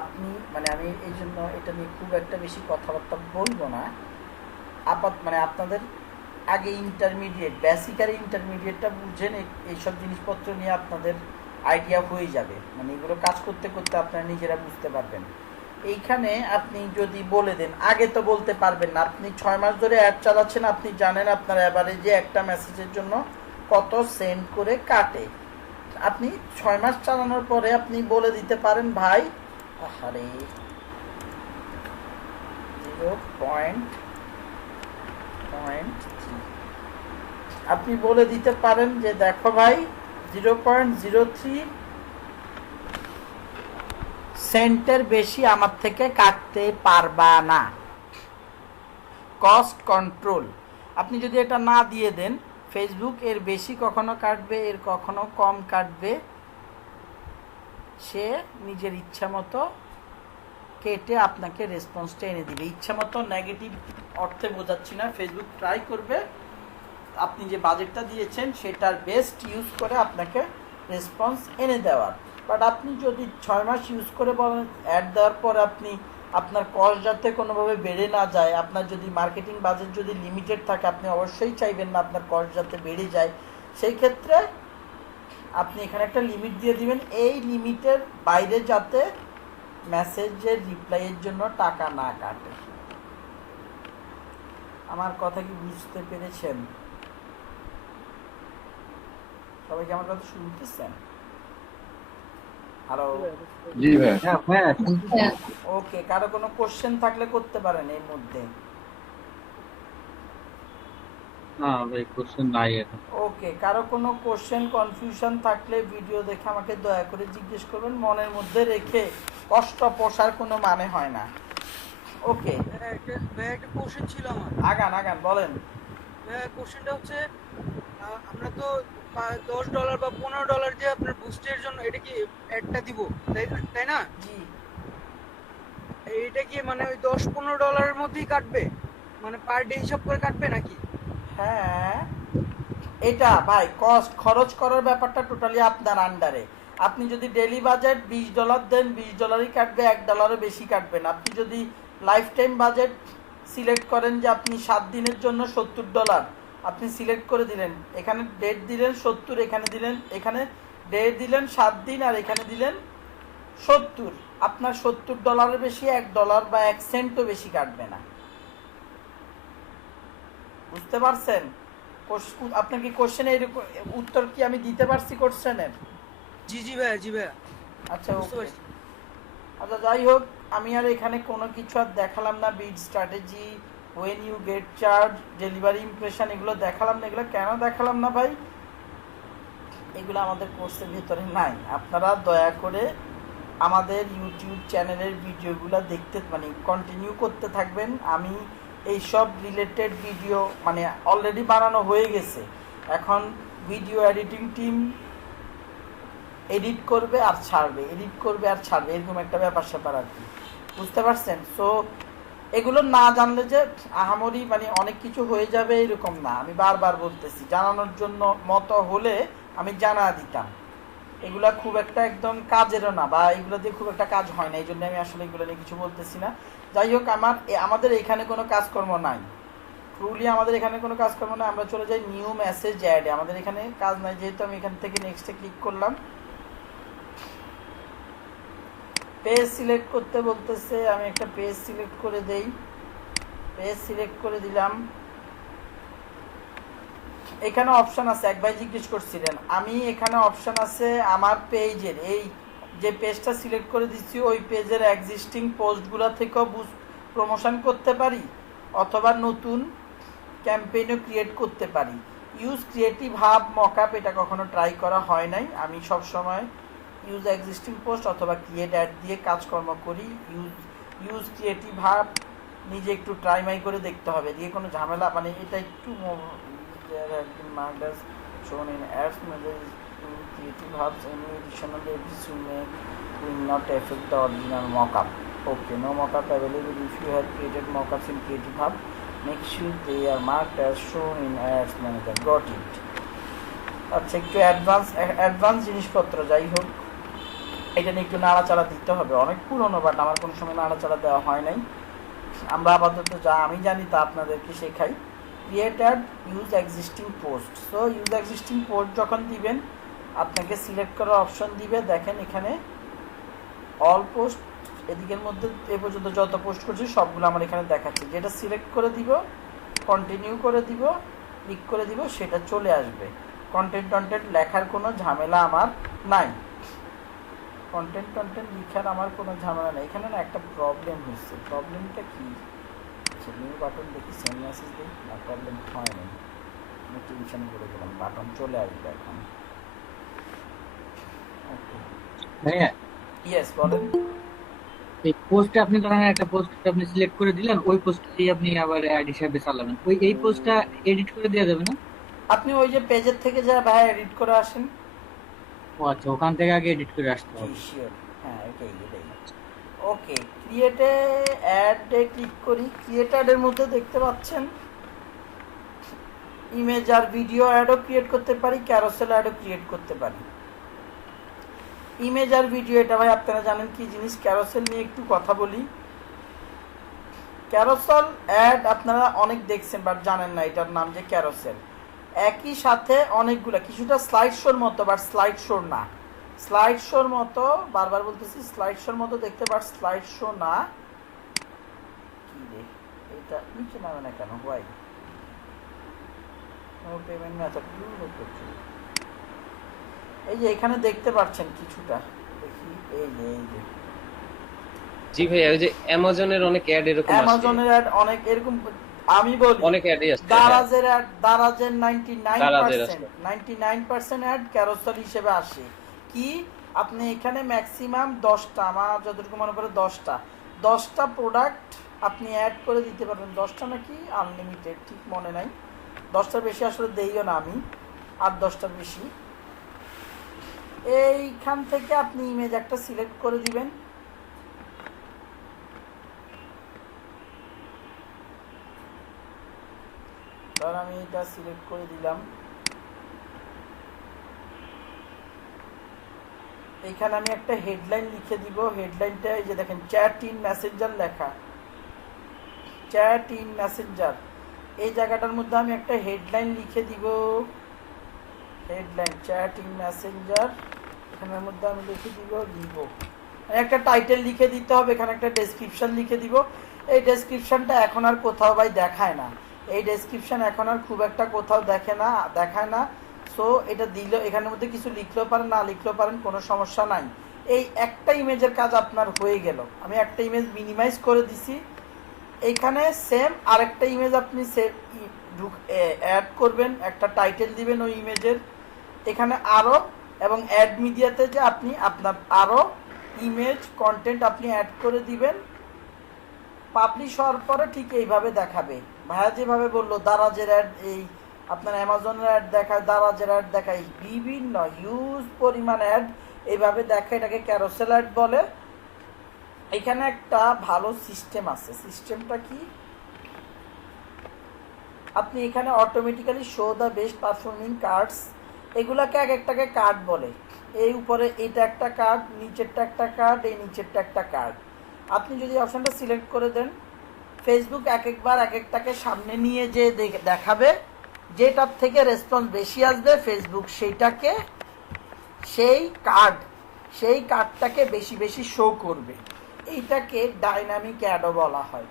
আপনি মানে আমি এই জন্য এটা নিয়ে খুব একটা বেশি কথাবার্তা বলবো না। মানে আপনাদের আগে ইন্টারমিডিয়েট, বেসিক্যালি ইন্টারমিডিয়েটটা বুঝেন, এইসব জিনিসপত্র নিয়ে আপনাদের আইডিয়া হয়ে যাবে, মানে এগুলো কাজ করতে করতে আপনারা নিজেরা বুঝতে পারবেন। এইখানে আপনি যদি বলে দেন, আগে তো বলতে পারবেন না, আপনি 6 মাস ধরে অ্যাড চালাচ্ছেন, আপনি জানেন আপনার অ্যাভারেজে একটা মেসেজের জন্য কত সেন্ড করে কাটে। আপনি 6 মাস চালানোর পরে আপনি বলে দিতে পারেন, ভাই আরে 0.3 আপনি বলে দিতে পারেন যে দেখো ভাই 0.03 সেন্টের বেশি আমার থেকে কাটতে পারবা না। কস্ট কন্ট্রোল, আপনি যদি এটা না দিয়ে দেন, ফেসবুক এর বেশি কখনো কাটবে, এর কখনো কম কাটবে, সে নিজের ইচ্ছা মতো কেটে আপনাকে রেসপন্সটা এনে দিবে। ইচ্ছা মতো নেগেটিভ অর্থে বোঝাচ্ছি না, ফেসবুক ট্রাই করবে আপনি যে বাজেটটা দিয়েছেন সেটার বেস্ট ইউজ করে আপনাকে রেসপন্স এনে দেওয়ার। বাট আপনি যদি 6 মাস ইউজ করে বলেন, অ্যাড দেওয়ার পর আপনি আপনার কস্ট যাতে কোনোভাবে বেড়ে না যায়, আপনার যদি মার্কেটিং বাজেট যদি লিমিটেড থাকে, আপনি অবশ্যই চাইবেন না আপনার কস্ট যাতে বেড়ে যায়। সেই ক্ষেত্রে আপনি এখানে একটা লিমিট দিয়ে দিবেন, এই লিমিটের বাইরে যাতে মেসেজের রিপ্লাইয়ের জন্য টাকা না কাটে। আমার কথা কি বুঝতে পেরেছেন? সবাই কি আমার কথা শুনতেছেন? হ্যালো, জি ভাই। ওকে, কারো কোনো কোশ্চেন থাকলে করতে পারেন এর মধ্যে। না ভাই, কোশ্চেন নাই এখন। ওকে, কারো কোনো কোশ্চেন কনফিউশন থাকলে ভিডিও দেখে আমাকে দয়া করে জিজ্ঞেস করবেন, মনের মধ্যে রেখে কষ্ট পোষার কোনো মানে হয় না। ওকে, একটা কোশ্চেন ছিল আমার। আগান বলেন। কোশ্চেনটা হচ্ছে, আমরা তো $10 বা $15 যে আপনার বুস্টের জন্য এটা কি অ্যাডটা দিব, তাই না? জি, এইটা কি মানে ওই $10-15 মধ্যেই কাটবে, মানে পার ডে হিসাব করে কাটবে নাকি? হ্যাঁ, এটা ভাই কস্ট খরচ করার ব্যাপারটা টোটালি আপনার আন্ডারে। আপনি যদি ডেইলি বাজেট $20 দেন, $20ই কাটবে, $1 বেশি কাটবে না। আপনি যদি লাইফ টাইম বাজেট সিলেক্ট করেন যে আপনি 7 দিনের জন্য $70, আপনি সিলেক্ট করে দিলেন, এখানে ডেট দিলেন 70, এখানে দিলেন, এখানে ডেট দিলেন 7 দিন, আর এখানে দিলেন 70, আপনার $70 বেশি $1 বা 1 সেন্টও বেশি কাটবে না। বুঝতে পারছেন? আপনার কি কোশ্চেনে উত্তর কি আমি দিতে পারছি কোশ্চেনের? জি ভাইয়া। আচ্ছা, ওকে, আচ্ছা, যাই হোক, আমি আর এখানে কোনো কিছু আর দেখালাম না, bid strategy when you get charge, delivery impression, এগুলো দেখালাম না। এগুলো কেন দেখালাম না ভাই? এগুলো আমাদের কোর্সের ভিতরে নাই। আপনারা দয়া করে আমাদের ইউটিউব চ্যানেলের ভিডিওগুলো দেখতে মানে কন্টিনিউ করতে থাকবেন। আমি এই সব রিলেটেড ভিডিও মানে অলরেডি বানানো হয়ে গেছে, এখন ভিডিও এডিটিং টিম এডিট করবে আর ছাড়বে, এডিট করবে আর ছাড়বে, এরকম একটা ব্যাপার স্যাপার আর কি, বুঝতে পারছেন? সো এগুলো না জানলে যে আহামরি মানে অনেক কিছু হয়ে যাবে এরকম না। আমি বারবার বলতেছি, জানানোর জন্য মতো হলে আমি জানা দিতাম। এগুলা খুব একটা একদম কাজেরও না, বা এগুলো দিয়ে খুব একটা কাজ হয় না, এই জন্য আমি আসলে এগুলো নিয়ে কিছু বলতেছি না। যাই হোক, আমাদের এখানে কোনো কাজকর্ম নাই, ট্রুলি আমাদের এখানে কোনো কাজকর্ম নাই। আমরা চলে যাই নিউ মেসেজ অ্যাড, আমাদের এখানে কাজ নাই, যেহেতু আমি এখান থেকে নেক্সটে ক্লিক করলাম। পেজ সিলেক্ট করতে বলতেছে, আমি একটা পেজ সিলেক্ট করে দেই, পেজ সিলেক্ট করে দিলাম। এখানে অপশন আছে, এক ভাই জিজ্ঞেস করছিলেন, আমি এখানে অপশন আছে আমার পেজের, এই যে পেজটা সিলেক্ট করে দিচ্ছি ওই পেজের এক্সিস্টিং পোস্টগুলো থেকেও প্রমোশন করতে পারি, অথবা নতুন ক্যাম্পেইনও ক্রিয়েট করতে পারি। ইউজ ক্রিয়েটিভ হাব মকআপ এটা কখনো ট্রাই করা হয় নাই। আমি সব সময় ইউজ এক্সিস্টিং পোস্ট অথবা ক্রিয়েট অ্যাড দিয়ে কাজকর্ম করি। ইউজ ক্রিয়েটিভ হাব নিজে একটু ট্রাই মাই করে দেখতে হবে, দিয়ে কোনো ঝামেলা মানে এটা একটু there has been marked as shown in ads message in creative hubs. Any additional edits you make will not affect the original mockup. Okay, no mockup available. If you have created mockups in creative hub, make sure they are marked as shown in ads manager. Got it. আচ্ছা, একটু advance জিনিসপত্র, যাই হোক এটা নিয়ে একটু নাড়াচাড়া দিতে হবে। অনেক পুরনো, বাট আমার কোনো সময় নাড়াচাড়া দেওয়া হয় নাই। আমরা আপাতত যা আমি জানি তা আপনাদেরকে শেখাই। Create add, use existing post. So use existing post যখন দিবেন আপনাকে সিলেক্ট করার অপশন দিবে। দেখেন এখানে অল পোস্ট, এদিকের মধ্যে এ পর্যন্ত যত পোস্ট করছি সবগুলো আমার এখানে দেখাচ্ছে। যেটা সিলেক্ট করে দিব, কন্টিনিউ করে দিব, ক্লিক করে দিব, সেটা চলে আসবে। কন্টেন্ট লেখার কোনো ঝামেলা আমার নাই, কন্টেন্ট লেখার আমার কোনো ঝামেলা নেই। এখানে না একটা প্রবলেম হচ্ছে, প্রবলেমটা কি? নিউ বাটন দেখি, সেন্ড মেসেজ দিই, না প্রবলেম হয় নাই, আমি টেনশন করে গেলাম। বাটন চলে আসবে এখন। ওকে ভাইয়া, ইয়েস বলেন। এই পোস্টটা আপনি ধরেন একটা পোস্ট আপনি সিলেক্ট করে দিলেন, ওই পোস্টটাই আপনি আবার অ্যাড হিসেবে চালাবেন, এই পোস্টটা এডিট করে দেওয়া যাবে না? আপনি ওই যে পেজের থেকে যারা ভাই এডিট করে আসেন, ও আচ্ছা, ওখান থেকে আগে এডিট করে আসতে হবে। শিওর, হ্যাঁ এটাই। ওকে, ক্রিয়েটে অ্যাডে ক্লিক করি। ক্রিয়েট অ্যাডের মধ্যে দেখতে পাচ্ছেন ইমেজ আর ভিডিও অ্যাডও ক্রিয়েট করতে পারি, ক্যারোসেল অ্যাডও ক্রিয়েট করতে পারি। ইমেজ আর ভিডিও এটা ভাই আপনারা জানেন কি জিনিস। ক্যারোসেল নিয়ে একটু কথা বলি। ক্যারোসেল অ্যাড আপনারা অনেক দেখছেন, বাট জানেন না এটার নাম যে ক্যারোসেল। একই সাথে অনেকগুলো, কিছুটা স্লাইড শোর মতো, বাট স্লাইড শো না। স্লাইড শোর মতো, বারবার বলতেছি স্লাইড শোর মতো দেখতে, বাট স্লাইড শো না। কি রে, এটা নিচে নামে না কেন? Why no payment method use করছি। এই যে এখানে দেখতে পাচ্ছেন কিছুটা, দেখি এই যে জি ভাই, ওই যে অ্যামাজনের অনেক অ্যাড এরকম আসে, অ্যামাজনের অ্যাড অনেক এরকম। আমি বলি অনেক অ্যাডই আসে। দারাজের অ্যাড, দারাজের 99% অ্যাড ক্যারোসেল হিসেবে আসে। কি আপনি এখানে ম্যাক্সিমাম 10টা, আমার যতটুকু মনে পড়ে 10টা প্রোডাক্ট আপনি অ্যাড করে দিতে পারবেন। 10টা নাকি আনলিমিটেড, ঠিক মনে নাই। 10টার বেশি আসলে দেইও না আমি, আর 10টার বেশি। এইখান থেকে আপনি ইমেজ একটা সিলেক্ট করে দিবেন। ধর আমি এটা সিলেক্ট করে দিলাম। এখানে আমি একটা হেডলাইন লিখে দিব। হেডলাইনটা এই যে দেখেন, চ্যাট ইন মেসেঞ্জার লেখা, চ্যাট ইন মেসেঞ্জার। এই জায়গাটার মধ্যে আমি একটা হেডলাইন লিখে দিব। হেডলাইন চ্যাট ইন মেসেঞ্জার, এখানের মধ্যে আমি লিখে দিব একটা টাইটেল লিখে দিতে হবে। এখানে একটা ডেসক্রিপশন লিখে দিব। এই ডেসক্রিপশনটা এখন আর কোথাও ভাই দেখায় না, এই ডেসক্রিপশন এখন আর খুব একটা কোথাও দেখায় না। সো এটা দিলে এখানের মধ্যে কিছু লিখলেও পারেন, না লিখলেও পারেন, কোনো সমস্যা নাই। এই একটা ইমেজের কাজ আপনার হয়ে গেল। আমি একটা ইমেজ মিনিমাইজ করে দিছি, এইখানে সেম আরেকটা ইমেজ আপনি অ্যাড করবেন, একটা টাইটেল দিবেন ওই ইমেজের, এখানে আরো, এবং অ্যাড মিডিয়াতে যে আপনি আপনার আরো ইমেজ কন্টেন্ট আপনি অ্যাড করে দিবেন। পাবলিশ হওয়ার পরে ঠিক এইভাবে দেখাবে। ভাইয়া যেভাবে বললো দারাজের অ্যাড, এই আপনার অ্যামাজনের অ্যাড দেখায়, দারাজের অ্যাড দেখায়, বিভিন্ন হিউজ পরিমাণ অ্যাড এইভাবে দেখায়, এটাকে ক্যারোসেল অ্যাড বলে। এখানে একটা ভালো সিস্টেম আছে। সিস্টেমটা কি, আপনি এখানে automatically show the best performing cards, এগুলাকে এক একটাকে কার্ড বলে। এই উপরে এটা একটা কার্ড, নিচেরটা একটা কার্ড, এই নিচেরটা একটা কার্ড। আপনি যদি অপশনটা সিলেক্ট করে দেন, ফেসবুক এক একবার এক একটাকে সামনে নিয়ে যে দেখাবে, যেটার থেকে রেসপন্স বেশি আসবে ফেসবুক সেইটাকে, সেই কার্ডটাকে বেশি বেশি শো করবে। এইটাকে ডাইনামিক অ্যাডও বলা হয়।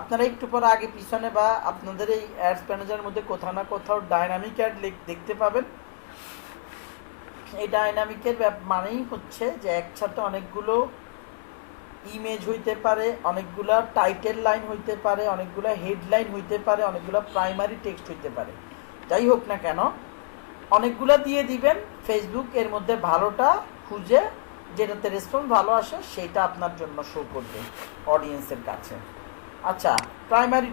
আপনারা একটু পর আগে পিছনে বা আপনাদের এই অ্যাডস ম্যানেজারের মধ্যে কোথাও না কোথাও ডাইনামিক অ্যাড দেখতে পাবেন। এই ডাইনামিকের মানেই হচ্ছে যে একসাথে অনেকগুলো ইমেজ হইতে পারে, অনেকগুলো টাইটেল লাইন হইতে পারে, অনেকগুলো হেডলাইন হইতে পারে, অনেকগুলো প্রাইমারি টেক্সট হইতে পারে। যাই হোক না কেন, অনেকগুলো দিয়ে দিবেন, ফেসবুক এর মধ্যে ভালোটা খুঁজে যেটাতে রেসপন্স ভালো আসে সেটা আপনার জন্য শো করবে অডিয়েন্সের কাছে। আচ্ছা, প্রাইমারি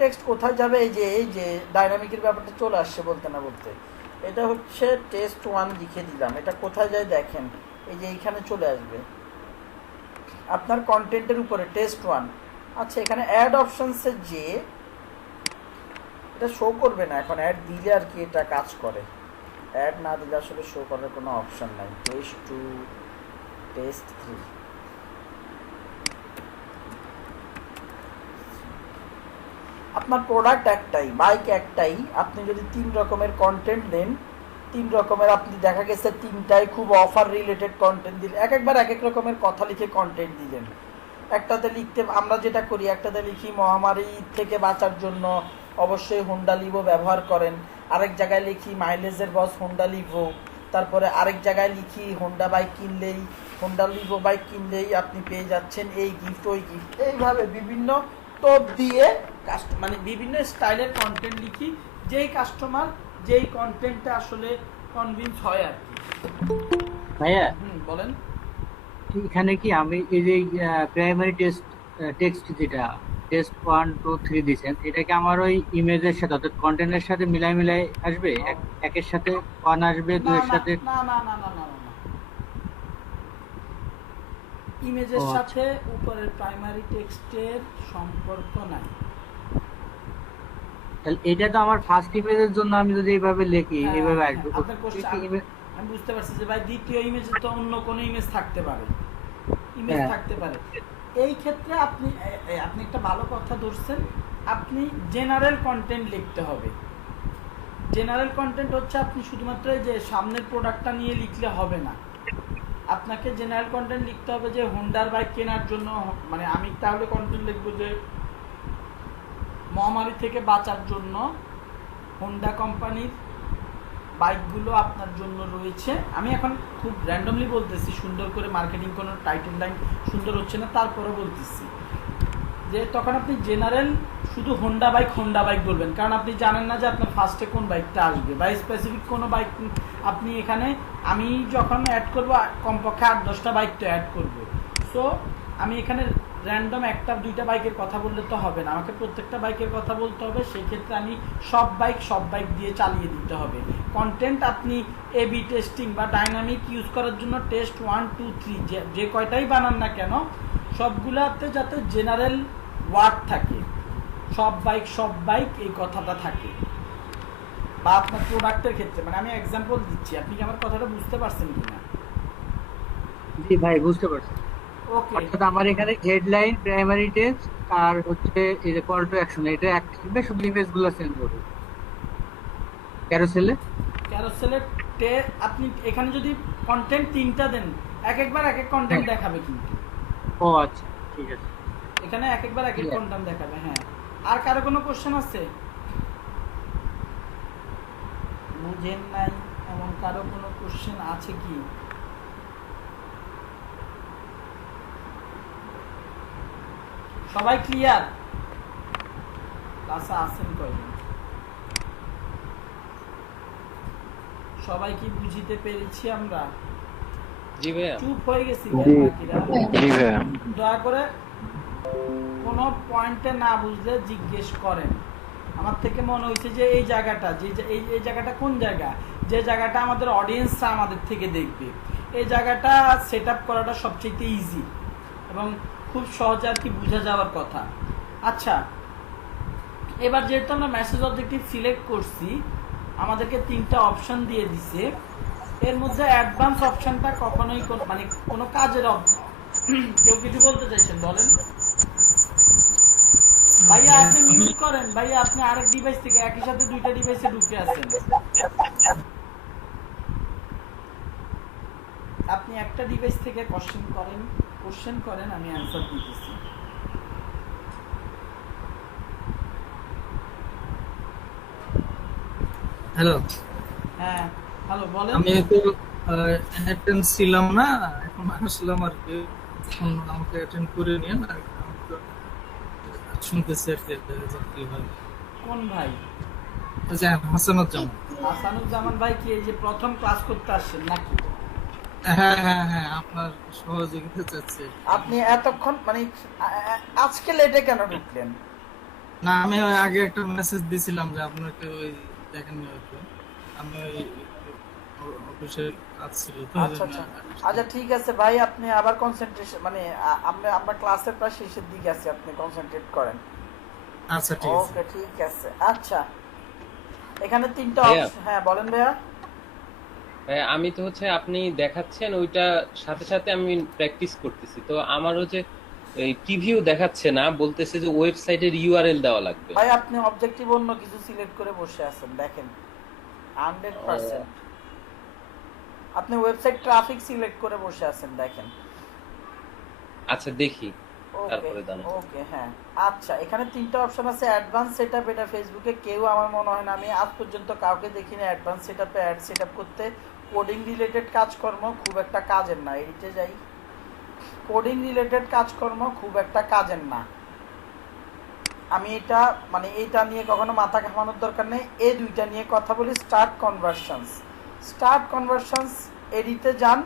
টেক্সট কোথায় যাবে? এই যে ডাইনামিকের ব্যাপারটা চলে আসছে বলতে না বলতে। এটা হচ্ছে টেস্ট 1 লিখে দিলাম, এটা কোথায় যায় দেখেন, এই যে এইখানে চলে আসবে আপনার কন্টেন্টের উপরে টেস্ট 1। আচ্ছা, এখানে অ্যাড অপশনসে যে এটা শো করবে না, এখন অ্যাড দিলে আর কি এটা কাজ করে, অ্যাড না দিলে আসলে শো করার কোনো অপশন নাই। টেস্ট 2, টেস্ট 3, আপনার প্রোডাক্ট একটাই, বাইক একটাই, আপনি যদি 3 রকমের কন্টেন্ট দেন, 3 রকমের আপনি দেখা গেছে 3টাই খুব অফার রিলেটেড কন্টেন্ট দিলেন, একবার এক এক রকমের কথা লিখে কন্টেন্ট দিলেন। একটাতে লিখতে, আমরা যেটা করি, একটাতে লিখি মহামারী থেকে বাঁচার জন্য অবশ্যই হোন্ডা লিভো ব্যবহার করেন, আরেক জায়গায় লিখি মাইলেজের বস হোন্ডা লিভো, তারপরে আরেক জায়গায় লিখি হোন্ডা লিভো বাইক কিনলেই আপনি পেয়ে যাচ্ছেন এই গিফট ওই গিফট। এইভাবে বিভিন্ন টপ দিয়ে মানে বিভিন্ন স্টাইলের কন্টেন্ট লিখি, যেই কাস্টমার যেই কন্টেন্টটা আসলে কনভিন্স হয় আর কি। ভাইয়া বলেন। এখানে কি আমি এই যে প্রাইমারি টেক্সট যেটা টেস্ট 1, 2, 3 দিয়েছেন, এটা কি আমার ওই ইমেজের সাথে অর্থাৎ কন্টেন্টের সাথে মিলাই আসবে? একের সাথে 1 আসবে, 2 এর সাথে না, ইমেজের সাথে উপরের প্রাইমারি টেক্সটের সম্পর্ক নাই। তাহলে এটা তো আমার ফার্স্ট ইমেজের জন্য আমি যদি এইভাবে লিখি, এইভাবে আসবে। আমি বুঝতে পারছি যে ভাই দ্বিতীয় ইমেজে তো অন্য কোনো ইমেজ থাকতে পারে, এই ক্ষেত্রে আপনি একটা ভালো কথা ধরছেন, আপনি জেনারেল কন্টেন্ট লিখতে হবে। জেনারেল কন্টেন্ট হচ্ছে আপনি শুধুমাত্র যে সামনের প্রোডাক্টটা নিয়ে লিখলে হবে না, আপনাকে জেনারেল কন্টেন্ট লিখতে হবে যে হোন্ডার বাইক কেনার জন্য, মানে আমি তাহলে কন্টেন্ট লিখবো যে মহামারী থেকে বাঁচার জন্য হোন্ডা কোম্পানির বাইকগুলো আপনার জন্য রয়েছে। আমি এখন খুব র্যান্ডমলি বলতেছি, সুন্দর করে মার্কেটিং কোনো টাইটেল লাইন সুন্দর হচ্ছে না, তারপরে বলতেছি যে তখন আপনি জেনারেল শুধু হোন্ডা বাইক বলবেন, কারণ আপনি জানেন না যে আপনার ফার্স্টে কোন বাইকটা আসবে বা স্পেসিফিক কোনো বাইক। আপনি এখানে আমি যখন অ্যাড করবো কমপক্ষে 8-10টা বাইক তো অ্যাড করবো, সো আমি এখানে র্যান্ডম 1-2টা বাইকের কথা বললে তো হবে না, আমাকে প্রত্যেকটা বাইকের কথা বলতে হবে। সেই ক্ষেত্রে আমি সব বাইক দিয়ে চালিয়ে দিতে হবে কন্টেন্ট। আপনি এবি টেস্টিং বা ডাইনামিক ইউজ করার জন্য টেস্ট 1, 2, 3 যে কয়টাই বানান না কেন, সবগুলাতে যাতে জেনারেল ওয়ার্ড থাকে, সব বাইক এই কথাটা থাকে। বা আপনার প্রোডাক্টের ক্ষেত্রে, মানে আমি এক্সাম্পল দিচ্ছি, আপনি কি আমার কথাটা বুঝতে পারছেন কিনা? জি ভাই, বুঝতে পারছি। ওকে, অর্থাৎ আমার এখানে হেডলাইন, প্রাইমারি টেক্সট আর হচ্ছে এই যে কল টু অ্যাকশন, এটা এক থাকবে, শুধু ইমেজগুলো সেন্ড করবে ক্যারোসেলে। আপনি এখানে যদি কন্টেন্ট 3টা দেন, একবার এক এক কন্টেন্ট দেখাবে কিন্তু। ও আচ্ছা, ঠিক আছে, এখানে একবার এক এক কন্টেন্ট দেখাবে। হ্যাঁ, আর কারো কোনো কোশ্চেন আছে? বুঝেন নাই এমন কারো কোনো কোশ্চেন আছে কি? সবাই ক্লিয়ার? ক্লাসে আছেন কয়জন? সবাই কি বুঝিতে পেরেছি আমরা? জি ভাইয়া। চুপ হয়ে গেছি বাকিরা। জি ভাইয়া। দয়া করে কোনো পয়েন্টে না বুঝলে জিজ্ঞেস করেন। আমার থেকে মনে হয়েছে যে এই জায়গাটা এই জায়গাটা কোন জায়গা, যে জায়গাটা আমাদের অডিয়েন্সরা আমাদের থেকে দেখবে, এই জায়গাটা সেট আপ করাটা সবচেয়ে ইজি এবং খুব সহজে আর কি বোঝা যাওয়ার কথা। আচ্ছা, এবার যেহেতু আমরা মেসেজ অবজেক্টিভ সিলেক্ট করছি, আমাদেরকে 3টা অপশন দিয়ে দিছে। এর মধ্যে অ্যাডভান্স অপশনটা কখনোই মানে কোনো কাজের কেউ কিছু বলতে চাইছেন বলেন? ভাইয়া আপনি মিউট করেন, ভাইয়া আপনি আরেক ডিভাইস থেকে একই সাথে 2টা ডিভাইসে ঢুকে আছেন। আপনি একটা ডিভাইস থেকে কোশ্চেন করেন, আমি অ্যানসার দিতেছি। হ্যালো, হ্যাঁ হ্যালো বলেন। আমি তো অ্যাটেন্ড ছিলাম না, এখন আসলাম আর কি। এখন আমাকে অ্যাটেন্ড করে নিয়ে না, শুনতেছি আর কি ভাই। কোন ভাই? আচ্ছা, হাসানুজ্জামান। হাসানুজ্জামান ভাই কি এই যে প্রথম ক্লাস করতে আসছেন নাকি? হ্যাঁ হ্যাঁ হ্যাঁ, আপনার সহযোগিতা চাচ্ছি। আপনি এতক্ষণ মানে আজকে লেটে কেন ঢুকলেন? না, আমি আগে একটা মেসেজ দিছিলাম যে আপনাকে ওই দেখেননি হয়তো, আমি ওই অফিসে কাজ ছিল তো। আচ্ছা আচ্ছা আচ্ছা, ঠিক আছে ভাই, আপনি আবার কনসেন্ট্রেশন মানে আমরা ক্লাসের প্রায় শেষের দিকে আছি, আপনি কনসেন্ট্রেট করেন। আচ্ছা ঠিক আছে। ওকে ঠিক আছে। আচ্ছা, এখানে 3টা ভাইয়া। অপশন। হ্যাঁ বলেন ভাইয়া। ভাইয়া, আমি তো হচ্ছে আপনি দেখাচ্ছেন ওইটা সাথে সাথে আমি প্র্যাকটিস করতেছি, তো আমার হচ্ছে এই প্রিভিউ দেখাচ্ছে না, বলতেছে যে ওয়েবসাইটের ইউআরএল দেওয়া লাগবে। ভাই আপনি অবজেক্টিভ অন্য কিছু সিলেক্ট করে বসে আছেন, দেখেন 100% আপনি ওয়েবসাইট ট্রাফিক সিলেক্ট করে বসে আছেন, দেখেন। আচ্ছা দেখি, তারপরে দাঁড়ান। ওকে হ্যাঁ আচ্ছা, এখানে 3টা অপশন আছে। অ্যাডভান্স সেটআপ, এটা ফেসবুকে কেউ আমার মনে হয় না, আমি আজ পর্যন্ত কাউকে দেখিনি অ্যাডভান্স সেটআপে অ্যাড সেটআপ করতে। কোডিং রিলেটেড কাজকর্ম খুব একটা কাজের না, এডিটে যাই। কোডিং রিলেটেড কাজকর্ম খুব একটা কাজের না, আমি এটা মানে এইটা নিয়ে কখনো মাথা ঘামানোর দরকার নেই। এই 2টা নিয়ে কথা বলি। স্টার্ট কনভার্সনস এডিটে যান।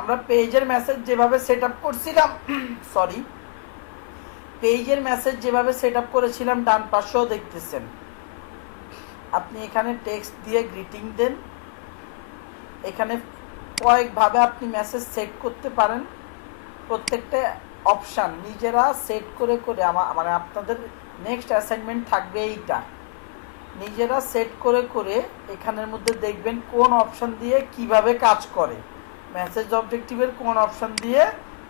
আমরা পেজের মেসেজ যেভাবে সেট আপ করছিলাম পেজের মেসেজ যেভাবে সেট আপ করেছিলাম ডান পাশেও দেখতেছেন। আপনি এখানে টেক্সট দিয়ে গ্রিটিং দেন। এখানে কয়েকভাবে আপনি মেসেজ সেট করতে পারেন। প্রত্যেকটা অপশান নিজেরা সেট করে করে মানে আপনাদের নেক্সট অ্যাসাইনমেন্ট থাকবে এইটা, নিজেরা সেট করে করে এখানের মধ্যে দেখবেন কোন অপশান দিয়ে কিভাবে কাজ করে, মেসেজ অবজেক্টিভের কোন অপশান দিয়ে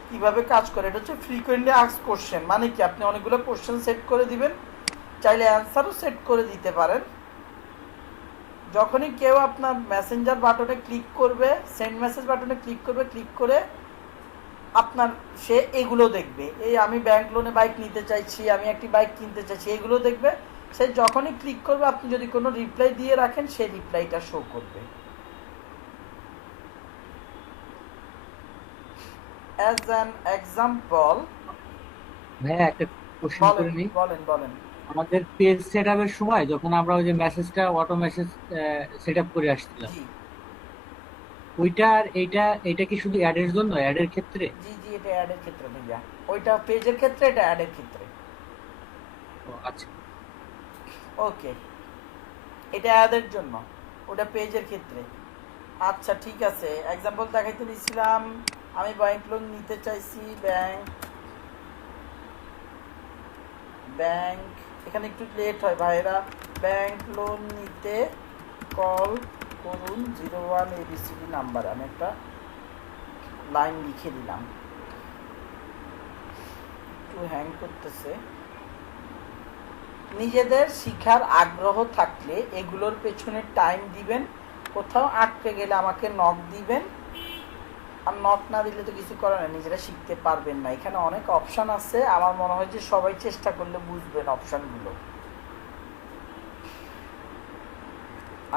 কিভাবে কাজ করে। এটা হচ্ছে ফ্রিকোয়েন্টলি আস্কড কোশ্চেন, মানে কি আপনি অনেকগুলো কোশ্চেন সেট করে দিবেন, চাইলে অ্যান্সারও সেট করে দিতে পারেন। যখনই কেউ আপনার মেসেঞ্জার বাটনে ক্লিক করবে, সেন্ড মেসেজ বাটনে ক্লিক করে আপনার সে এগুলো দেখবে। এই আমি ব্যাংক লোনে বাইক নিতে চাইছি, আমি একটি বাইক কিনতে চাইছি, এগুলো দেখবে। সে যখনই ক্লিক করবে, আপনি যদি কোনো রিপ্লাই দিয়ে রাখেন, সেই রিপ্লাইটা শো করবে। অ্যাজ অ্যান এক্সাম্পল, ভাইয়া একটা কোশ্চেন করে নিই। বলেন। আমাদের পেজ সেটআপের সময় যখন আমরা ওই যে মেসেজটা অটো মেসেজ সেটআপ করে আসছিলাম, জি ওইটার এইটা কি শুধু অ্যাডের জন্য, অ্যাডের ক্ষেত্রে? জি জি, এটা অ্যাডের ক্ষেত্রে ভাইয়া, ওইটা পেজের ক্ষেত্রে, এটা অ্যাডের ক্ষেত্রে। আচ্ছা ওকে, এটা অ্যাডের জন্য, ওটা পেজের ক্ষেত্রে। আচ্ছা ঠিক আছে, এক্সাম্পল দেখাইতে দিয়েছিলাম। আমি ব্যাংক লোন নিতে চাইছি, ব্যাংক এখানে একটু লেট হয় ভাইরা। ব্যাংক লোন নিতে কল করুন 01 ABCD নাম্বার। আমি একটা লাইন লিখে দিলাম, একটু হ্যাং করতেছে। নিজেদের শিখার আগ্রহ থাকলে এগুলোর পেছনে টাইম দিবেন, কোথাও আটকে গেলে আমাকে নক দিবেন, আর নক না দিলে তো কিছু করার নেই, নিজেরা শিখতে পারবেন না। এখানে অনেক অপশান আছে, আমার মনে হয় যে সবাই চেষ্টা করলে বুঝবেন অপশানগুলো।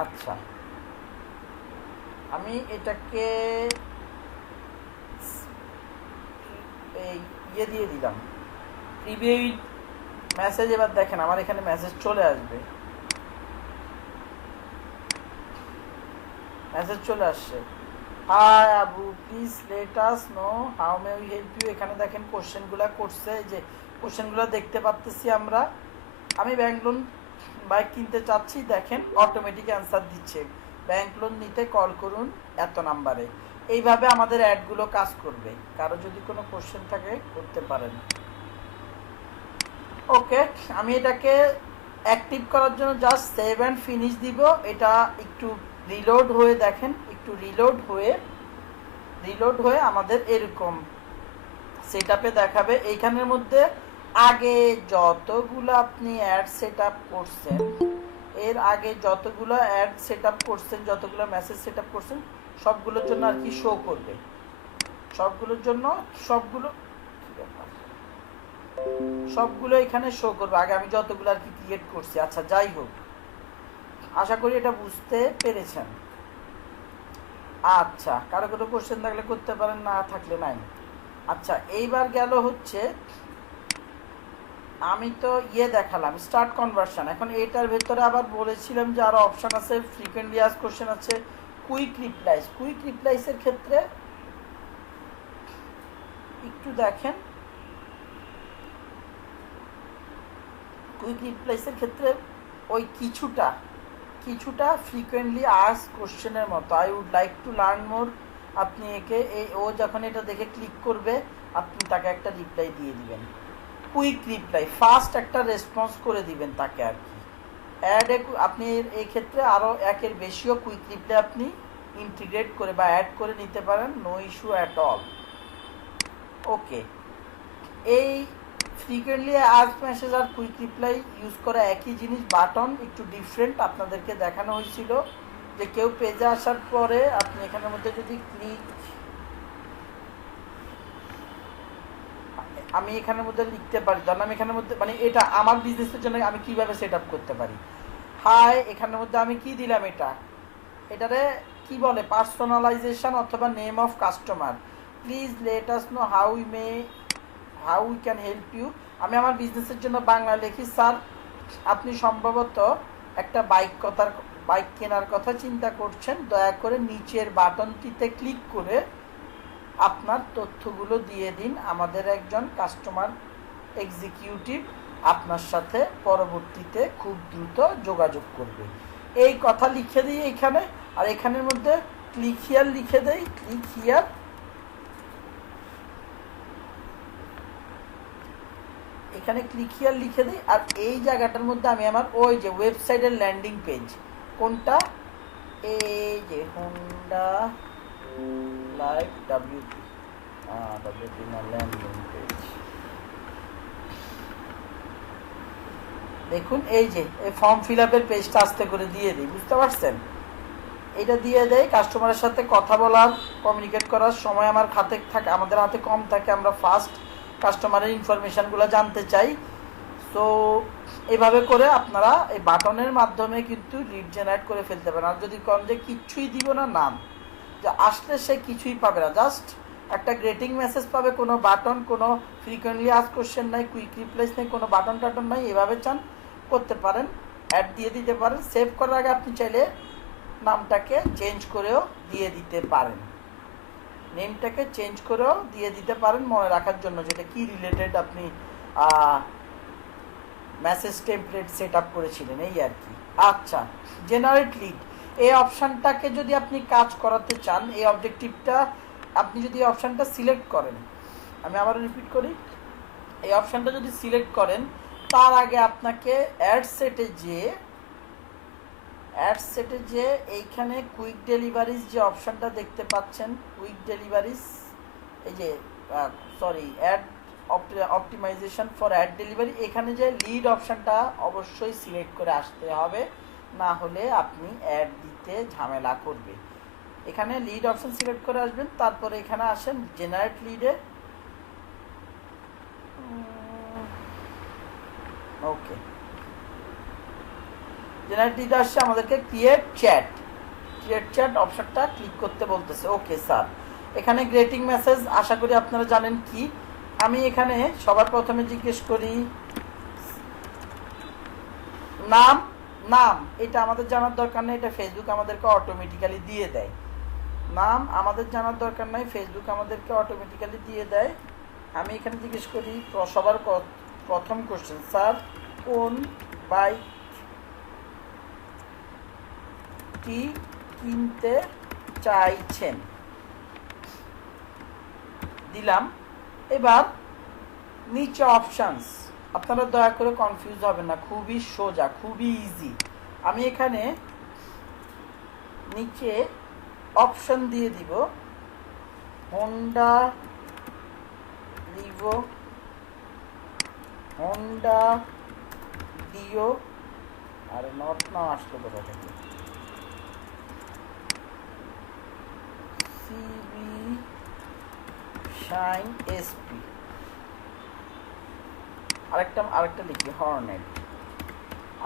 আচ্ছা, আমি এটাকে এই দিয়ে দিলাম, প্রিভিউ মেসেজ এবার দেখেন আমার এখানে মেসেজ চলে আসবে, মেসেজ চলে আসছে, hi Abu please let us know how may we help you. এখানে দেখেন কোশ্চেনগুলো করছে, যে কোশ্চেনগুলো দেখতে পাচ্ছি আমরা। আমি ব্যাংক লোন বাইক কিনতে চাচ্ছি, দেখেন অটোমেটিক অ্যান্সার দিচ্ছে, ব্যাংক লোন নিতে কল করুন এত নাম্বারে। এইভাবে আমাদের অ্যাডগুলো কাজ করবে। কারো যদি কোনো কোশ্চেন থাকে করতে পারেন। ওকে, আমি এটাকে অ্যাক্টিভ করার জন্য জাস্ট সেভ অ্যান্ড ফিনিশ দিব। এটা একটু রিলোড হয়ে দেখেন, একটু রিলোড হয়ে আমাদের এরকম সেটআপে দেখাবে। এইখানের মধ্যে আগে যতগুলো আপনি অ্যাড সেটআপ করছেন, এর আগে যতগুলো অ্যাড সেটআপ করছেন, যতগুলো মেসেজ সেটআপ করছেন, সবগুলোর জন্য আর কি শো করবে, সবগুলোর জন্য সবগুলো এখানে শো করবে আগে আমি যতগুলো আর কি ক্রিয়েট করছি। আচ্ছা যাই হোক, আশা করি এটা বুঝতে পেরেছেন। আচ্ছা, কারো কোনো কোশ্চেন থাকলে করতে পারেন, না থাকলে নাই। আচ্ছা, এইবার গেল হচ্ছে আমি তো দেখালাম স্টার্ট কনভার্সন। এখন এটার ভেতরে আবার বলেছিলাম যে আরো অপশন আছে, ফ্রিকোয়েন্টলি আস্কড কোশ্চেন আছে, কুইক রিপ্লাইসের ক্ষেত্রে একটু দেখেন, কুইক রিপ্লাইসের ক্ষেত্রে ওই কিছুটা ফ্রিকোয়েন্টলি আস্কড কোশ্চেনের মতো, I would like to learn more. আপনি একে ও যখন এটা দেখে ক্লিক করবে আপনি তাকে একটা রিপ্লাই দিয়ে দিবেন, কুইক রিপ্লাই, ফাস্ট একটা রেসপন্স করে দিবেন তাকে আর কি। আপনি এই ক্ষেত্রে আরও একের বেশিও কুইক রিপ্লাই আপনি ইন্টিগ্রেট করে বা অ্যাড করে নিতে পারেন, নো ইস্যু অ্যাট অল। ওকে, এই ফ্রিকোয়েন্টলি আস্কড মেসেজ আর কুইক রিপ্লাই ইউজ করা একই জিনিস, বাটন একটু ডিফারেন্ট। আপনাদেরকে দেখানো হয়েছিল যে কেউ পেজে আসার পরে আপনি এখানের মধ্যে যদি আমি এখানের মধ্যে লিখতে পারি, ধরেন আমি এখানের মধ্যে মানে এটা আমার বিজনেসের জন্য আমি কিভাবে সেট আপ করতে পারি। হাই, এখানের মধ্যে আমি কি দিলাম, এটারে কি বলে, পার্সোনালাইজেশন অথবা name of customer, please let us know how we can help you. আমি আমার বিজনেসের জন্য বাংলা লিখি, স্যার আপনি সম্ভবত একটা বাইক কেনার কথা চিন্তা করছেন, দয়া করে নিচের বাটনটিতে ক্লিক করে আপনার তথ্যগুলো দিয়ে দিন, আমাদের একজন কাস্টমার এক্সিকিউটিভ আপনার সাথে পরবর্তীতে খুব দ্রুত যোগাযোগ করবে। এই কথা লিখে দিই এখানে, আর এখানের মধ্যে ক্লিক হিয়ার লিখে দেই, ক্লিক হিয়ার। এখানে ক্লিক হিয়ার লিখে দিই, আর এই জায়গাটার মধ্যে আমি আমার ওই যে ওয়েবসাইটের ল্যান্ডিং পেজ, কোনটা, এই যে হোন্ডা লাইভ ডব্লিউপি না ল্যান্ডিং পেজ, দেখুন এই যে এই ফর্ম ফিল আপের পেজটা আস্তে করে দিয়ে দিই, বুঝতে পারছেন? এটা দিয়ে দেয়, কাস্টমারের সাথে কথা বলার, কমিউনিকেট করার সময় আমার আমাদের হাতে কম থাকে, আমরা ফাস্ট কাস্টমারের ইনফরমেশনগুলো জানতে চাই। সো এভাবে করে আপনারা এই বাটনের মাধ্যমে কিন্তু লিড জেনারেট করে ফেলতে পারেন। আর যদি কম যে কিচ্ছুই দিব না, নাম যে আসলে সে কিছুই পাবে না, জাস্ট একটা গ্রেটিং মেসেজ পাবে, কোনো বাটন, কোনো ফ্রিকোয়েন্টলি আস্কড কোশ্চেন নাই, কুইক রিপ্লাইস নেই, কোনো বাটন টাটন নাই। এভাবে চান করতে পারেন, অ্যাড দিয়ে দিতে পারেন। সেভ করার আগে আপনি চাইলে নামটাকে চেঞ্জ করেও দিয়ে দিতে পারেন, নেমটাকে চেঞ্জ করেও দিয়ে দিতে পারেন মনে রাখার জন্য, যেটা কি রিলেটেড আপনি মেসেজ টেমপ্লেট সেট আপ করেছিলেন, এই আর কি। আচ্ছা, জেনারেট লিড, এই অপশানটাকে যদি আপনি কাজ করাতে চান, এই অবজেক্টিভটা আপনি যদি এই অপশানটা সিলেক্ট করেন, আমি আবারও রিপিট করি, এই অপশানটা যদি সিলেক্ট করেন, তার আগে আপনাকে অ্যাড সেটে যে এইখানে কুইক ডেলিভারিজ যে অপশানটা দেখতে পাচ্ছেন, কুইক ডেলিভারিজ, এই যে ad optimization for ad delivery, এখানে যে লিড অপশানটা অবশ্যই সিলেক্ট করে আসতে হবে, না হলে আপনি অ্যাড দিতে ঝামেলা করবে। এখানে লিড অপশন সিলেক্ট করে আসবেন, তারপরে এখানে আসেন জেনারেট লিডে, ওকে, জেনারেট লিড আসছে, আমাদেরকে ক্রিয়েট চ্যাট অপশনটা ক্লিক করতে বলতেছে। ওকে স্যার, এখানে গ্রেটিং মেসেজ আশা করি আপনারা জানেন কি, আমি এখানে সবার প্রথমে জিজ্ঞেস করি নাম। নাম এটা আমাদের জানার দরকার নেই, এটা ফেসবুক আমাদেরকে অটোমেটিক্যালি দিয়ে দেয়। নাম আমাদের জানার দরকার নাই, ফেসবুক আমাদেরকে অটোমেটিক্যালি দিয়ে দেয়। আমি এখানে জিজ্ঞেস করি সবার প্রথম কোশ্চেন, স্যার কোন বাইকটি কিনতে চাইছেন, দিলাম। এবার নিচে অপশনস, আপনারা দয়া করে কনফিউজ হবেন না, খুবই সোজা, খুবই ইজি। আমি এখানে নিচে অপশন দিয়ে দিব হোন্ডা লিভো, হোন্ডা ডিও, আর নট নাও আসলো কোথা থেকে, সিবি শাইন এসপি, আরেকটা লিখি হর্নেট।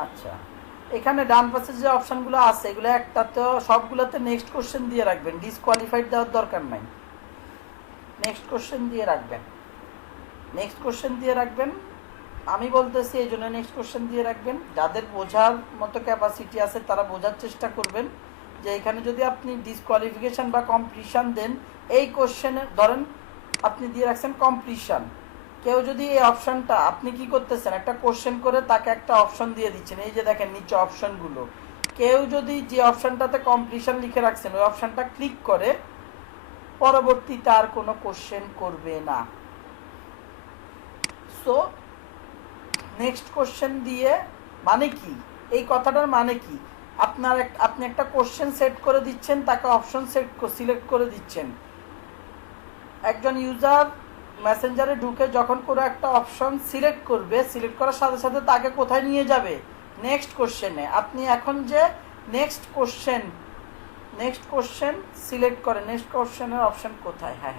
আচ্ছা, এখানে ডান পাশে যে অপশনগুলো আছে এগুলো একটাতে সবগুলোতে নেক্সট কোশ্চেন দিয়ে রাখবেন, ডিসকোয়ালিফাইড দেওয়ার দরকার নাই, নেক্সট কোশ্চেন দিয়ে রাখবেন, নেক্সট কোশ্চেন দিয়ে রাখবেন। আমি বলতেছি এই জন্য নেক্সট কোশ্চেন দিয়ে রাখবেন। যাদের বোঝার মতো ক্যাপাসিটি আছে তারা বোঝার চেষ্টা করবেন যে এখানে যদি আপনি ডিসকোয়ালিফিকেশন বা কমপ্লিশন দেন, এই কোশ্চেনে ধরেন আপনি দিয়ে রাখছেন কমপ্লিশন, কেউ যদি এই অপশনটা আপনি কি করতেছেন একটা কোশ্চেন করে তাকে একটা অপশন দিয়ে দিচ্ছেন, এই যে দেখেন নিচে অপশনগুলো, কেউ যদি যে অপশনটাতে কমপ্লিশন লিখে রাখছেন ওই অপশনটা ক্লিক করে পরবর্তীতে আর কোনো কোশ্চেন করবে না। সো নেক্সট কোশ্চেন দিয়ে মানে কি, এই কথাটার মানে কি, আপনি একটা কোশ্চেন সেট করে দিচ্ছেন, তাকে অপশন সিলেক্ট করে দিচ্ছেন। একজন ইউজার মেসেঞ্জারে ঢুকে যখন কোনো একটা অপশন সিলেক্ট করবে, সিলেক্ট করার সাথে সাথে তাকে কোথায় নিয়ে যাবে, নেক্সট কোশ্চেনে। আপনি এখন যে নেক্সট কোশ্চেন সিলেক্ট করে, নেক্সট কোশ্চেনের অপশন কোথায়, হ্যাঁ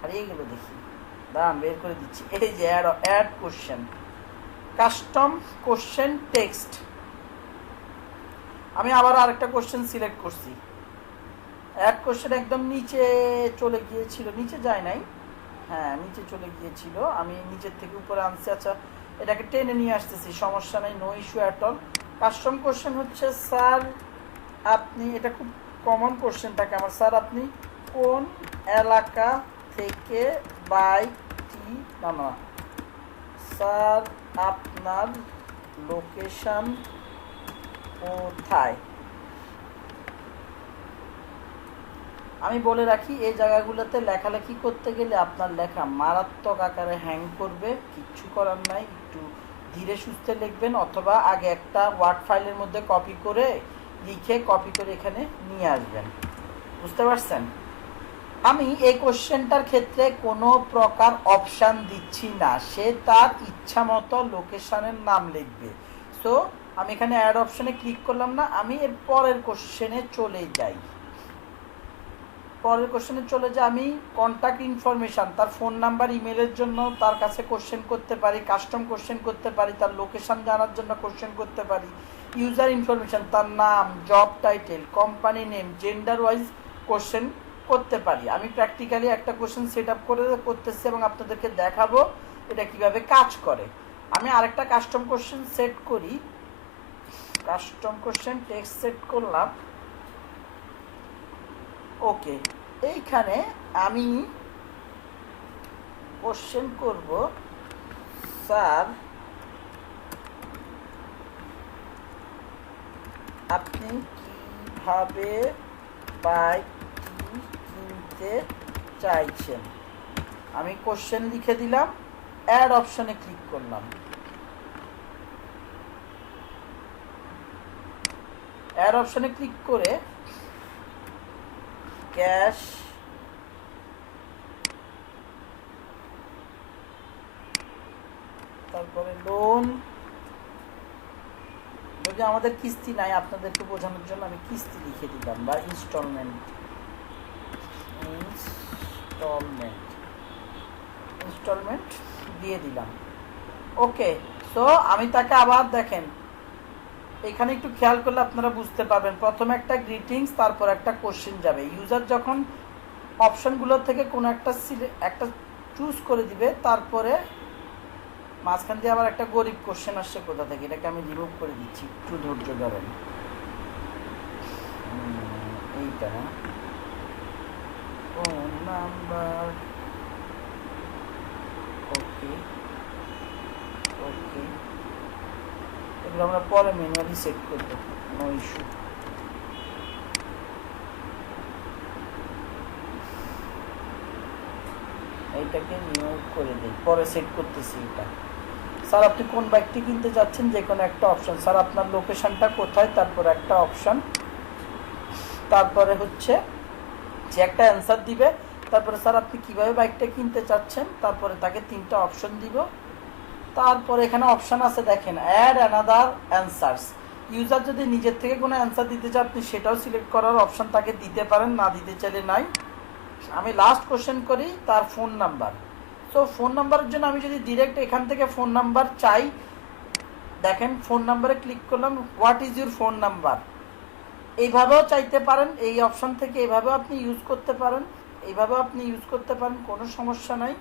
হারিয়ে গেল, দেখি দাঁড়ান বের করে দিচ্ছি, এই যে add question, custom question text. আমি আবার আরেকটা কোশ্চেন সিলেক্ট করছি, অ্যাড কোশ্চেন একদম নিচে চলে গিয়েছিল, নিচে যায় নাই, হ্যাঁ নিচে চলে গিয়েছিল, আমি নিচের থেকে উপরে আনছি। আচ্ছা, এটাকে টেনে নিয়ে আসতেছি, সমস্যা নাই, no issue at all. Custom question হচ্ছে স্যার আপনি, এটা খুব কমন কোশ্চেন থাকে আমার, স্যার আপনি কোন এলাকা থেকে বাইকটি, না স্যার আপনার লোকেশন কোথায়। আমি বলে রাখি এই জায়গাগুলোতে লেখালেখি করতে গেলে আপনার লেখা মারাত্মক আকারে হ্যাং করবে, কিচ্ছু করার নাই, একটু ধীরে সুস্থে লিখবেন, অথবা আগে একটা ওয়ার্ড ফাইলের মধ্যে কপি করে এখানে নিয়ে আসবেন, বুঝতে পারছেন। আমি এই কোশ্চেনটার ক্ষেত্রে কোনো প্রকার অপশান দিচ্ছি না, সে তার ইচ্ছা মতো লোকেশনের নাম লিখবে। সো আমি এখানে অ্যাড অপশানে ক্লিক করলাম না, আমি এর পরের কোশ্চেনে চলে যাই। আমি কন্ট্যাক্ট ইনফরমেশন, তার ফোন নাম্বার, ইমেলের জন্য তার কাছে কোশ্চেন করতে পারি, কাস্টম কোশ্চেন করতে পারি, তার লোকেশন জানার জন্য কোশ্চেন করতে পারি, ইউজার ইনফরমেশন, তার নাম, job title, company name, gender wise question করতে পারি। আমি প্র্যাকটিক্যালি একটা কোশ্চেন সেট আপ করতেছি এবং আপনাদেরকে দেখাবো এটা কিভাবে কাজ করে। আমি আরেকটা কাস্টম কোশ্চেন সেট করি, কাস্টম কোশ্চেন টেক্সট সেট করলাম, ওকে। এইখানে আমি কোশ্চেন করব স্যার আপনি কিভাবে বাইকটি কিনতে চাইছেন। আমি কোশ্চেন লিখে দিলাম, অ্যাড অপশনে ক্লিক করলাম। অ্যাড অপশনে ক্লিক করে ক্যাশ, তারপরে লোন, যদি আমাদের কিস্তি নাই আপনাদেরকে বোঝানোর জন্য আমি কিস্তি লিখে দিলাম, বা ইনস্টলমেন্ট দিয়ে দিলাম, ওকে। সো আমি তাকে আবার দেখেন এখানে একটু খেয়াল করলে আপনারা বুঝতে পারবেন, প্রথমে একটা গ্রিটিংস, তারপর একটা কোশ্চেন যাবে। ইউজার যখন অপশনগুলো থেকে কোনো একটা চুজ করে দিবে, তারপরে মাঝখান দিয়ে আবার একটা গরিব কোশ্চেন আসছে কোথা থেকে, এটাকে আমি রিমুভ করে দিচ্ছি, একটু ধৈর্য ধরেন। এইটা ফোন নাম্বার, ওকে ওকে, এগুলো আমরা পরে ম্যানুয়ালি সেট করবো, নো ইস্যু। এইটাকে রিমুভ করে দিই, পরে সেট করতেছি এটা। স্যার আপনি কোন বাইকটি কিনতে যাচ্ছেন, যে কোনো একটা অপশন। স্যার আপনার লোকেশনটা কোথায়, তারপর একটা অপশন, তারপরে হচ্ছে যে একটা অ্যান্সার দিবে, তারপরে স্যার আপনি কিভাবে বাইকটা কিনতে চাচ্ছেন, তারপরে তাকে 3টা অপশন দিব। তারপরে এখানে অপশন আছে দেখেন, অ্যাড অ্যানাদার অ্যান্সার্স। ইউজার যদি নিজের থেকে কোনো অ্যান্সার দিতে চান আপনি সেটাও সিলেক্ট করার অপশন তাকে দিতে পারেন, না দিতে চাইলে নাই। আমি লাস্ট কোশ্চেন করি, তার ফোন নাম্বার। সো ফোন নাম্বারের জন্য আমি যদি ডিরেক্ট এখান থেকে ফোন নাম্বার চাই, দেখেন ফোন নাম্বারে ক্লিক করলাম, what is your phone number. এইভাবেও চাইতে পারেন, এই অপশন থেকে এইভাবেও আপনি ইউজ করতে পারেন, এইভাবেও আপনি ইউজ করতে পারেন, কোনো সমস্যা নাই।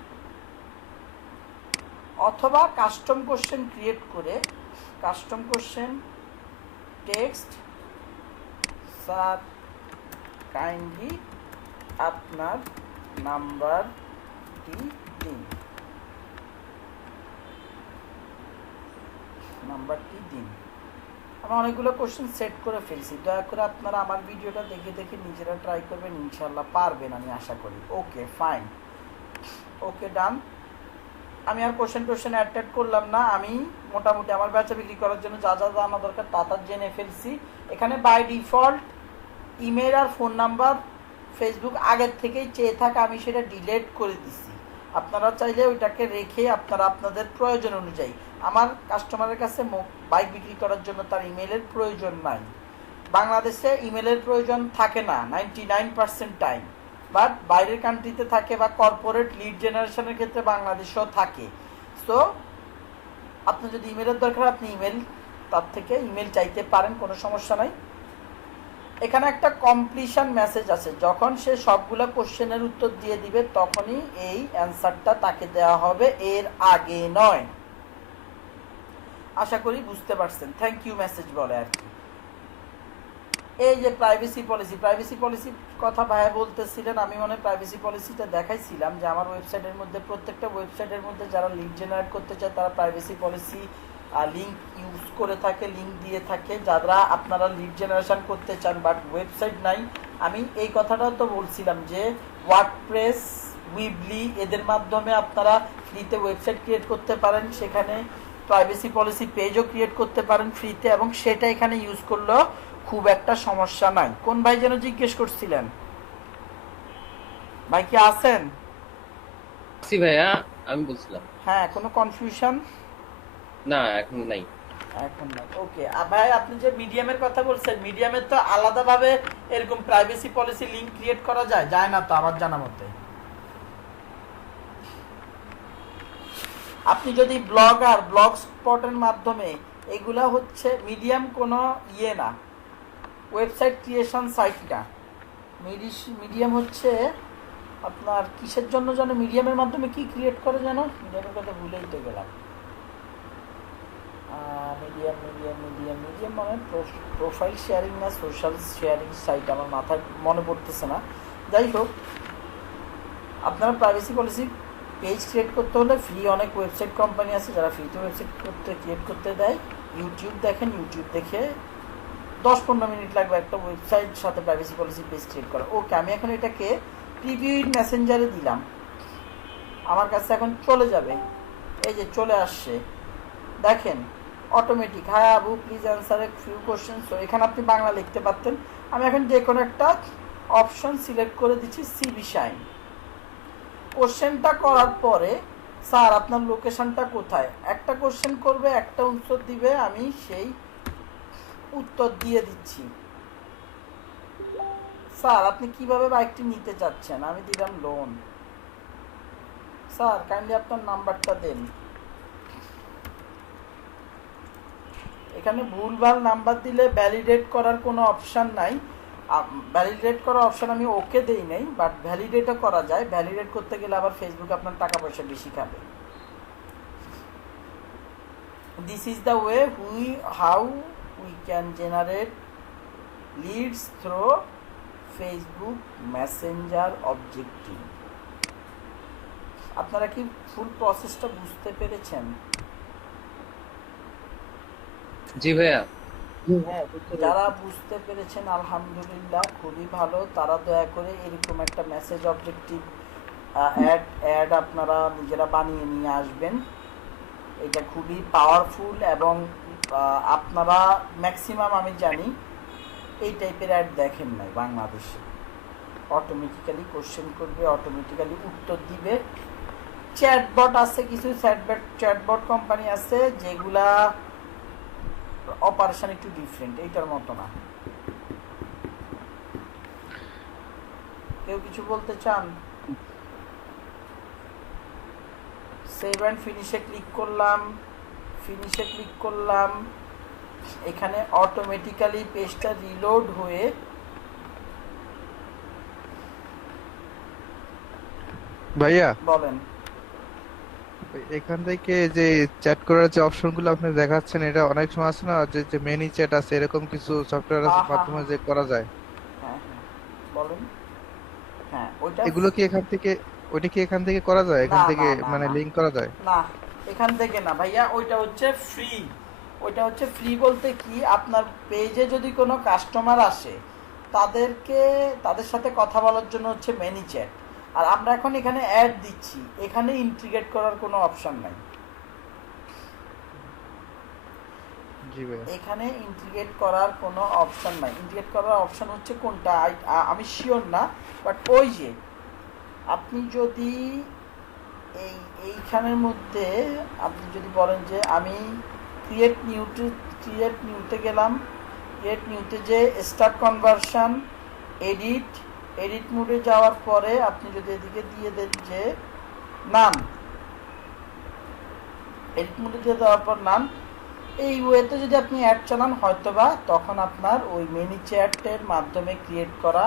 অথবা কাস্টম কোশ্চেন ক্রিয়েট করে, custom question text, sir kindly আপনার নাম্বারটি দিন, নাম্বারটি দিন। আমি অনেকগুলো কোশ্চেন সেট করে ফেলছি, দয়া করে আপনারা আমার ভিডিওটা দেখে দেখে নিজেরা ট্রাই করবেন, ইনশাল্লাহ পারবেন আমি আশা করি। ওকে ফাইন, ওকে ডান। আমি আর কোশ্চেন অ্যাড করলাম না, আমি মোটামুটি আমার বেচা বিক্রি করার জন্য যা যা জানা দরকার তা জেনে ফেলছি। এখানে বাই ডিফল্ট ইমেল আর ফোন নাম্বার ফেসবুক আগের থেকেই চেয়ে থাকা, আমি সেটা ডিলিট করে দিছি। আপনারা চাইলে ওইটাকে রেখে আপনারা আপনাদের প্রয়োজন অনুযায়ী, আমার কাস্টমারের কাছে বাইক বিক্রি করার জন্য তার ইমেলের প্রয়োজন নাই। বাংলাদেশে ইমেলের প্রয়োজন থাকে না 99% টাইম, বাট বাইরের কান্ট্রিতে থাকে, বা কর্পোরেট লিড জেনারেশনের ক্ষেত্রে বাংলাদেশেও থাকে। সো আপনার যদি ইমেলের দরকার আপনি ইমেল, তার থেকে ইমেল চাইতে পারেন, কোনো সমস্যা নাই। এখানে একটা কমপ্লিশন মেসেজ আছে, যখন সে সবগুলো কোশ্চেনের উত্তর দিয়ে দিবে তখনই এই অ্যান্সারটা তাকে দেওয়া হবে, এর আগে নয়। আশা করি বুঝতে পারছেন, থ্যাংক ইউ মেসেজ বলে আর কি। এই যে প্রাইভেসি পলিসির কথা ভাইয়া বলতেছিলেন, আমি মনে হয় প্রাইভেসি পলিসিটা দেখাইছিলাম যে আমার ওয়েবসাইটের মধ্যে, প্রত্যেকটা ওয়েবসাইটের মধ্যে যারা লিড জেনারেট করতে চায় তারা প্রাইভেসি পলিসি লিঙ্ক ইউজ করে থাকে, লিঙ্ক দিয়ে থাকে। যারা আপনারা লিড জেনারেশন করতে চান বাট ওয়েবসাইট নাই, আমি এই কথাটাও তো বলছিলাম যে ওয়ার্ডপ্রেস, উইবলি এদের মাধ্যমে আপনারা ফ্রিতে ওয়েবসাইট ক্রিয়েট করতে পারেন, সেখানে প্রাইভেসি পলিসি পেজও ক্রিয়েট করতে পারেন ফ্রিতে, এবং সেটা এখানে ইউজ করলেও খুব একটা সমস্যা নাই। কোন ভাই যেন জিজ্ঞেস করছিলেন, ভাই কি আছেন? ভাইয়া আমি বলছিলাম, হ্যাঁ কোনো কনফিউশন? না এখন নাই, এখন না। ওকে ভাই, আপনি যে মিডিয়ামের কথা বলছেন, মিডিয়ামের তো আলাদাভাবে এরকম প্রাইভেসি পলিসি লিংক ক্রিয়েট করা যায়? যায় না তো আমার জানা মতে। আপনি যদি ব্লগার, ব্লগ স্পটের মাধ্যমে, এগুলা হচ্ছে মিডিয়াম কোনো ইয়ে না, ওয়েবসাইট ক্রিয়েশন সাইট না। মিডিয়াম হচ্ছে আপনার কিসের জন্য যেন, মিডিয়ামের মাধ্যমে কি ক্রিয়েট করে যেন, মিডিয়ামের কথা ভুলেই তো গেলাম। মিডিয়াম মানে প্রোফাইল শেয়ারিং না সোশ্যাল শেয়ারিং সাইট, আমার মাথায় মনে পড়তেছে না। যাই হোক, আপনারা প্রাইভেসি পলিসি পেজ ক্রিয়েট করতে হলে ফ্রি অনেক ওয়েবসাইট কোম্পানি আছে যারা ফ্রিতে ওয়েবসাইট ক্রিয়েট করতে দেয়। ইউটিউব দেখেন, ইউটিউব দেখে 10-15 মিনিট লাগবে একটা ওয়েবসাইট সাথে প্রাইভেসি পলিসি পেজ ক্রিয়েট করা। ওকে, আমি এখন এটাকে প্রিভিউ ইন মেসেঞ্জারে দিলাম, আমার কাছে এখন চলে যাবে। এই যে চলে আসছে, দেখেন automatic, hi Abu please answer a few question. So এখানে আপনি বাংলা লিখতে পারতেন, আমি এখন যে কোনো একটা অপশন সিলেক্ট করে দিচ্ছি, সিবি শাইন। কোশ্চেনটা করার পরে স্যার আপনার লোকেশনটা কোথায়, একটা কোশ্চেন করবে, একটা উত্তর দিবে, আমি সেই উত্তর দিয়ে দিচ্ছি। স্যার আপনি কিভাবে বাইকটি নিতে চাচ্ছেন, আমি দিলাম লোন। স্যার কাইন্ডলি আপনার নাম্বারটা দেন। এখানে ভুলভাল নাম্বার দিলে ভ্যালিডেট করার কোনো অপশান নাই, ভ্যালিডেট করার অপশন আমি ওকে দেই নাই, বাট ভ্যালিডেটও করা যায়। ভ্যালিডেট করতে গেলে আবার ফেসবুক আপনার টাকা পয়সা বেশি খাবে। This is the way how we can generate leads through Facebook Messenger objective. আপনারা কি ফুল প্রসেসটা বুঝতে পেরেছেন? জি ভাইয়া। যারা বুঝতে পেরেছেন আলহামদুলিল্লাহ, খুবই ভালো। তারা দয়া করে এরকম একটা মেসেজ অবজেক্টিভ অ্যাড আপনারা নিজেরা বানিয়ে নিয়ে আসবেন। এটা খুবই পাওয়ারফুল এবং আপনারা ম্যাক্সিমাম আমি জানি এই টাইপের অ্যাড দেখেন নাই বাংলাদেশে। অটোমেটিক্যালি কোশ্চেন করবে, অটোমেটিক্যালি উত্তর দিবে। চ্যাটবট আছে, কিছু চ্যাটবট কোম্পানি আছে যেগুলা অপারেশন একটু ডিফারেন্ট, এইটার মতো না। কেউ কিছু বলতে চান? সেভ অ্যান্ড ফিনিশে ক্লিক করলাম। এখানে অটোমেটিক্যালি পেজটা রিলোড হয়ে ভাইয়া বলেন। এখান থেকে যে চ্যাট করার যে অপশনগুলো আপনি দেখাচ্ছেন, এটা অনেক সময় আছে না যে মেনি চ্যাট আছে, এরকম কিছু সফটওয়্যার আছে মাধ্যমে যে করা যায়। হ্যাঁ বলেন। হ্যাঁ ওইটা এগুলো কি এখান থেকে করা যায়? এখান থেকে মানে লিংক করা যায়? না, এখান থেকে না ভাইয়া, ওইটা হচ্ছে ফ্রি। বলতে কি, আপনার পেজে যদি কোনো কাস্টমার আসে তাদের সাথে কথা বলার জন্য হচ্ছে মেনি চ্যাট। আর আমরা এখন এখানে অ্যাড দিচ্ছি, এখানে ইন্টিগ্রেট করার কোনো অপশন নাই। জি ভাই, এখানে ইন্টিগ্রেট করার কোনো অপশন নাই। ইন্টিগ্রেট করার অপশন হচ্ছে কোনটা আমি শিওর না, বাট ওই যে আপনি যদি এইখানের মধ্যে আপনি যদি বলেন যে আমি ক্রিয়েট নিউতে গেলাম, ক্রিয়েট নিউতে যে স্টার্ট কনভার্সন এডিট মোডে যাওয়ার পরে আপনি যদি এদিকে দিয়ে দেন যে নাম, এডিট মোডে দিয়ে দেওয়ার পর নাম, এই ওয়েতে যদি আপনি অ্যাড চালান হয়তোবা তখন আপনার ওই মিনি চ্যাটের মাধ্যমে ক্রিয়েট করা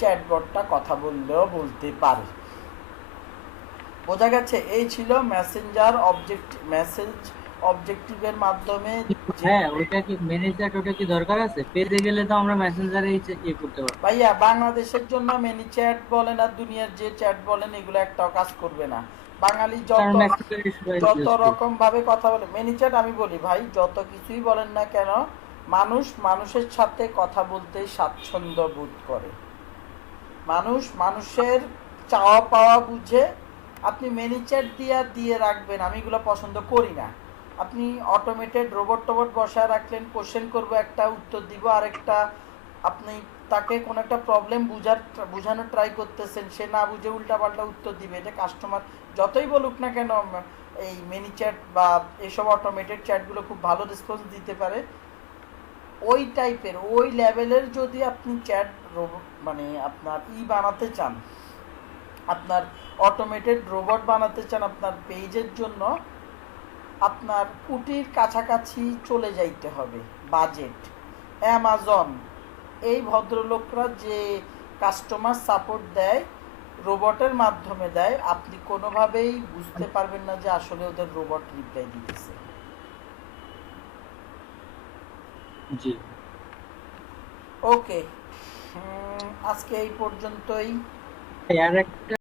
চ্যাটবটটা কথা বলতে পারে। বোঝা গেছে? এই ছিল মেসেঞ্জার মেসেজ অবজেক্টিভের মাধ্যমে। হ্যাঁ, ওটা কি ম্যানেজার, ওটা কি দরকার আছে? পেজে গেলে তো আমরা মেসেঞ্জারে করতে পারবো। ভাইয়া বাংলাদেশের জন্য মিনি চ্যাট বলেন আর দুনিয়ার যে চ্যাট বলেন, এগুলো একটাও কাজ করবে না। বাঙালি যত রকম ভাবে কথা বলে মিনি চ্যাট, আমি বলি ভাই যত কিছুই বলেন না কেন, মানুষের সাথে কথা বলতে স্বাচ্ছন্দ্য বোধ করে। মানুষের চাওয়া পাওয়া বুঝে আপনি মিনি চ্যাট দিয়ে রাখবেন, আমি এগুলো পছন্দ করি না। আপনি অটোমেটেড রোবট বসায় রাখলেন, কোশ্চেন করবো একটা, উত্তর দিব আরেকটা। আপনি তাকে কোনো একটা প্রবলেম বুঝানোর ট্রাই করতেছেন, সে না বুঝে উল্টাপাল্টা উত্তর দিবে। এটা কাস্টমার যতই বলুক না কেন, এই মিনি চ্যাট বা এসব অটোমেটেড চ্যাটগুলো খুব ভালো রেসপন্স দিতে পারে। ওই টাইপের ওই লেভেলের যদি আপনি চ্যাট মানে আপনার বানাতে চান, আপনার অটোমেটেড রোবট বানাতে চান আপনার পেজের জন্য, আপনার কোটির কাছাকাছি চলে যাইতে হবে বাজেট। অ্যামাজন এই ভদ্রলোকরা যে কাস্টমার সাপোর্ট দেয় রোবটের মাধ্যমে দেয়, আপনি কোনোভাবেই বুঝতে পারবেন না যে আসলে ওদের রোবট রিপ্লাই দিতেছে। জি ওকে, আজকে এই পর্যন্তই। আর একটা